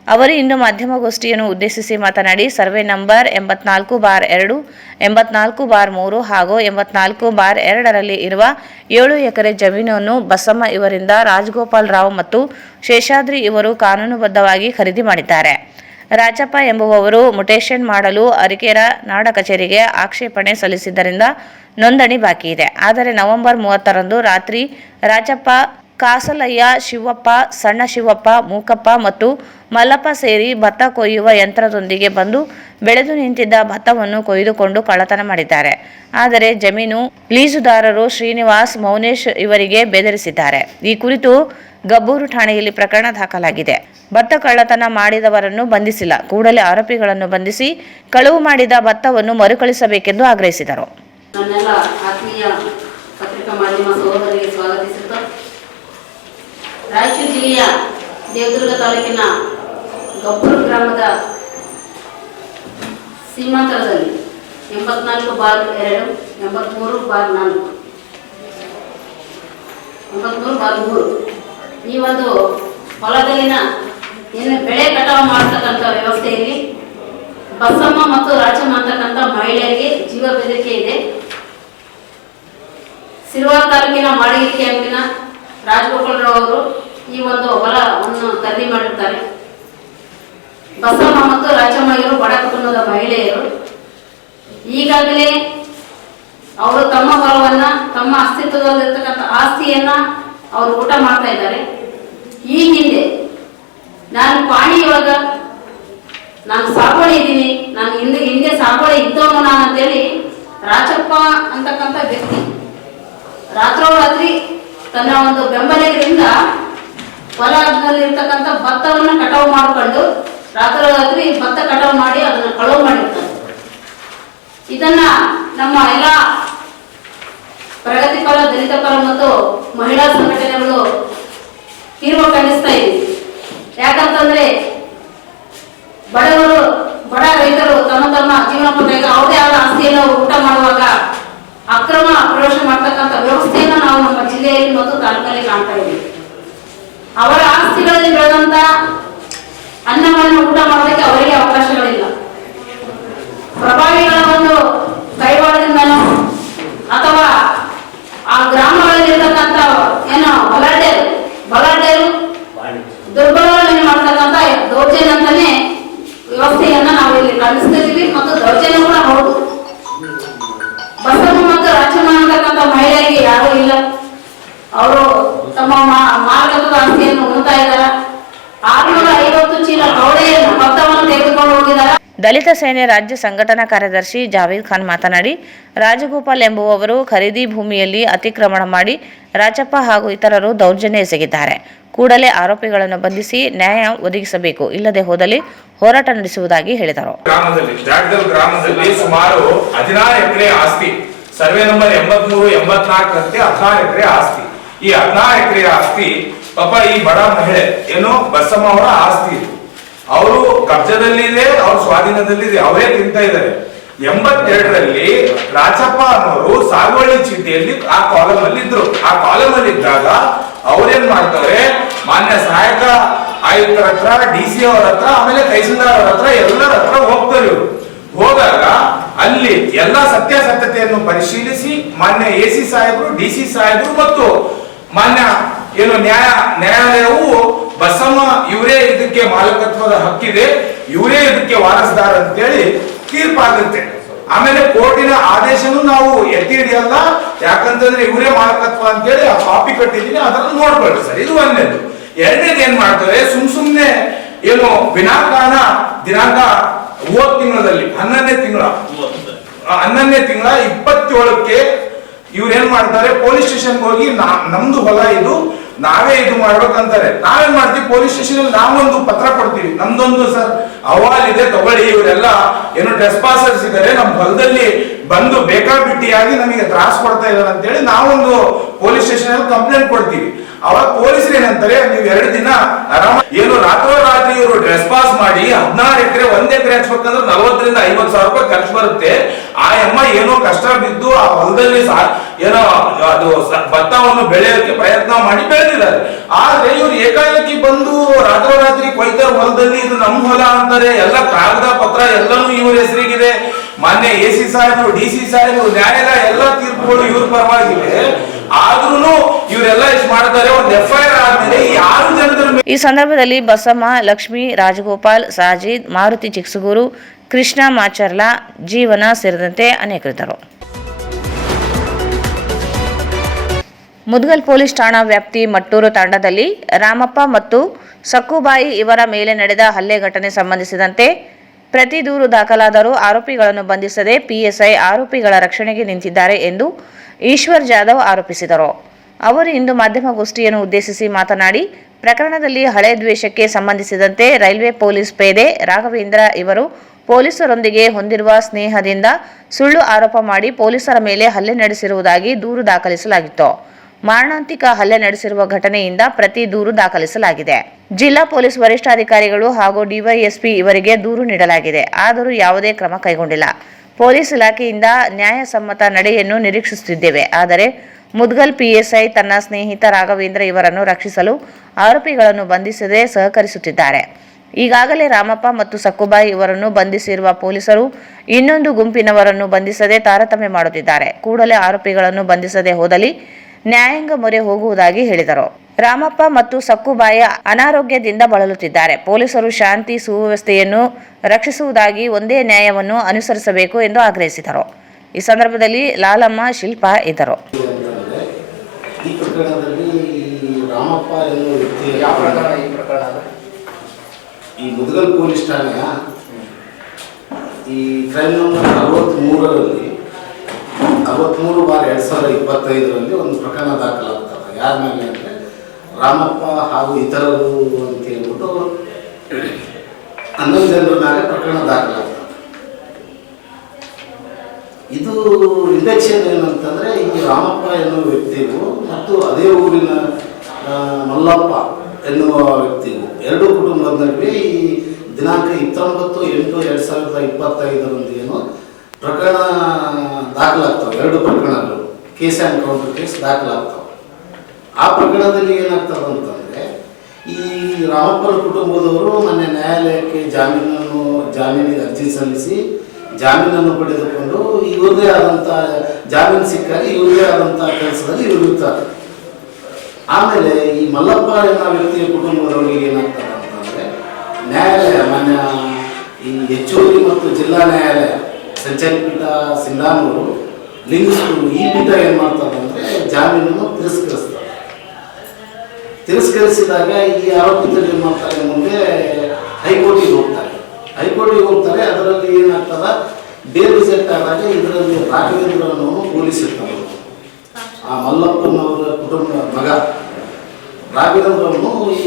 ಅವರು ಇಂದು ಮಾಧ್ಯಮಗೋಷ್ಠಿಯನ್ನು ಉದ್ದೇಶಿಸಿ ಮಾತನಾಡಿ, ಸರ್ವೆ ನಂಬರ್ 84/2, 84/3 ಹಾಗೂ 84/2ರಲ್ಲಿ ಇರುವ 7 ಎಕರೆ ಜಮೀನನ್ನು ಬಸಮ್ಮ ಇವರಿಂದ ರಾಜಗೋಪಾಲ್ ರಾವ್ ಮತ್ತು ಶೇಷಾದ್ರಿ ಇವರು ಕಾನೂನುಬದ್ಧವಾಗಿ ಖರೀದಿ ಮಾಡಿದ್ದಾರೆ. ರಾಜಪ್ಪ ಎಂಬುವವರು ಮುಟೇಷನ್ ಮಾಡಲು ಅರಿಕೆರ ನಾಡ ಕಚೇರಿಗೆ ಆಕ್ಷೇಪಣೆ ಸಲ್ಲಿಸಿದ್ದರಿಂದ ನೋಂದಣಿ ಬಾಕಿ ಇದೆ. ಆದರೆ ನವೆಂಬರ್ 30ರಂದು ರಾತ್ರಿ ರಾಜಪ್ಪ, ಕಾಸಲಯ್ಯ, ಶಿವಪ್ಪ, ಸಣ್ಣ ಶಿವಪ್ಪ, ಮೂಕಪ್ಪ ಮತ್ತು ಮಲ್ಲಪ್ಪ ಸೇರಿ ಭತ್ತ ಕೊಯ್ಯುವ ಯಂತ್ರದೊಂದಿಗೆ ಬಂದು ಬೆಳೆದು ನಿಂತಿದ್ದ ಭತ್ತವನ್ನು ಕೊಯ್ದುಕೊಂಡು ಕಳ್ಳತನ ಮಾಡಿದ್ದಾರೆ. ಆದರೆ ಜಮೀನು ಲೀಸುದಾರರು ಶ್ರೀನಿವಾಸ್, ಮೌನೇಶ್ ಇವರಿಗೆ ಬೆದರಿಸಿದ್ದಾರೆ. ಈ ಕುರಿತು ಗಬ್ಬೂರು ಠಾಣೆಯಲ್ಲಿ ಪ್ರಕರಣ ದಾಖಲಾಗಿದೆ. ಭತ್ತ ಕಳ್ಳತನ ಮಾಡಿದವರನ್ನು ಬಂಧಿಸಿಲ್ಲ. ಕೂಡಲೇ ಆರೋಪಿಗಳನ್ನು ಬಂಧಿಸಿ ಕಳವು ಮಾಡಿದ ಭತ್ತವನ್ನು ಮರುಕಳಿಸಬೇಕೆಂದು ಆಗ್ರಹಿಸಿದರು. ನನ್ನೆಲ್ಲ ಆತ್ಮೀಯ ಪತ್ರಿಕಾ ಮಾಧ್ಯಮ ಸಹೋದರಿಗೆ ಸ್ವಾಗತಿಸುತ್ತಾ, ರಾಯಚೂರು ಜಿಲ್ಲೆಯ ದೇವದುರ್ಗ ತಾಲೂಕಿನ ಗಬ್ಬೂರು ಗ್ರಾಮದ ಸೀಮಾಂತರದಲ್ಲಿ 84/2, 83/4, 83/3 ಈ ಒಂದು ಹೊಲದಲ್ಲಿನ ಏನು ಬೆಳೆ ಕಟಾವು ಮಾಡತಕ್ಕಂಥ ವ್ಯವಸ್ಥೆಯಲ್ಲಿ ಬಸಮ್ಮ ಮತ್ತು ರಾಜಮ್ಮ ಅಂತಕ್ಕಂಥ ಮಹಿಳೆಯರಿಗೆ ಜೀವ ಬೆದರಿಕೆ ಇದೆ. ಸಿರವಾರ ತಾಲೂಕಿನ ಮಾಡಗಿರಿ ಕ್ಯಾಂಪಿನ ರಾಜಗೋಪಾಲ್ ರಾವ್ ಅವರು ಈ ಒಂದು ಹೊಲವನ್ನು ಖರೀದಿ ಮಾಡಿರ್ತಾರೆ. ಬಸಮ್ಮ ಮತ್ತು ರಾಜಮ್ಮ ಇವರು ಬಡ ಕುಟುಂಬದ ಮಹಿಳೆಯರು. ಈಗಾಗಲೇ ಅವರು ತಮ್ಮ ಹೊಲವನ್ನ, ತಮ್ಮ ಅಸ್ತಿತ್ವದಲ್ಲಿರ್ತಕ್ಕಂಥ ಆಸ್ತಿಯನ್ನ ಅವರು ಊಟ ಮಾಡ್ತಾ ಇದ್ದಾರೆ. ಈ ಹಿಂದೆ ನಾನು ಪಾಣಿಯೊಳಗ ನಾನು ಸಾಗುವಳಿ ಇದ್ದೀನಿ, ನಾನು ಹಿಂದೆ ಸಾಗುವಳಿ ಇದ್ದವನು ನಾನು ಅಂತೇಳಿ ರಾಜಪ್ಪ ಅಂತಕ್ಕಂಥ ವ್ಯಕ್ತಿ ರಾತ್ರೋರಾತ್ರಿ ತನ್ನ ಒಂದು ಬೆಂಬಲಿಗರಿಂದ ಹೊಲದಲ್ಲಿರ್ತಕ್ಕಂಥ ಭತ್ತವನ್ನು ಕಟಾವು ಮಾಡಿಕೊಂಡು ರಾತ್ರೋರಾತ್ರಿ ಭತ್ತ ಕಟಾವು ಮಾಡಿ ಅದನ್ನು ಕಳವು ಮಾಡಿರ್ತಾರೆ. ಇದನ್ನ ನಮ್ಮ ಎಲ್ಲ ಪ್ರಗತಿಪರ, ದಲಿತ ಪರ ಮತ್ತು ಮಹಿಳಾ ಸಂಘಟನೆಗಳು ತೀವ್ರ ಖಂಡಿಸ್ತಾ ಇದ್ದೀವಿ. ಯಾಕಂತಂದ್ರೆ ಬಡ ರೈತರು ತಮ್ಮ ಜೀವನೋಪಾಯ ಯಾವುದೇ ಆದ ಆಸ್ತಿಯನ್ನು ಊಟ ಮಾಡುವಾಗ ಅಕ್ರಮ ಪ್ರವೇಶ ಮಾಡ್ತಕ್ಕಂಥ ವ್ಯವಸ್ಥೆಯನ್ನು ನಾವು ನಮ್ಮ ಜಿಲ್ಲೆಯಲ್ಲಿ ಮತ್ತು ತಾಲೂಕಲ್ಲಿ ಕಾಣ್ತಾ ಇದ್ದೀವಿ. ಅವರ ಆಸ್ತಿಗಳಲ್ಲಿ ಬೆಳೆದಂತ ಅನ್ನವನ್ನು ಊಟ ಮಾಡೋದಕ್ಕೆ ಅವರಿಗೆ ಅವಕಾಶಗಳಿಲ್ಲ. ಪ್ರಭಾವಿಗಳ ಒಂದು ಕೈವಾಡದಿಂದನೋ ಅಥವಾ ಆ ಗ್ರಾಮಗಳಲ್ಲಿರ್ತಕ್ಕಂಥ ಏನೋ ಬಲಾಢ್ಯರು ದುರ್ಬಲನೆ ಮಾಡ್ತಕ್ಕಂಥ ದೌರ್ಜನ್ಯ ಅಂತಾನೆ ವ್ಯವಸ್ಥೆಯನ್ನ ನಾವು ಇಲ್ಲಿ ಖಂಡಿಸ್ತಿದ್ದೀವಿ ಮತ್ತು ದೌರ್ಜನ್ಯ ಕೂಡ ಹೌದು. ಬಸಮ್ಮ ಮತ್ತು ರಾಜಮ್ಮ ಅಂತಕ್ಕಂಥ ಮಹಿಳೆಯರಿಗೆ ಯಾರೂ ಇಲ್ಲ. ಅವರು ತಮ್ಮ ಮಾರ್ಗದ ಆಸ್ತಿಯನ್ನು ಉಣ್ತಾ ಇದ್ದಾರೆ. 650 ಚೀಲ ಕವಡೆಯನ್ನು ಭತ್ತವನ್ನು ತೆಗೆದುಕೊಂಡು ಹೋಗಿದ್ದಾರೆ. ದಲಿತ ಸೇನೆ ರಾಜ್ಯ ಸಂಘಟನಾ ಕಾರ್ಯದರ್ಶಿ ಜಾವೇದ್ ಖಾನ್ ಮಾತನಾಡಿ, ರಾಜಗೋಪಾಲ್ ಎಂಬುವವರು ಖರೀದಿ ಭೂಮಿಯಲ್ಲಿ ಅತಿಕ್ರಮಣ ಮಾಡಿ ರಾಜಪ್ಪ ಹಾಗೂ ಇತರರು ದೌರ್ಜನ್ಯ ಎಸಗಿದ್ದಾರೆ. ಕೂಡಲೇ ಆರೋಪಿಗಳನ್ನು ಬಂಧಿಸಿ ನ್ಯಾಯ ಒದಗಿಸಬೇಕು, ಇಲ್ಲದೆ ಹೋದಲ್ಲಿ ಹೋರಾಟ ನಡೆಸುವುದಾಗಿ ಹೇಳಿದರು. ಗ್ರಾಮದಲ್ಲಿ ಸುಮಾರು 16 ಎಕರೆ ಆಸ್ತಿ, ಸರ್ವೆ ನಂಬರ್ 83, 84ರಂತೆ 16 ಎಕರೆ ಆಸ್ತಿ. ಈ 16 ಎಕರೆ ಆಸ್ತಿ ಪಾಪ ಈ ಬಡ ಮಹಿಳೆ ಏನು ಬಸಮ್ಮ ಅವರ ಆಸ್ತಿ ಇದು. ಅವರು ಕಬ್ಜದಲ್ಲಿ ಇದೆ, ಅವ್ರ ಸ್ವಾಧೀನದಲ್ಲಿ ಇದೆ, ಅವರೇ ತಿಂತ ಇದ್ದಾರೆ. 82ರಲ್ಲಿ ರಾಜಪ್ಪ ಅನ್ನೋರು ಸಾಗುವಳಿ ಚೀಟಿಯಲ್ಲಿ ಆ ಕಾಲಮ್ ಅಲ್ಲಿ ಇದ್ರು. ಆ ಕಾಲಮ್ ಅಲ್ಲಿ ಇದ್ದಾಗ ಅವ್ರೇನ್ ಮಾಡ್ತಾರೆ, ಮಾನ್ಯ ಸಹಾಯಕ ಆಯುಕ್ತರ ಹತ್ರ, DC ಅವರ ಹತ್ರ, ಆಮೇಲೆ ತಹಸೀಲ್ದಾರ್ ಅವರ ಹತ್ರ, ಎಲ್ಲರ ಹತ್ರ ಹೋಗ್ತಾರೆ ಇವರು. ಹೋದಾಗ ಅಲ್ಲಿ ಎಲ್ಲಾ ಸತ್ಯಾಸತ್ಯತೆಯನ್ನು ಪರಿಶೀಲಿಸಿ ಮಾನ್ಯ AC ಸಾಹೇಬರು, DC ಸಾಹೇಬರು ಮತ್ತು ಮಾನ್ಯ ನ್ಯಾಯಾಲಯವು ಬಸಮ್ಮ ಇವರೇ ಇದಕ್ಕೆ ಮಾಲಕತ್ವದ ಹಕ್ಕಿದೆ, ಇವರೇ ಇದಕ್ಕೆ ವಾರಸ್ದಾರ ಅಂತೇಳಿ ತೀರ್ಪಾಗುತ್ತೆ. ಆಮೇಲೆ ಕೋರ್ಟಿನ ಆದೇಶನು ನಾವು ಎತ್ತಿ ಹಿಡಿಯಲ್ಲ, ಯಾಕಂತಂದ್ರೆ ಇವರೇ ಮಾಲಕತ್ವ ಅಂತೇಳಿ ಆ ಕಾಪಿ ಕಟ್ಟಿದ್ದೀನಿ, ಅದನ್ನು ನೋಡ್ಕೊಳ್ಳಿ ಸರ್. ಇದು ಒಂದೇದು. ಎರಡನೇದು ಏನ್ ಮಾಡ್ತಾರೆ, ಸುಮ್ನೆ ವಿನಾಕಾರಣ ದಿನಾಂಕ ಹೋದ ತಿಂಗಳಲ್ಲಿ 11ನೇ ತಿಂಗಳ 27ಕ್ಕೆ ಇವ್ರೇನ್ ಮಾಡ್ತಾರೆ, ಪೊಲೀಸ್ ಸ್ಟೇಷನ್ಗೆ ಹೋಗಿ ನಮ್ದು ಹೊಲ ಇದು, ನಾವೇ ಇದು ಮಾಡ್ಬೇಕಂತಾರೆ. ನಾವೇನ್ ಮಾಡ್ತೀವಿ, ಪೊಲೀಸ್ ಸ್ಟೇಷನ್ ನಾವೊಂದು ಪತ್ರ ಕೊಡ್ತೀವಿ, ನಮ್ದೊಂದು ಸರ್ ಅಹವಾಲ್ ಇದೆ ತಗೊಳ್ಳಿ, ಇವರೆಲ್ಲ ಟ್ರೆಸ್ಪಾಸರ್ಸ್ ಇದ್ದಾರೆ, ನಮ್ಮ ಹೊಲದಲ್ಲಿ ಬಂದು ಬೇಕಾಬಿಟ್ಟಿಯಾಗಿ ನಮಗೆ ತ್ರಾಸ ಕೊಡ್ತಾ ಇದ್ದಾರೆ ಅಂತೇಳಿ ನಾವೊಂದು ಪೊಲೀಸ್ ಸ್ಟೇಷನ್ ಅಲ್ಲಿ ಕಂಪ್ಲೇಂಟ್ ಕೊಡ್ತೀವಿ. ಅವಾಗ ಪೊಲೀಸರು ಏನಂತಾರೆ, ನೀವು 2 ದಿನ ಆರಾಮ ರಾತ್ರೋರಾತ್ರಿ ಇವರು ಡ್ರೆಸ್ ಪಾಸ್ ಮಾಡಿ 16 ಎಕರೆ 1 ಎಕರೆ ಹಚ್ಬೇಕಂದ್ರೆ 40,000 ರಿಂದ 50,000 ರೂಪಾಯಿ ಖರ್ಚು ಬರುತ್ತೆ. ಆ ಅಮ್ಮ ಏನೋ ಕಷ್ಟ ಬಿದ್ದು ಆ ಹೊಲದಲ್ಲಿ ಅದು ಭತ್ತವನ್ನು ಬೆಳೆಯೋಕೆ ಪ್ರಯತ್ನ ಮಾಡಿ ಬೆಳೆದಿದ್ದಾರೆ. ಆದ್ರೆ ಇವ್ರು ಏಕಾಏಕಿ ಬಂದು ರಾತ್ರೋರಾತ್ರಿ ಕೊಯ್ತಾರ ಹೊಲದಲ್ಲಿ, ಇದು ನಮ್ಮ ಹೊಲ ಅಂತಾರೆ. ಎಲ್ಲ ಕಾಗದ ಪತ್ರ ಎಲ್ಲಾನು ಇವ್ರ ಹೆಸರಿಗಿದೆ. ಮಾನ್ಯ AC ಸಾಹೇಬರು, DC ಸಾಹೇಬರು, ನ್ಯಾಯಾಲಯ ಎಲ್ಲ ತೀರ್ಪುಗಳು ಇವ್ರ ಪರವಾಗಿದೆ. ಆದ್ರೂ ಇವರೆಲ್ಲ ಇಷ್ಟು ಮಾಡ್ತಾರೆ. ಒಂದು FIR ಆದ್ಮೇಲೆ ಯಾರು ಜನರ ಈ ಸಂದರ್ಭದಲ್ಲಿ ಬಸಮ್ಮ, ಲಕ್ಷ್ಮಿ, ರಾಜಗೋಪಾಲ್, ಸಾಜಿದ್, ಮಾರುತಿ ಚಿಕ್ಸುಗೂರು, ಕೃಷ್ಣ ಮಾಚರ್ಲಾ, ಜೀವನ ಸೇರಿದಂತೆ ಅನೇಕರಿದ್ದರು. ಮುದ್ಗಲ್ ಪೊಲೀಸ್ ಠಾಣಾ ವ್ಯಾಪ್ತಿ ಮಟ್ಟೂರು ತಾಂಡದಲ್ಲಿ ರಾಮಪ್ಪ ಮತ್ತು ಸಕ್ಕುಬಾಯಿ ಇವರ ಮೇಲೆ ನಡೆದ ಹಲ್ಲೆ ಘಟನೆ ಸಂಬಂಧಿಸಿದಂತೆ ಪ್ರತಿ ದೂರು ದಾಖಲಾದರೂ ಆರೋಪಿಗಳನ್ನು ಬಂಧಿಸದೆ PSI ಆರೋಪಿಗಳ ರಕ್ಷಣೆಗೆ ನಿಂತಿದ್ದಾರೆ ಎಂದು ಈಶ್ವರ್ ಜಾಧವ್ ಆರೋಪಿಸಿದರು. ಅವರು ಇಂದು ಮಾಧ್ಯಮಗೋಷ್ಠಿಯನ್ನು ಉದ್ದೇಶಿಸಿ ಮಾತನಾಡಿ, ಪ್ರಕರಣದಲ್ಲಿ ಹಳೆ ದ್ವೇಷಕ್ಕೆ ಸಂಬಂಧಿಸಿದಂತೆ ರೈಲ್ವೆ ಪೊಲೀಸ್ ಪೇದೆ ರಾಘವೇಂದ್ರ ಇವರು ಪೊಲೀಸರೊಂದಿಗೆ ಹೊಂದಿರುವ ಸ್ನೇಹದಿಂದ ಸುಳ್ಳು ಆರೋಪ ಮಾಡಿ ಪೊಲೀಸರ ಮೇಲೆ ಹಲ್ಲೆ ನಡೆಸಿರುವುದಾಗಿ ದೂರು ದಾಖಲಿಸಲಾಗಿತ್ತು. ಮಾರಣಾಂತಿಕ ಹಲ್ಲೆ ನಡೆಸಿರುವ ಘಟನೆಯಿಂದ ಪ್ರತಿ ದೂರು ದಾಖಲಿಸಲಾಗಿದೆ. ಜಿಲ್ಲಾ ಪೊಲೀಸ್ ವರಿಷ್ಠಾಧಿಕಾರಿಗಳು ಹಾಗೂ DYSP ಇವರಿಗೆ ದೂರು ನೀಡಲಾಗಿದೆ. ಆದರೂ ಯಾವುದೇ ಕ್ರಮ ಕೈಗೊಂಡಿಲ್ಲ. ಪೊಲೀಸ್ ಇಲಾಖೆಯಿಂದ ನ್ಯಾಯಸಮ್ಮತ ನಡೆಯನ್ನು ನಿರೀಕ್ಷಿಸುತ್ತಿದ್ದೇವೆ. ಆದರೆ ಮುದ್ಗಲ್ PSI ತನ್ನ ಸ್ನೇಹಿತ ರಾಘವೇಂದ್ರ ಇವರನ್ನು ರಕ್ಷಿಸಲು ಆರೋಪಿಗಳನ್ನು ಬಂಧಿಸದೆ ಸಹಕರಿಸುತ್ತಿದ್ದಾರೆ. ಈಗಾಗಲೇ ರಾಮಪ್ಪ ಮತ್ತು ಸಕ್ಕುಬಾಯಿ ಇವರನ್ನು ಬಂಧಿಸಿರುವ ಪೊಲೀಸರು ಇನ್ನೊಂದು ಗುಂಪಿನವರನ್ನು ಬಂಧಿಸದೆ ತಾರತಮ್ಯ ಮಾಡುತ್ತಿದ್ದಾರೆ. ಕೂಡಲೇ ಆರೋಪಿಗಳನ್ನು ಬಂಧಿಸದೆ ಹೋದಲ್ಲಿ ನ್ಯಾಯಾಂಗ ಮೊರೆ ಹೋಗುವುದಾಗಿ ಹೇಳಿದರು. ರಾಮಪ್ಪ ಮತ್ತು ಸಕ್ಕುಬಾಯಿ ಅನಾರೋಗ್ಯದಿಂದ ಬಳಲುತ್ತಿದ್ದಾರೆ. ಪೊಲೀಸರು ಶಾಂತಿ ಸುವ್ಯವಸ್ಥೆಯನ್ನು ರಕ್ಷಿಸುವುದಾಗಿ ಒಂದೇ ನ್ಯಾಯವನ್ನು ಅನುಸರಿಸಬೇಕು ಎಂದು ಆಗ್ರಹಿಸಿದರು. ಈ ಸಂದರ್ಭದಲ್ಲಿ ಲಾಲಮ್ಮ, ಶಿಲ್ಪಾ ಇದ್ದರು. ಈ ಪ್ರಕರಣದಲ್ಲಿ ರಾಮಪ್ಪ ಎನ್ನುವ ವ್ಯಕ್ತಿ ಈ ಮುದ್ಗಲ್ ಪೊಲೀಸ್ ಠಾಣೆಯ ಈ ಕ್ರೈಮ್ ನಂಬರ್ 63ರಲ್ಲಿ 63/2025 ಒಂದು ಪ್ರಕರಣ ದಾಖಲಾಗ್ತದೆ. ಯಾರ ಮೇಲೆ ಅಂದರೆ ರಾಮಪ್ಪ ಹಾಗೂ ಇತರರು ಅಂತ ಹೇಳ್ಬಿಟ್ಟು 11 ಜನರ ಮೇಲೆ ಪ್ರಕರಣ ದಾಖಲಾಗ್ತದೆ. ಇದು ಇಂಡಕ್ಷನ್ ಏನಂತಂದರೆ, ಈ ರಾಮಪ್ಪ ಎನ್ನುವ ವ್ಯಕ್ತಿಗೂ ಮತ್ತು ಅದೇ ಊರಿನ ಮಲ್ಲಪ್ಪ ಎನ್ನುವ ವ್ಯಕ್ತಿಗೂ ಎರಡು ಕುಟುಂಬದ ನಡುವೆ ಈ ದಿನಾಂಕ 29/8/2025 ಪ್ರಕರಣ ದಾಖಲಾಗ್ತವೆ. 2 ಪ್ರಕರಣಗಳು ಕೇಸ್ ಆ್ಯಂಡ್ ಕೌಂಟರ್ ಕೇಸ್ ದಾಖಲಾಗ್ತವೆ. ಆ ಪ್ರಕರಣದಲ್ಲಿ ಏನಾಗ್ತದೆ ಅಂತಂದರೆ, ಈ ರಾಮಪ್ಪನ ಕುಟುಂಬದವರು ಮೊನ್ನೆ ನ್ಯಾಯಾಲಯಕ್ಕೆ ಜಾಮೀನಿಗೆ ಅರ್ಜಿ ಸಲ್ಲಿಸಿ ಜಾಮೀನನ್ನು ಪಡೆದುಕೊಂಡು ಇವ್ರದೇ ಆದಂಥ ಜಾಮೀನು ಸಿಕ್ಕಾಗ ಇವ್ರದೇ ಆದಂಥ ಕೆಲಸದಲ್ಲಿ ಇವರು ಇರ್ತಾರೆ. ಆಮೇಲೆ ಈ ಮಲ್ಲಪ್ಪ ಎನ್ನುವ ವ್ಯಕ್ತಿಯ ಕುಟುಂಬದವರಿಗೆ ಏನಾಗ್ತದೆ ಅಂತಂದರೆ, ನ್ಯಾಯಾಲಯ ಮಾನ್ಯ ಈ ಹೆಚ್ಚುವರಿ ಮತ್ತು ಜಿಲ್ಲಾ ನ್ಯಾಯಾಲಯ ಸಂಚಾರಿ ಪೀಠ ಸಿಂಧಾನೂರು ಲಿಂಗಿಸ್ಕೂರು ಈ ಪೀಠ ಏನು ಮಾಡ್ತಾರೆ ಅಂದರೆ ಜಾಮೀನನ್ನು ತಿರಸ್ಕರಿಸಿದಾಗ ಈ ಆರೋಪಿತರು ಏನು ಮಾಡ್ತಾರೆ, ಮುಂದೆ ಹೈಕೋರ್ಟಿಗೆ ಹೋಗ್ತಾರೆ. ಅದರಲ್ಲಿ ಏನಾಗ್ತದ, ಬೇಲ್ ರಿಜೆಕ್ಟ್ ಆದಾಗ ಇದರಲ್ಲಿ ರಾಘವೇಂದ್ರನನ್ನು ಪೊಲೀಸ್ ಇರ್ತಾರೆ. ಆ ಮಲ್ಲಪ್ಪನವರ ಕುಟುಂಬ ಮಗ ರಾಘವೇಂದ್ರವನ್ನು ಈ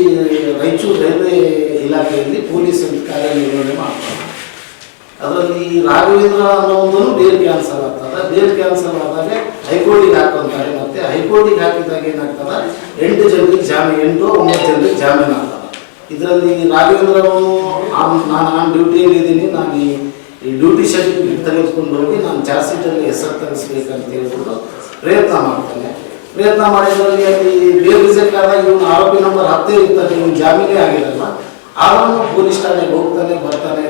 ರಾಯಚೂರು ರೈಲ್ವೆ ಇಲಾಖೆಯಲ್ಲಿ ಪೊಲೀಸ್ ಅಂತ ಕಾರ್ಯನಿರ್ವಹಣೆ ಮಾಡ್ತಾರೆ. ಅದರಲ್ಲಿ ರಾಘವೇಂದ್ರ ಅನ್ನೋದು ಬೇಲ್ ಕ್ಯಾನ್ಸಲ್ ಆಗ್ತದೆ. ಬೇಲ್ ಕ್ಯಾನ್ಸಲ್ ಆದಾಗ ಹೈಕೋರ್ಟಿಗೆ ಹಾಕೊಂತಾರೆ. ಮತ್ತೆ ಹೈಕೋರ್ಟಿಗೆ ಹಾಕಿದಾಗ ಏನಾಗ್ತದೆ, 8 ಜನರಿಗೆ ಜಾಮೀನು, 8-9 ಜನರಿಗೆ ಜಾಮೀನು ಆಗ್ತದೆ. ಇದರಲ್ಲಿ ರಾಘವೇಂದ್ರವನ್ನು ನಾನು ಡ್ಯೂಟಿಯಲ್ಲಿ ಇದ್ದೀನಿ, ನಾನು ಈ ಡ್ಯೂಟಿ ಸರ್ಟಿಫಿಕೇಟ್ ತೆಗೆದುಕೊಂಡು ಹೋಗಿ ನಾನು ಚಾರ್ಜ್ ಶೀಟಲ್ಲಿ ಹೆಸರು ತೆಗೆಸ್ಬೇಕಂತ ಹೇಳ್ಬಿಟ್ಟು ಪ್ರಯತ್ನ ಮಾಡಿದ್ದರಲ್ಲಿ ಅಲ್ಲಿ ಬೇಲ್ ರಿಜೆಕ್ಟ್ ಆದಾಗ ಇವನು ಆರೋಪಿ ನಂಬರ್ ಅತ್ತೆ ಇರ್ತಾನೆ, ನೀವು ಜಾಮೀನೇ ಆಗಿರಲ್ಲ, ಆದ್ರೂ ಪೊಲೀಸ್ ಠಾಣೆಗೆ ಹೋಗ್ತಾನೆ ಬರ್ತಾನೆ,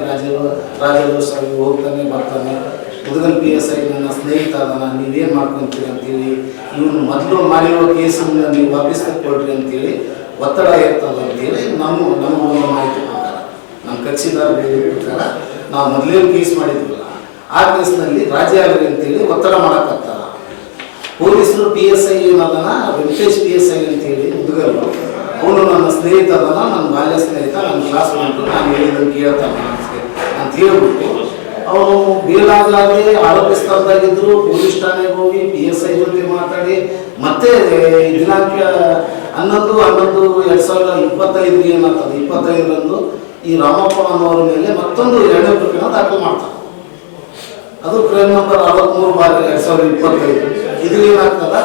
ರಾಜದೋಷಾಗಿ ಹೋಗ್ತಾನೆ ಬರ್ತಾನೆ. ಮುದುಗಲ್ PSI ನನ್ನ ಸ್ನೇಹಿತ ಅದನ್ನ, ನೀವೇನು ಮಾಡ್ಕೊಂತೀರಿ ಅಂತೇಳಿ, ಇವನು ಮೊದಲು ಮಾಡಿರೋ ಕೇಸನ್ನು ನೀವು ವಾಪಸ್ ತಗೊಳ್ರಿ ಅಂತೇಳಿ ಒತ್ತಡ ಇರ್ತದೆ ಅಂತೇಳಿ ನಮಗೊಂದು ಮಾಹಿತಿ ಪ್ರಕಾರ, ನಮ್ಮ ಕಕ್ಷಿದಾರ ಪ್ರಕಾರ ನಾವು ಮೊದಲೇನು ಕೇಸ್ ಮಾಡಿದ್ವಲ್ಲ ಆ ಕೇಸ್ನಲ್ಲಿ ರಾಜಿ ಆಗಲಿ ಅಂತೇಳಿ ಒತ್ತಡ ಮಾಡಕತ್ತಾರ ಪೊಲೀಸರು. PSI ಏನದನ ವೆಂಕಟೇಶ್ PSI ಅಂತೇಳಿ ಮುದುಗಲ್ಲು, ಅವನು ನನ್ನ ಸ್ನೇಹಿತ ಅದನ್ನ, ನನ್ನ ಬಾಲ್ಯ ಸ್ನೇಹಿತ, ನನ್ನ ಕ್ಲಾಸ್ ಉಂಟು, ನಾನು ಹೇಳಿದ್ದನ್ನು ಕೇಳ್ತಾನೆ ಅಂತ ಹೇಳ್ಬಿಟ್ಟು ಅವನು ಬೇಲಾಗಲಾಗಿ ಆರೋಪಿಸ್ತಾಗಿದ್ರು. ಪೊಲೀಸ್ ಠಾಣೆಗೆ ಹೋಗಿ PSI ಜೊತೆ ಮಾತಾಡಿ ಮತ್ತೆ ದಿನಾಂಕ 11/11/2025 ಏನಾಗ್ತದೆ 25ರಂದು ಈ ರಾಮಪ್ಪ ಅನ್ನೋರ ಮೇಲೆ ಮತ್ತೊಂದು 2ನೇ ಪ್ರಕರಣ ದಾಖಲು ಮಾಡ್ತಾರೆ. ಅದು ಕ್ರೈಮ್ ನಂಬರ್ 63/2025. ಇದು ಏನಾಗ್ತದ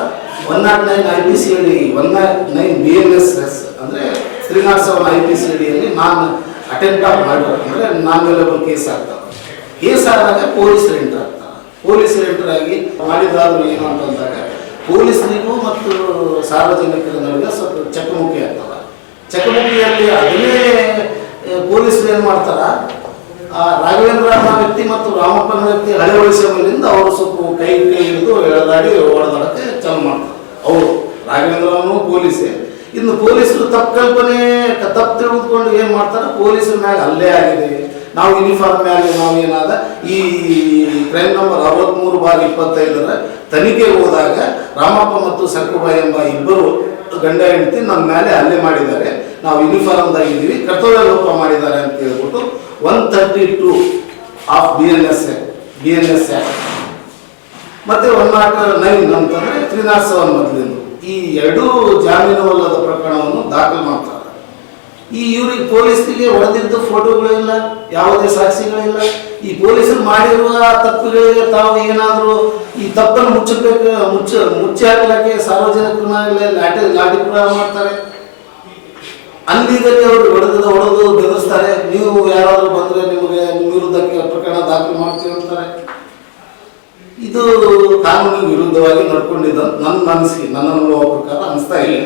109 IPC ಅಡಿ 109 BNSS ಅಂದರೆ 307 IPC ಅಡಿಯಲ್ಲಿ ನಾನು ಅಟೆಂಪ್ಟ್ ಆಫ್ ಮರ್ಡರ್ ಅಂದರೆ ನಾನ್ ವೇಲೇಬಲ್ ಕೇಸ್ ಆಗ್ತದೆ. ಕೇಸ್ ಆದಾಗ ಪೊಲೀಸರು ಎಂಟರ್ ಆಗ್ತಾರೆ. ಪೊಲೀಸರು ಎಂಟರ್ ಆಗಿ ಮಾಡಿದಾದ್ರು ಏನು ಅಂತಂದಾಗ ಪೊಲೀಸರಿಗೂ ಮತ್ತು ಸಾರ್ವಜನಿಕರ ನಡುವೆ ಸ್ವಲ್ಪ ಚಕಮಕಿ ಆಗ್ತದೆ. ಚಕಮಕಿಯಲ್ಲಿ ಅದನ್ನೇ ಪೊಲೀಸರು ಏನು ಮಾಡ್ತಾರ, ರಾಘವೇಂದ್ರ ಅನ್ನೋ ವ್ಯಕ್ತಿ ಮತ್ತು ರಾಮಪ್ಪನ ವ್ಯಕ್ತಿ ಹಳೆ ವಯಸ್ಸಿನ ಮೇಲಿಂದ ಅವರು ಸ್ವಲ್ಪ ಕೈ ಹಿಡಿದು ಎಳೆದಾಡಿ ಹೊಡೆದಾಡಕ್ಕೆ ಚಾಲು ಮಾಡ್ತಾರೆ. ಅವರು ರಾಘವೇಂದ್ರನು ಪೊಲೀಸೇ. ಇನ್ನು ಪೊಲೀಸರು ತಪ್ಪು ಕಲ್ಪನೆ ತಪ್ಪು ತಿಳಿದುಕೊಂಡು ಏನು ಮಾಡ್ತಾರೆ, ಪೊಲೀಸರ ಮ್ಯಾಗ ಹಲ್ಲೆ ಆಗಿದೆ, ನಾವು ಯೂನಿಫಾರ್ಮ್ ಮ್ಯಾಲೆ ನಾವು ಏನಾದ ಈ ಕ್ರೈಮ್ ನಂಬರ್ 63/25 ತನಿಖೆಗೆ ಹೋದಾಗ ರಾಮಪ್ಪ ಮತ್ತು ಸಕ್ಕುಬಾಯಿ ಎಂಬ ಇಬ್ಬರು ಗಂಡ ಹೆಂಡತಿ ನಮ್ಮ ಮೇಲೆ ಹಲ್ಲೆ ಮಾಡಿದ್ದಾರೆ, ನಾವು ಯೂನಿಫಾರ್ಮ್ದಾಗಿದ್ದೀವಿ, ಕರ್ತವ್ಯ ಲೋಪ ಮಾಡಿದ್ದಾರೆ ಅಂತ ಹೇಳ್ಬಿಟ್ಟು 132 ಆಫ್ BNS Act ಮತ್ತೆ 109 ಅಂತಂದ್ರೆ 307 ಮೊದಲಿಂದು ಈ ಎರಡೂ ಜಾಮೀನುವಲ್ಲದ ಪ್ರಕರಣವನ್ನು ದಾಖಲು ಮಾಡ್ತಾರೆ. ಈ ಇವ್ರಿಗೆ ಪೊಲೀಸರಿಗೆ ಹೊಡೆದಿದ್ದ ಫೋಟೋಗಳಿಲ್ಲ, ಯಾವುದೇ ಸಾಕ್ಷಿಗಳಿಲ್ಲ. ಈ ಪೊಲೀಸರು ಮಾಡಿರುವ ತಪ್ಪುಗಳಿಗೆ ತಾವು ಏನಾದರೂ ಈ ತಪ್ಪನ್ನು ಮುಚ್ಚಿ ಹಾಕಲಿಕ್ಕೆ ಸಾರ್ವಜನಿಕರ ಮೇಲೆ ಲಾಠಿ ಪ್ರಯೋಗ ಮಾಡ್ತಾರೆ. ಅಲ್ಲಿಗಲ್ಲಿ ಅವರು ಹೊಡೆದು ಬೆದರಿಸ್ತಾರೆ, ನೀವು ಯಾರಾದರೂ ಬಂದರೆ ನಿಮಗೆ ನಿಮ್ಮ ವಿರುದ್ಧಕ್ಕೆ ಪ್ರಕರಣ ದಾಖಲು ಮಾಡ್ತೀವಿ ಅಂತಾರೆ. ಇದು ಕಾನೂನಿಗೆ ವಿರುದ್ಧವಾಗಿ ನಡ್ಕೊಂಡಿದ್ದ ನನ್ನ ಅನುಭವ ಪ್ರಕಾರ ಅನಿಸ್ತಾ ಇಲ್ಲ.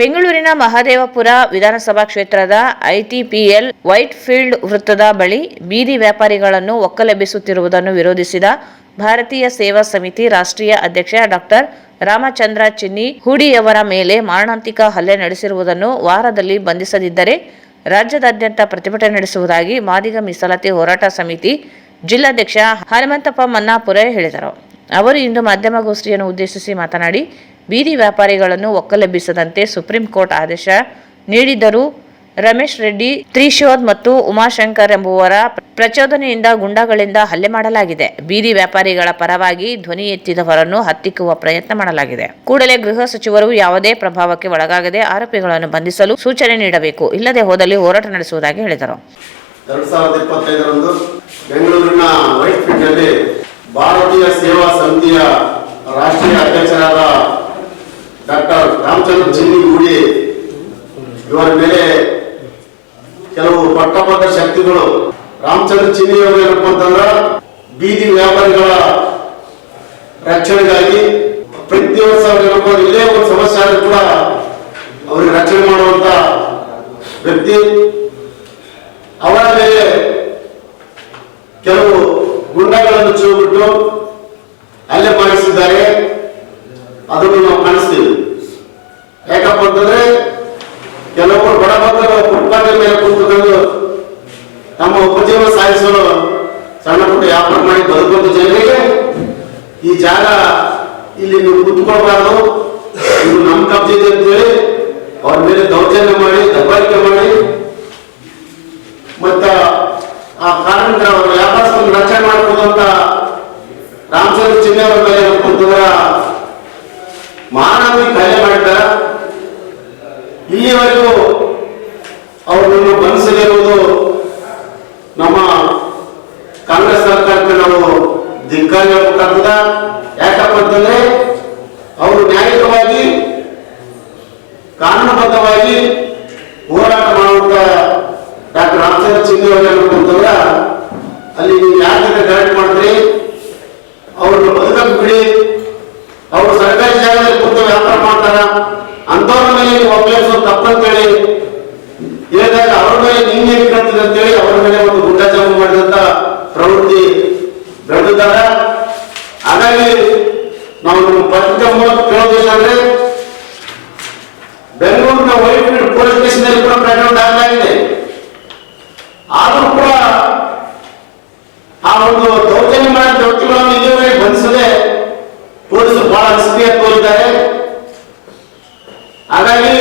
ಬೆಂಗಳೂರಿನ ಮಹದೇವಪುರ ವಿಧಾನಸಭಾ ಕ್ಷೇತ್ರದ ITPL ವೈಟ್ ಫೀಲ್ಡ್ ವೃತ್ತದ ಬಳಿ ಬೀದಿ ವ್ಯಾಪಾರಿಗಳನ್ನು ಒಕ್ಕಲೆಬ್ಬಿಸುತ್ತಿರುವುದನ್ನು ವಿರೋಧಿಸಿದ ಭಾರತೀಯ ಸೇವಾ ಸಮಿತಿ ರಾಷ್ಟ್ರೀಯ ಅಧ್ಯಕ್ಷ ಡಾಕ್ಟರ್ ರಾಮಚಂದ್ರ ಚಿನ್ನಿ ಹೂಡಿಯವರ ಮೇಲೆ ಮಾರಣಾಂತಿಕ ಹಲ್ಲೆ ನಡೆಸಿರುವುದನ್ನು ವಾರದಲ್ಲಿ ಬಂಧಿಸದಿದ್ದರೆ ರಾಜ್ಯದಾದ್ಯಂತ ಪ್ರತಿಭಟನೆ ನಡೆಸುವುದಾಗಿ ಮಾದಿಗ ಮೀಸಲಾತಿ ಹೋರಾಟ ಸಮಿತಿ ಜಿಲ್ಲಾಧ್ಯಕ್ಷ ಹನುಮಂತಪ್ಪ ಮನ್ನಾಪುರೆ ಹೇಳಿದರು. ಅವರು ಇಂದು ಮಾಧ್ಯಮಗೋಷ್ಠಿಯನ್ನು ಉದ್ದೇಶಿಸಿ ಮಾತನಾಡಿ, ಬೀದಿ ವ್ಯಾಪಾರಿಗಳನ್ನು ಒಕ್ಕಲೆಬ್ಬಿಸದಂತೆ ಸುಪ್ರೀಂ ಕೋರ್ಟ್ ಆದೇಶ ನೀಡಿದ್ದರೂ ರಮೇಶ್ ರೆಡ್ಡಿ, ತ್ರಿಶೋಧ್ ಮತ್ತು ಉಮಾಶಂಕರ್ ಎಂಬುವರ ಪ್ರಚೋದನೆಯಿಂದ ಗುಂಡಾಗಳಿಂದ ಹಲ್ಲೆ ಮಾಡಲಾಗಿದೆ. ಬೀದಿ ವ್ಯಾಪಾರಿಗಳ ಪರವಾಗಿ ಧ್ವನಿ ಎತ್ತಿದವರನ್ನು ಹತ್ತಿಕ್ಕುವ ಪ್ರಯತ್ನ ಮಾಡಲಾಗಿದೆ. ಕೂಡಲೇ ಗೃಹ ಸಚಿವರು ಯಾವುದೇ ಪ್ರಭಾವಕ್ಕೆ ಒಳಗಾಗದೆ ಆರೋಪಿಗಳನ್ನು ಬಂಧಿಸಲು ಸೂಚನೆ ನೀಡಬೇಕು, ಇಲ್ಲದೆ ಹೋದಲ್ಲಿ ಹೋರಾಟ ನಡೆಸುವುದಾಗಿ ಹೇಳಿದರು. 2025ರಂದು ಬೆಂಗಳೂರಿನ ವೈಟ್ ಫೀಲ್ಡ್ನಲ್ಲಿ ಭಾರತೀಯ ಸೇವಾ ಸಮಿತಿಯ ರಾಷ್ಟ್ರೀಯ ಅಧ್ಯಕ್ಷರಾದ ಡಾಕ್ಟರ್ ರಾಮಚಂದ್ರ ಚಿನ್ನಿ ಹೂಡಿ ಇವರ ಮೇಲೆ ಕೆಲವು ಪಟ್ಟಬದ್ಧ ಶಕ್ತಿಗಳು ರಾಮಚಂದ್ರ ಚಿನ್ನಿ ಅವರು ಏನಪ್ಪ ಅಂತಂದ್ರ ಬೀದಿ ವ್ಯಾಪಾರಿಗಳ ರಕ್ಷಣೆಗಾಗಿ ಪ್ರತಿ ವರ್ಷ ಇಲ್ಲೇ ಒಂದು ಸಮಸ್ಯೆ ಆದ್ರೂ ಕೂಡ ಅವರಿಗೆ ರಕ್ಷಣೆ ಮಾಡುವಂತ ವ್ಯಕ್ತಿ. ಅವರ ಮೇಲೆ ಕೆಲವು ಗುಂಡಗಳನ್ನು ಚೂಬಿಟ್ಟು ಹಲ್ಲೆ ಮಾಡಿಸಿದ್ದಾರೆ. ಅದನ್ನು ನಾವು ಕಾಣಿಸ್ತೀವಿ. ಯಾಕಪ್ಪ ಅಂತಂದ್ರೆ ಕೆಲವೊಬ್ಬರು ಬಡಬಗ್ಗರು ಫುಟ್ಪಾತ್ ಮೇಲೆ ಕೂತ್ಕೊಂಡು ತಮ್ಮ ಉಪಜೀವನ ಸಾಧಿಸಲು ಸಣ್ಣ ಪುಟ್ಟ ವ್ಯಾಪಾರ ಮಾಡಿ ಬದುಕುವಂತ ಜನರಿಗೆ ಈ ಜಾಗ ಇಲ್ಲಿ ನೀವು ಕೂತ್ಕೊಳ್ಬಾರ್ದು, ಇದು ನಮ್ಮ ಕಬ್ಜೆ ಇದೆ ಅಂತೇಳಿ ಅವ್ರ ಮೇಲೆ ದೌರ್ಜನ್ಯ ಮಾಡಿ ದಬ್ಬಾಳಿಕೆ ಮಾಡಿ ಮತ್ತ ಆ ಕಾರಣಕ್ಕೆ ಅವರ ವ್ಯಾಪಾರಸ್ಥರನ್ನು ರಕ್ಷಣೆ ಮಾಡಬಹುದು ಅಂತ ರಾಮಚಂದ್ರ ಚಿನ್ನಿ ಅವರ ಮೇಲೆ ಅಂತಂದ್ರ ಮಾನವೀಯ ಕಾರ್ಯ ಮಾಡಿದ್ದಾರೆ. ಇಲ್ಲಿವರೆಗೂ ಅವರನ್ನು ಬಂಧಿಸದಿರುವುದು ನಮ್ಮ ಕಾಂಗ್ರೆಸ್ ಸರ್ಕಾರಕ್ಕೆ ನಾವು ಧಿಕ್ಕಾರ ಹೇಳ್ಬೇಕಾಗ್ತದ. ಯಾಕಪ್ಪ ಅಂತಂದ್ರೆ ಅವರು ನ್ಯಾಯಿಕವಾಗಿ ಕಾನೂನುಬದ್ಧವಾಗಿ ಹೋರಾಟ ಮಾಡುವಂತ ಡಾಕ್ಟರ್ ರಾಮಚಂದ್ರ ಚಿನ್ನಿ ಅವರು ಹೇಳ್ಬೇಕಂತಂದ್ರ ಅಲ್ಲಿ ನೀವು ಯಾಕೆ ಗಲಾಟೆ ಮಾಡ್ತೀರಿ, ಅವ್ರನ್ನ ಬದುಕಕ್ಕೆ ಬಿಡಿ. ಅವರು ಸರ್ಕಾರಿ ಜಾಗದಲ್ಲಿ ಕೂತು ವ್ಯಾಪಾರ ಮಾಡ್ತಾ ಮಾಡ್ತಾರ ಅಂತವ್ರ ಮೇಲೆ ನೀವು ಒಪ್ಪಿಸೋದು ತಪ್ಪಂತೇಳಿ ಹೇಳಿದಾಗ ಅವ್ರ ಮೇಲೆ ನಿಂಗೆ ಕೇಳ್ತದೆ ಅಂತೇಳಿ ಅವರ ಮೇಲೆ ಒಂದು ಗುಂಡಾಚಾರ ಮಾಡಿದಂತ ಪ್ರವೃತ್ತಿ ಬೆಳೆದಿದ್ದಾರೆ. ಹಾಗಾಗಿ ನಾವು ನಮ್ಮ ಪತ್ರಿಕಾ ಮೂಲಕ ಕೇಳೋದೇನಂದ್ರೆ ಬೆಂಗಳೂರಿನ ವೈಟ್ಫೀಲ್ಡ್ ಪೊಲೀಸ್ ಸ್ಟೇಷನ್ ಅಲ್ಲಿ ಕೂಡ ಪ್ರಕರಣ ದಾಖಲಾಗಿದೆ. ಆದರೂ ಕೂಡ ಆ ಒಂದು ದೌರ್ಜನ್ಯ ಮಾಡಿದ ವ್ಯಕ್ತಿಗಳನ್ನು ಇಲ್ಲಿವರೆಗೆ ಬಂಧಿಸದೆ ಪೊಲೀಸರು ಬಹಳ ನಿಷ್ಕ್ರಿಯ ತೋರಿದ್ದಾರೆ. ಹಾಗಾಗಿ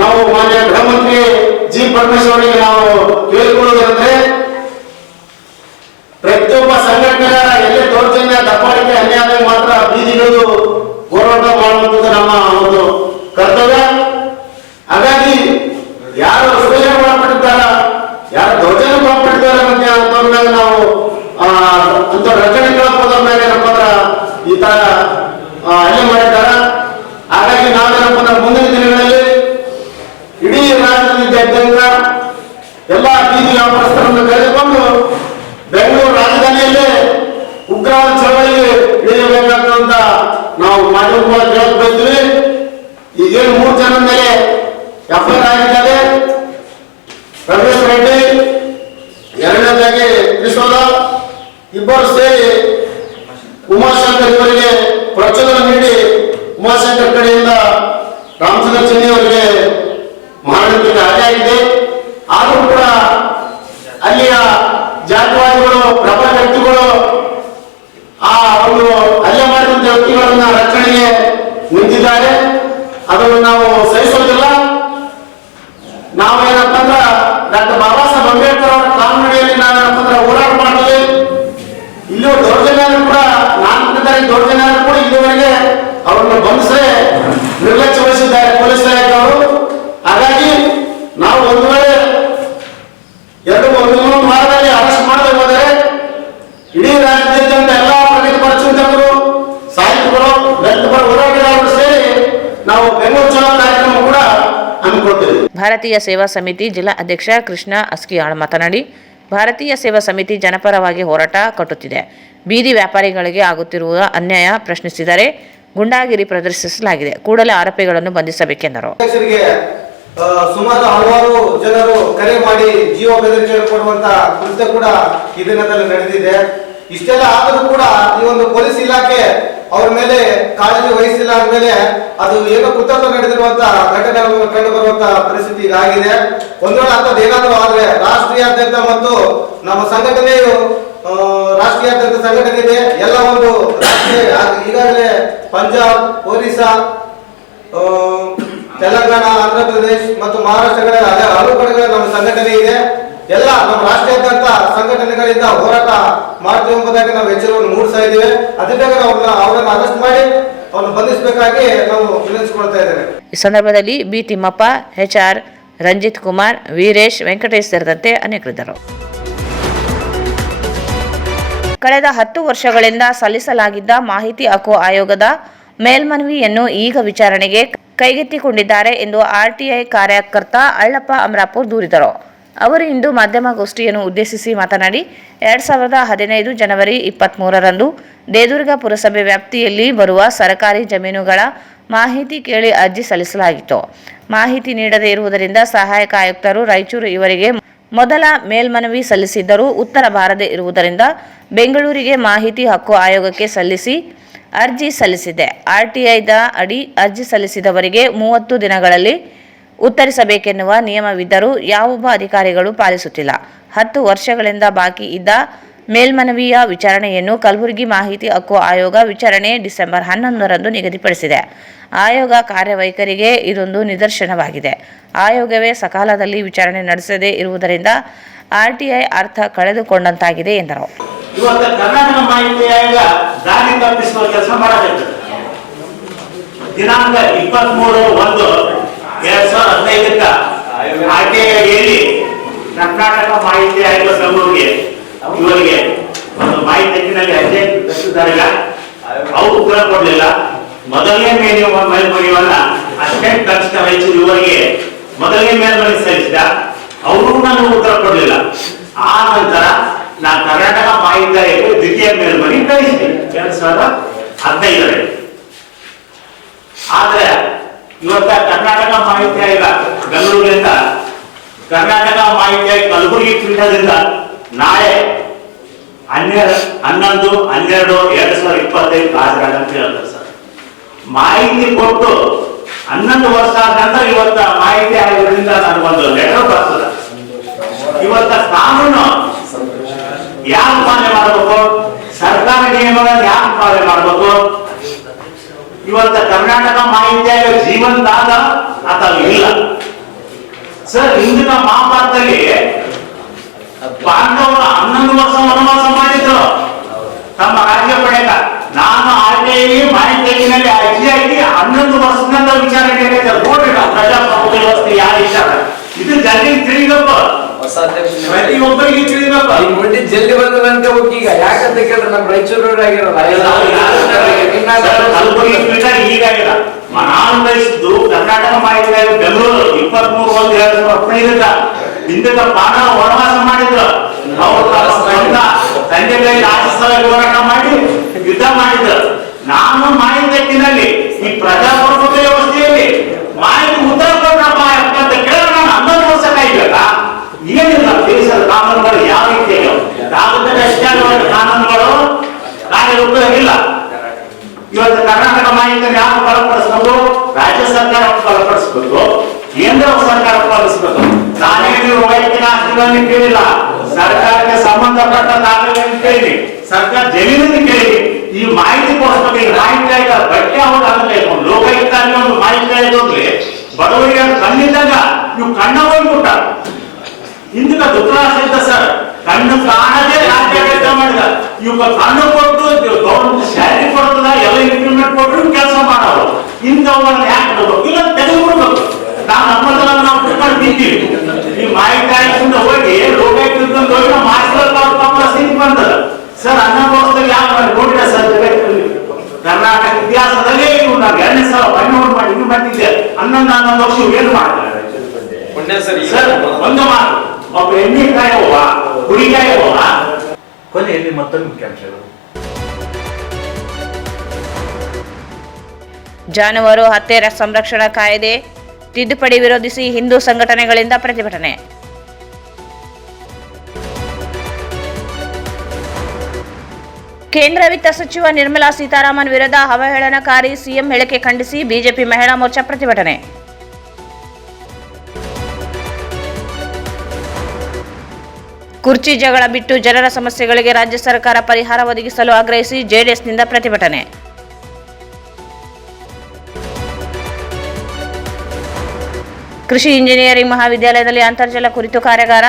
ನಾವು ಮಾನ್ಯ ಗೃಹ ಮಂತ್ರಿ ಜಿ ಪರಮೇಶ್ವರ್ ಅವರಿಗೆ ನಾವು ಕೇಳಿಕೊಳ್ಳುವುದಂದ್ರೆ ಪ್ರತಿಯೊಬ್ಬ ಸಂಘಟನೆಗಾರ ಎಲ್ಲೇ ದೌರ್ಜನ್ಯ ದಬ್ಬಾಳಿಕೆ ಅನ್ಯಾಯ ಮಾತ್ರ ಬೀದಿಗಿಳಿದು ಹೋರಾಟ ಮಾಡುವಂಥದ್ದು ನಮ್ಮ ಒಂದು ಕರ್ತವ್ಯ. ಹಾಗಾಗಿ ಯಾರು ಶೋಷಣೆ ಒಳಪಟ್ಟಿದ್ದಾರ, ಯಾರು ದೌರ್ಜನ್ಯ ಒಳಪಟ್ಟಿದ್ದಾರೆ ಮತ್ತೆ ಅಂತವ್ರ ಮೇಲೆ ನಾವು ಅಂತ ರಚನೆ ಕೇಳೋದ್ರ ಮೇಲೆ ಏನಪ್ಪ ಈ ತರ ಹಲ್ಲೆ ಮಾಡಿದ್ದಾರ. ಹಾಗಾಗಿ ನಾವೇನಪ್ಪ ಮುಂದಿನ ದಿನಗಳಲ್ಲಿ ಇಡೀ ರಾಜ್ಯದಾದ್ಯಂತ ಎಲ್ಲ ಬೀದಿ ವ್ಯಾಪಾರಸ್ಥರನ್ನು ಕರೆದುಕೊಂಡು ಬೆಂಗಳೂರು ರಾಜಧಾನಿಯಲ್ಲೇ ಉಗ್ರವಾದ ಚಳವಳಿಗೆ ಇಳಿಯಬೇಕಾಗ್ತದಂತ ನಾವು ಮಾಧ್ಯಮ ಮೂಲಕ ಹೇಳಕ್ ಬಯಸ್ತೀವಿ. ಈಗೇನು 3 ಜನ ಮೇಲೆ ಎಫ್ಐಆರ್ ಆಗಿದ್ದಾರೆ. ರಮೇಶ್ ರೆಡ್ಡಿ, ಎರಡನೇದಾಗಿ ಕೃಷ್ಣದ, ಇಬ್ಬರು ಸೇರಿ ಉಮಾಶಂಕರ್ ಇವರಿಗೆ ಪ್ರಚೋದನೆ ನೀಡಿ ಉಮಾಶಂಕರ್ ಕಡೆಯಿಂದ ರಾಮಚಂದ್ರ ಚೆನ್ನಿ ಅವರಿಗೆ ಮಾರಣಾಂತಿಕ ಹಲ್ಲೆ ಆಗಿದೆ. ಆದರೂ ಕೂಡ ಅಲ್ಲಿಯ ಜಾತಿವಾದಿಗಳು, ಪ್ರಬಲ ವ್ಯಕ್ತಿಗಳು ಆ ಒಂದು ಹಲ್ಲೆ ಮಾಡಿದಂತ ವ್ಯಕ್ತಿಗಳನ್ನ ರಕ್ಷಣೆಗೆ ನಿಂತಿದ್ದಾರೆ. ಅದನ್ನು ನಾವು ಸಹಿಸೋದಿಲ್ಲ. ನಾವೇನಪ್ಪ ಅಂದ್ರ ಡಾಕ್ಟರ್ ಬಾಬಾ ಸಾಹೇಬ್ ಅಂಬೇಡ್ಕರ್ ಅವರ ಕಾನೂನಿನಲ್ಲಿ ನಾವೇನಪ್ಪ ಅಂದ್ರ ಹೋರಾಟ ಮಾಡ್ತೀವಿ. ಇಲ್ಲೂ ದೌರ್ಜನ್ಯ ಕೂಡ 4ನೇ ತಾರೀಕು ದೌರ್ಜನ್ಯ ಕೂಡ ಇಲ್ಲಿವರೆಗೆ ಅವರನ್ನು ಬಂಧಿಸದೆ ನಿರ್ಲಕ್ಷ್ಯ ವಹಿಸಿದ್ದಾರೆ ಪೊಲೀಸ್ ಇಲಾಖೆಯವರು. ಹಾಗಾಗಿ ನಾವು ಒಂದು ವೇಳೆ 2-3 ವಾರದಲ್ಲಿ ಅರೆಸ್ಟ್ ಮಾಡದೆ ಹೋದರೆ ಇಡೀ ರಾಜ್ಯಾದ್ಯಂತ ಎಲ್ಲಾ ಪ್ರಗತಿಪರ ಚಿಂತಕರು, ಸಾಹಿತಿಗಳು, ದಲಿತರ ಹೋರಾಟಗಾರರು ಸೇರಿ ನಾವು ಬೆಂಗಳೂರು ಚಲೋ ಕಾರ್ಯಕ್ರಮ ಕೂಡ ಹಮ್ಮಿಕೊಳ್ತೇವೆ. ಭಾರತೀಯ ಸೇವಾ ಸಮಿತಿ ಜಿಲ್ಲಾ ಅಧ್ಯಕ್ಷ ಕೃಷ್ಣ ಅಸ್ಕಿಯಾಳ್ ಮಾತನಾಡಿ, ಭಾರತೀಯ ಸೇವಾ ಸಮಿತಿ ಜನಪರವಾಗಿ ಹೋರಾಟ ಕಟ್ಟುತ್ತಿದೆ. ಬೀದಿ ವ್ಯಾಪಾರಿಗಳಿಗೆ ಆಗುತ್ತಿರುವ ಅನ್ಯಾಯ ಪ್ರಶ್ನಿಸಿದರೆ ಗುಂಡಾಗಿರಿ ಪ್ರದರ್ಶಿಸಲಾಗಿದೆ. ಕೂಡಲೇ ಆರೋಪಿಗಳನ್ನು ಬಂಧಿಸಬೇಕೆಂದರು. ಸುಮಾರು ಹಲವಾರು ಜನರು ಕರೆ ಮಾಡಿ ಜೀವ ಬೆದರಿಕೆ ಕೊಡುವಂತ ಕೃತ್ಯ ಕೂಡ ಈ ದಿನದಲ್ಲಿ ನಡೆದಿದೆ. ಇಷ್ಟೆಲ್ಲ ಆದರೂ ಕೂಡ ಈ ಒಂದು ಪೊಲೀಸ್ ಇಲಾಖೆ ಅವ್ರ ಮೇಲೆ ಕಾಳಜಿ ವಹಿಸಿಲ್ಲ ಅಂದ್ಮೇಲೆ ಅದು ಏನೋ ಕೃತಜ್ಞ ನಡೆದಿರುವಂತ ಘಟನೆ ಕಂಡು ಬರುವಂತ ಪರಿಸ್ಥಿತಿ ಇದಾಗಿದೆ. ಒಂದ್ ವೇಳೆ ಅಂತದ್ದು ಏನಾದರೂ ಆದ್ರೆ ರಾಷ್ಟ್ರೀಯಾದ್ಯಂತ ಮತ್ತು ನಮ್ಮ ಸಂಘಟನೆಯು ರಾಷ್ಟ್ರೀಯಾದ್ಯಂತ ಸಂಘಟನೆ ಇದೆ. ಎಲ್ಲ ಒಂದು ರಾಷ್ಟ್ರೀಯ ಈಗಾಗಲೇ ಪಂಜಾಬ್, ಒರಿಸ್ಸಾ, ತೆಲಂಗಾಣ, ಆಂಧ್ರ ಪ್ರದೇಶ್ ಮತ್ತು ಮಹಾರಾಷ್ಟ್ರಗಳ ಹಲವು ಕಡೆಗಳ ನಮ್ಮ ಸಂಘಟನೆ ಇದೆ. ಎಲ್ಲ ನಮ್ಮ ರಾಷ್ಟ್ರೀಯಾದ್ಯಂತ ಸಂಘಟನೆಗಳಿಂದ ಹೋರಾಟ ಮಾಡ್ತೀವಿ ಎಂಬುದಾಗಿ ನಾವು ಎಚ್ಚರವನ್ನು ಮೂಡಿಸ್ತಾ ಇದ್ದೇವೆ. ಅದಕ್ಕಾಗಿ ಅವರನ್ನು ಅರೆಸ್ಟ್ ಮಾಡಿ ಅವ್ರನ್ನು ಬಂಧಿಸಬೇಕಾಗಿ ನಾವು ವಿನಂತಿಸಿಕೊಳ್ತಾ ಇದ್ದೇವೆ. ಈ ಸಂದರ್ಭದಲ್ಲಿ ಬಿ ತಿಮ್ಮಪ್ಪ, HR ರಂಜಿತ್ ಕುಮಾರ್, ವೀರೇಶ್, ವೆಂಕಟೇಶ್ ಸೇರಿದಂತೆ ಅನೇಕರಿದ್ದರು. ಕಳೆದ 10 ವರ್ಷಗಳಿಂದ ಸಲ್ಲಿಸಲಾಗಿದ್ದ ಮಾಹಿತಿ ಹಕ್ಕು ಆಯೋಗದ ಮೇಲ್ಮನವಿಯನ್ನು ಈಗ ವಿಚಾರಣೆಗೆ ಕೈಗೆತ್ತಿಕೊಂಡಿದ್ದಾರೆ ಎಂದು RTI ಕಾರ್ಯಕರ್ತ ಅಳ್ಳಪ್ಪ ಅಮರಾಪುರ್ ದೂರಿದರು. ಅವರು ಇಂದು ಮಾಧ್ಯಮಗೋಷ್ಠಿಯನ್ನು ಉದ್ದೇಶಿಸಿ ಮಾತನಾಡಿ, 2015 ಜನವರಿ 23ರಂದು ದೇದುರ್ಗ ಪುರಸಭೆ ವ್ಯಾಪ್ತಿಯಲ್ಲಿ ಬರುವ ಸರ್ಕಾರಿ ಜಮೀನುಗಳ ಮಾಹಿತಿ ಕೇಳಿ ಅರ್ಜಿ ಸಲ್ಲಿಸಲಾಗಿತ್ತು. ಮಾಹಿತಿ ನೀಡದೇ ಇರುವುದರಿಂದ ಸಹಾಯಕ ಆಯುಕ್ತರು ರಾಯಚೂರು ಇವರಿಗೆ ಮೊದಲ ಮೇಲ್ಮನವಿ ಸಲ್ಲಿಸಿದ್ದರೂ ಉತ್ತರ ಬಾರದೇ ಇರುವುದರಿಂದ ಬೆಂಗಳೂರಿಗೆ ಮಾಹಿತಿ ಹಕ್ಕು ಆಯೋಗಕ್ಕೆ ಅರ್ಜಿ ಸಲ್ಲಿಸಿದೆ. RTIದ ಅಡಿ ಅರ್ಜಿ ಸಲ್ಲಿಸಿದವರಿಗೆ 30 ದಿನಗಳಲ್ಲಿ ಉತ್ತರಿಸಬೇಕೆನ್ನುವ ನಿಯಮವಿದ್ದರೂ ಯಾವೊಬ್ಬ ಅಧಿಕಾರಿಗಳು ಪಾಲಿಸುತ್ತಿಲ್ಲ. 10 ವರ್ಷಗಳಿಂದ ಬಾಕಿ ಇದ್ದ ಮೇಲ್ಮನವಿಯ ವಿಚಾರಣೆಯನ್ನು ಕಲಬುರಗಿ ಮಾಹಿತಿ ಹಕ್ಕು ಆಯೋಗ ವಿಚಾರಣೆ ಡಿಸೆಂಬರ್ 11ರಂದು ನಿಗದಿಪಡಿಸಿದೆ. ಆಯೋಗ ಕಾರ್ಯವೈಖರಿಗೆ ಇದೊಂದು ನಿದರ್ಶನವಾಗಿದೆ. ಆಯೋಗವೇ ಸಕಾಲದಲ್ಲಿ ವಿಚಾರಣೆ ನಡೆಸದೇ ಇರುವುದರಿಂದ RTI ಅರ್ಥ ಕಳೆದುಕೊಂಡಂತಾಗಿದೆ ಎಂದರು. ಇವತ್ತು ಕರ್ನಾಟಕ ಮಾಹಿತಿ ಆಯೋಗ ದಾರಿ ತಪ್ಪಿಸುವ ಕೆಲಸ ಮಾಡಬೇಕು. ದಿನಾಂಕ 23/1/2015 ಆರ್ಟಿಐಯಲ್ಲಿ ಕರ್ನಾಟಕ ಮಾಹಿತಿ ಆಯೋಗ ಬೆಂಗಳೂರಿಗೆ ಇವರಿಗೆ ಒಂದು ಮಾಹಿತಿ ಹಕ್ಕಿನಲ್ಲಿ ಅರ್ಜಿ ಸಲ್ಲಿಸಿದಾರಲ್ಲ, ಅವರು ಉತ್ತರ ಕೊಡಲಿಲ್ಲ. ಮೊದಲನೇ ಮೇಲ್ಮನವಿಯನ್ನ ಅಸಿಸ್ಟೆಂಟ್ ಕಮಿಷನರ್ ರಾಯಚೂರು ಇವರಿಗೆ ಮೊದಲನೇ ಮೇಲ್ಮನವಿ ಸಲ್ಲಿಸಿದ, ಅವರು ನನಗೆ ಉತ್ತರ ಕೊಡಲಿಲ್ಲ. ಆ ನಂತರ ನಾನು ಕರ್ನಾಟಕ ಮಾಹಿತಿ ಆಯೋಗ ದ್ವಿತೀಯ ಮೇಲ್ಮನವಿ ಕಳಿಸಿದೆ 2015ರಲ್ಲಿ. ಆದ್ರೆ ಇವತ್ತ ಕರ್ನಾಟಕ ಮಾಹಿತಿ ಆಯೋಗ ಬೆಂಗಳೂರಿನಿಂದ ಕರ್ನಾಟಕ ಮಾಹಿತಿ ಆಯೋಗ ಕಲಬುರಗಿ ಪೀಠದಿಂದ ನಾಳೆ 11/12/2025 ಹಾಜರಾಗಂತ ಹೇಳ್ತಾರೆ ಸರ್. ಮಾಹಿತಿ ಕೊಟ್ಟು 11 ವರ್ಷ ಆದ ನಂತರ ಇವತ್ತ ಮಾಹಿತಿ ಆಯೋಗದಿಂದ ನನಗೊಂದು ಲೆಟರ್ ಬರ್ತದೆ. ಇವತ್ತ ಕಾನೂನು ಯಾಕೆ ಪಾಲನೆ ಮಾಡಬೇಕು, ಸರ್ಕಾರ ನಿಯಮಗಳನ್ನು ಯಾಕೆ ಪಾಲನೆ ಮಾಡಬೇಕು, ಇವತ್ತ ಕರ್ನಾಟಕ ಮಾಹಿತಿ ಆಯೋಗ ಜೀವಂತ ಆದ ಅಥವಾ ಇಲ್ಲ ಸರ್. ಹಿಂದಿನ ಮಹಾಭಾರತದಲ್ಲಿ ಪಾಂಡವರು 11 ವರ್ಷ ವನವಾಸ ಮಾಡಿದ್ರು ತಮ್ಮ ರಾಜ್ಯ ಪಡೆಯಕ. ನಾನು ಆರ್ಟಿಐ ಮಾಹಿತಿಯಲ್ಲಿ ಅರ್ಜಿಯಾಗಿ 11 ವರ್ಷದಿಂದ ವಿಚಾರಣೆ ನೋಡ್ರಿ ನಾವು ಪ್ರಜಾಪ್ರಭುತ್ವ ವ್ಯವಸ್ಥೆ ಯಾರು ವಿಚಾರ ಇದು ಜನರಿಗೆ ತಿಳಿಬೇಕು, ಪ್ರತಿಯೊಬ್ಬರಿಗೆ ತಿಳಿಬೇಕು. ಜಲ್ದಿ ಬಂದ ಅನ್ಕೋಬೇಕು. ಈಗ ಯಾಕಂತ ಕೇಳಿದ್ರೆ ನಮ್ಮ ರಾಯಚೂರವರಾಗಿರಲ್ಲ ಈಗಾಗಿಲ್ಲ ನಾನು ಬಯಸಿದ್ದು ಕರ್ನಾಟಕ ಮಾಹಿತಿ ಆಯೋಗ ಬೆಂಗಳೂರು 23/1/2015 ಹಿಂದಕ್ಕೆ ಪಾಂಡವ ವನವಾಸ ಮಾಡಿದ್ರು. ಅವರು ಸ್ವಂತ ತಂದೆ ಕೈ ರಾಜಸ್ಥಾನ ಹೋರಾಟ ಮಾಡಿ ಯುದ್ಧ ಮಾಡಿದ್ರು. ನಾನು ಮಾಹಿತಿಯಲ್ಲಿ ಈ ಪ್ರಜಾಪ್ರಭುತ್ವ ವ್ಯವಸ್ಥೆಯಲ್ಲಿ ಮಾಹಿತಿ ಉತ್ತರ ಕೊಟ್ಟಪ್ಪ ಅಂತ ಕೇಳಿದ್ರೆ ನಾನು 11 ವರ್ಷ ಕಾಯ್ಬೇಕಾ? ಏನಿಲ್ಲ ದೇಶದ ಕಾನೂನುಗಳು ಯಾವ ರೀತಿ ಕಾಗದದ ಕಾನೂನುಗಳು ಕಾರ್ಯರೂಪವಾಗಿಲ್ಲ. ಇವತ್ತು ಕರ್ನಾಟಕ ಮಾಹಿತಿಯನ್ನು ಯಾರು ಬಲಪಡಿಸಬೇಕು? ರಾಜ್ಯ ಸರ್ಕಾರ ಬಲಪಡಿಸಬೇಕು, ಕೇಂದ್ರ ಸರ್ಕಾರ ಪಾಲಿಸಬೇಕು. ನಾನೇ ನೀವು ವೈಯಕ್ತಿಕ ಆಸ್ತಿಗಳನ್ನು ಕೇಳಿಲ್ಲ, ಸರ್ಕಾರಕ್ಕೆ ಸಂಬಂಧಪಟ್ಟ ದಾಖಲೆಗಳನ್ನು ಕೇಳಿ, ಸರ್ಕಾರ ಜಮೀನನ್ನು ಕೇಳಿ ಈ ಮಾಹಿತಿ ಕೊಡಿಸ್ಬೇಕು. ಮಾಹಿತಿ ಆಯ್ತಾ ಬಟ್ಟೆ ಅವಾಗ ಲೋಕಾಯುಕ್ತ ಒಂದು ಮಾಹಿತಿ ಆಯ್ತೋಗ್ಲಿ ಬಡವರಿಗೆ ಕಣ್ಣಿದ್ದಾಗ ನೀವು ಕಣ್ಣ ಹೋಗ್ಬಿಟ್ಟ ಇಂದಿನ ದುಃಖ ಸರ್. ಕಣ್ಣು ಕಾಣದೆ ರಾಜ್ಯಾಡಳಿತ ಮಾಡಿದ ಇವಾಗ ಕಣ್ಣು ಕೊಟ್ಟು ಗೌರ್ಮೆಂಟ್ ಸ್ಯಾಲರಿ ಕೊಡ್ತದ ಎಲ್ಲ ಇಂಪ್ಲಿಮೆಂಟ್ ಕೊಟ್ಟರು ಕೆಲಸ ಮಾಡೋರು. ಇಂಥವ್ರನ್ನ ಯಾಕೆ ಬಿಡ್ಬೇಕು? ಇಲ್ಲ ತೆಗೆದುಬಿಡ್ಬೇಕು. ನಮ್ಮದೆಲ್ಲ ನಾವು ಬಿಟ್ಕೊಂಡು ನಿಂತೀವಿ. ಈ ಮಾಹಿತಿ ಆಯೋಗದಿಂದ ಹೋಗಿ ಲೋಕಾಯುಕ್ತದಿಂದ ಹೋಗಿ ನಾವು ಮಾಹಿತಿ ಸ್ಥಿತಿ ಬಂದದ ಸರ್. 11 ವರ್ಷದಲ್ಲಿ ಯಾವ ನೋಡಿದ ಸರ್ ಕರ್ನಾಟಕ ಇತಿಹಾಸದಲ್ಲೇ ಇವು ನಾವು 2ನೇ ಸಲ ಬಣ್ಣವನ್ನು ಮಾಡಿ ಇನ್ನು ಬಂದಿದ್ದೆ 11 ವರ್ಷ ಏನು ಮಾಡ್ತಾರೆ ಸರ್? ಒಂದು ಮಾತು, ಒಬ್ಬ ಎಣ್ಣೆ ಕಾಯುವ ಕುಡಿಕಾಯುವ ಕೊನೆಯಲ್ಲಿ ಮತ್ತೊಂದು ಮುಖ್ಯಾಂಶಗಳು. ಜಾನುವಾರು ಹತ್ಯೆ ಸಂರಕ್ಷಣಾ ಕಾಯ್ದೆ ತಿದ್ದುಪಡಿ ವಿರೋಧಿಸಿ ಹಿಂದೂ ಸಂಘಟನೆಗಳಿಂದ ಪ್ರತಿಭಟನೆ. ಕೇಂದ್ರ ವಿತ್ತ ಸಚಿವ ನಿರ್ಮಲಾ ಸೀತಾರಾಮನ್ ವಿರುದ್ಧ ಅವಹೇಳನಕಾರಿ ಸಿಎಂ ಹೇಳಿಕೆ ಖಂಡಿಸಿ ಬಿಜೆಪಿ ಮಹಿಳಾ ಮೋರ್ಚಾ ಪ್ರತಿಭಟನೆ. ಕುರ್ಚಿ ಜಗಳ ಬಿಟ್ಟು ಜನರ ಸಮಸ್ಯೆಗಳಿಗೆ ರಾಜ್ಯ ಸರ್ಕಾರ ಪರಿಹಾರ ಒದಗಿಸಲು ಆಗ್ರಹಿಸಿ ಜೆಡಿಎಸ್ನಿಂದ ಪ್ರತಿಭಟನೆ. ಕೃಷಿ ಇಂಜಿನಿಯರಿಂಗ್ ಮಹಾವಿದ್ಯಾಲಯದಲ್ಲಿ ಅಂತರ್ಜಲ ಕುರಿತು ಕಾರ್ಯಾಗಾರ.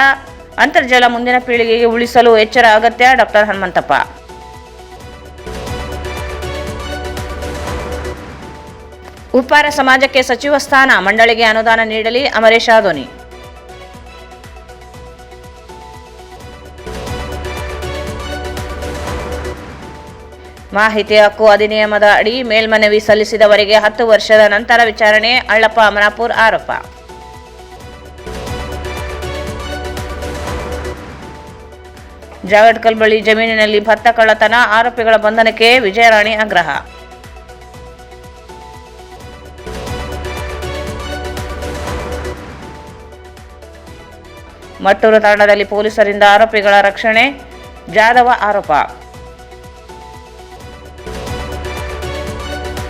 ಅಂತರ್ಜಲ ಮುಂದಿನ ಪೀಳಿಗೆಗೆ ಉಳಿಸಲು ಎಚ್ಚರ ಅಗತ್ಯ. ಡಾಕ್ಟರ್ ಹನುಮಂತಪ್ಪ. ಉಪ್ಪಾರ ಸಮಾಜಕ್ಕೆ ಸಚಿವ ಸ್ಥಾನ, ಮಂಡಳಿಗೆ ಅನುದಾನ ನೀಡಲಿ ಅಮರೇಶ್ ಆದೋನಿ. ಮಾಹಿತಿ ಹಕ್ಕು ಅಧಿನಿಯಮದ ಅಡಿ ಮೇಲ್ಮನವಿ ಸಲ್ಲಿಸಿದವರಿಗೆ 10 ವರ್ಷದ ನಂತರ ವಿಚಾರಣೆ. ಅಳ್ಳಪ್ಪ ಅಮರಾಪುರ್ ಆರೋಪ. ಜಾಗಡ್ಕಲ್ ಬಳಿ ಜಮೀನಿನಲ್ಲಿ ಭತ್ತ ಕಳ್ಳತನ, ಆರೋಪಿಗಳ ಬಂಧನಕ್ಕೆ ವಿಜಯರಾಣಿ ಆಗ್ರಹ. ಮಟ್ಟೂರು ತಾಂಡಾದಲ್ಲಿ ಪೊಲೀಸರಿಂದ ಆರೋಪಿಗಳ ರಕ್ಷಣೆ, ಜಾಧವ ಆರೋಪ.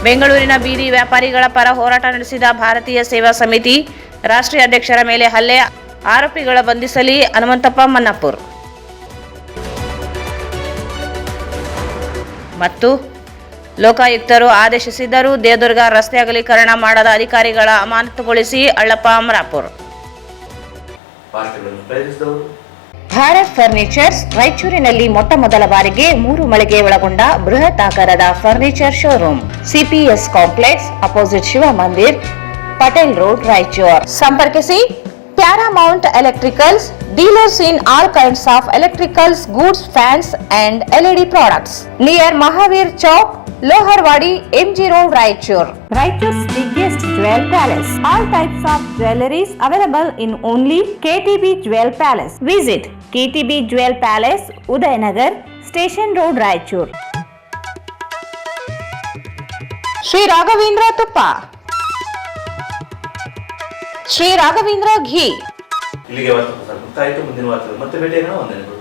ಬೆಂಗಳೂರಿನ ಬೀದಿ ವ್ಯಾಪಾರಿಗಳ ಪರ ಹೋರಾಟ ನಡೆಸಿದ ಭಾರತೀಯ ಸೇವಾ ಸಮಿತಿ ರಾಷ್ಟ್ರೀಯ ಅಧ್ಯಕ್ಷರ ಮೇಲೆ ಹಲ್ಲೆ, ಆರೋಪಿಗಳ ಬಂಧಿಸಲಿ ಹನುಮಂತಪ್ಪ ಮನ್ನಾಪುರ್. ಮತ್ತು ಲೋಕಾಯುಕ್ತರು ಆದೇಶಿಸಿದ್ದರೂ ದೇವದುರ್ಗ ರಸ್ತೆ ಅಗಲೀಕರಣ ಮಾಡದ ಅಧಿಕಾರಿಗಳ ಅಮಾನತುಗೊಳಿಸಿ ಅಳ್ಳಪ್ಪ ಅಮರಾಪುರ್. ಭಾರತ್ ಫರ್ನಿಚರ್ಸ್ ರಾಯಚೂರಿನಲ್ಲಿ ಮೊಟ್ಟ ಮೊದಲ ಬಾರಿಗೆ 3 ಮಳಿಗೆ ಒಳಗೊಂಡ ಬೃಹತ್ ಆಕಾರದ furniture showroom. CPS complex opposite Shiva Mandir, Patel road, Raichur. ಸಂಪರ್ಕಿಸಿ Paramount electricals, dealers in all kinds of electricals goods, fans and LED products, near Mahavir Chowk, Loharwadi, MG Road, Raichur. Raichur's biggest jewel palace. All types of jewelries available in only KTB Jewel Palace. Visit KTB Jewel Palace, Udayanagar, Station Road, Raichur. Sri Raghavendra Tuppa. Shri Raghavendra ghee. ಇಲ್ಲಿಗೆ ವಾರ್ತಾ ಮುಕ್ತಾಯಿತು. ಮುಂದಿನ ವಾರ್ತೆ ಮತ್ತೆ ಭೇಟಿಯಾಗೋಣ. ವಂದನೆಗಳು.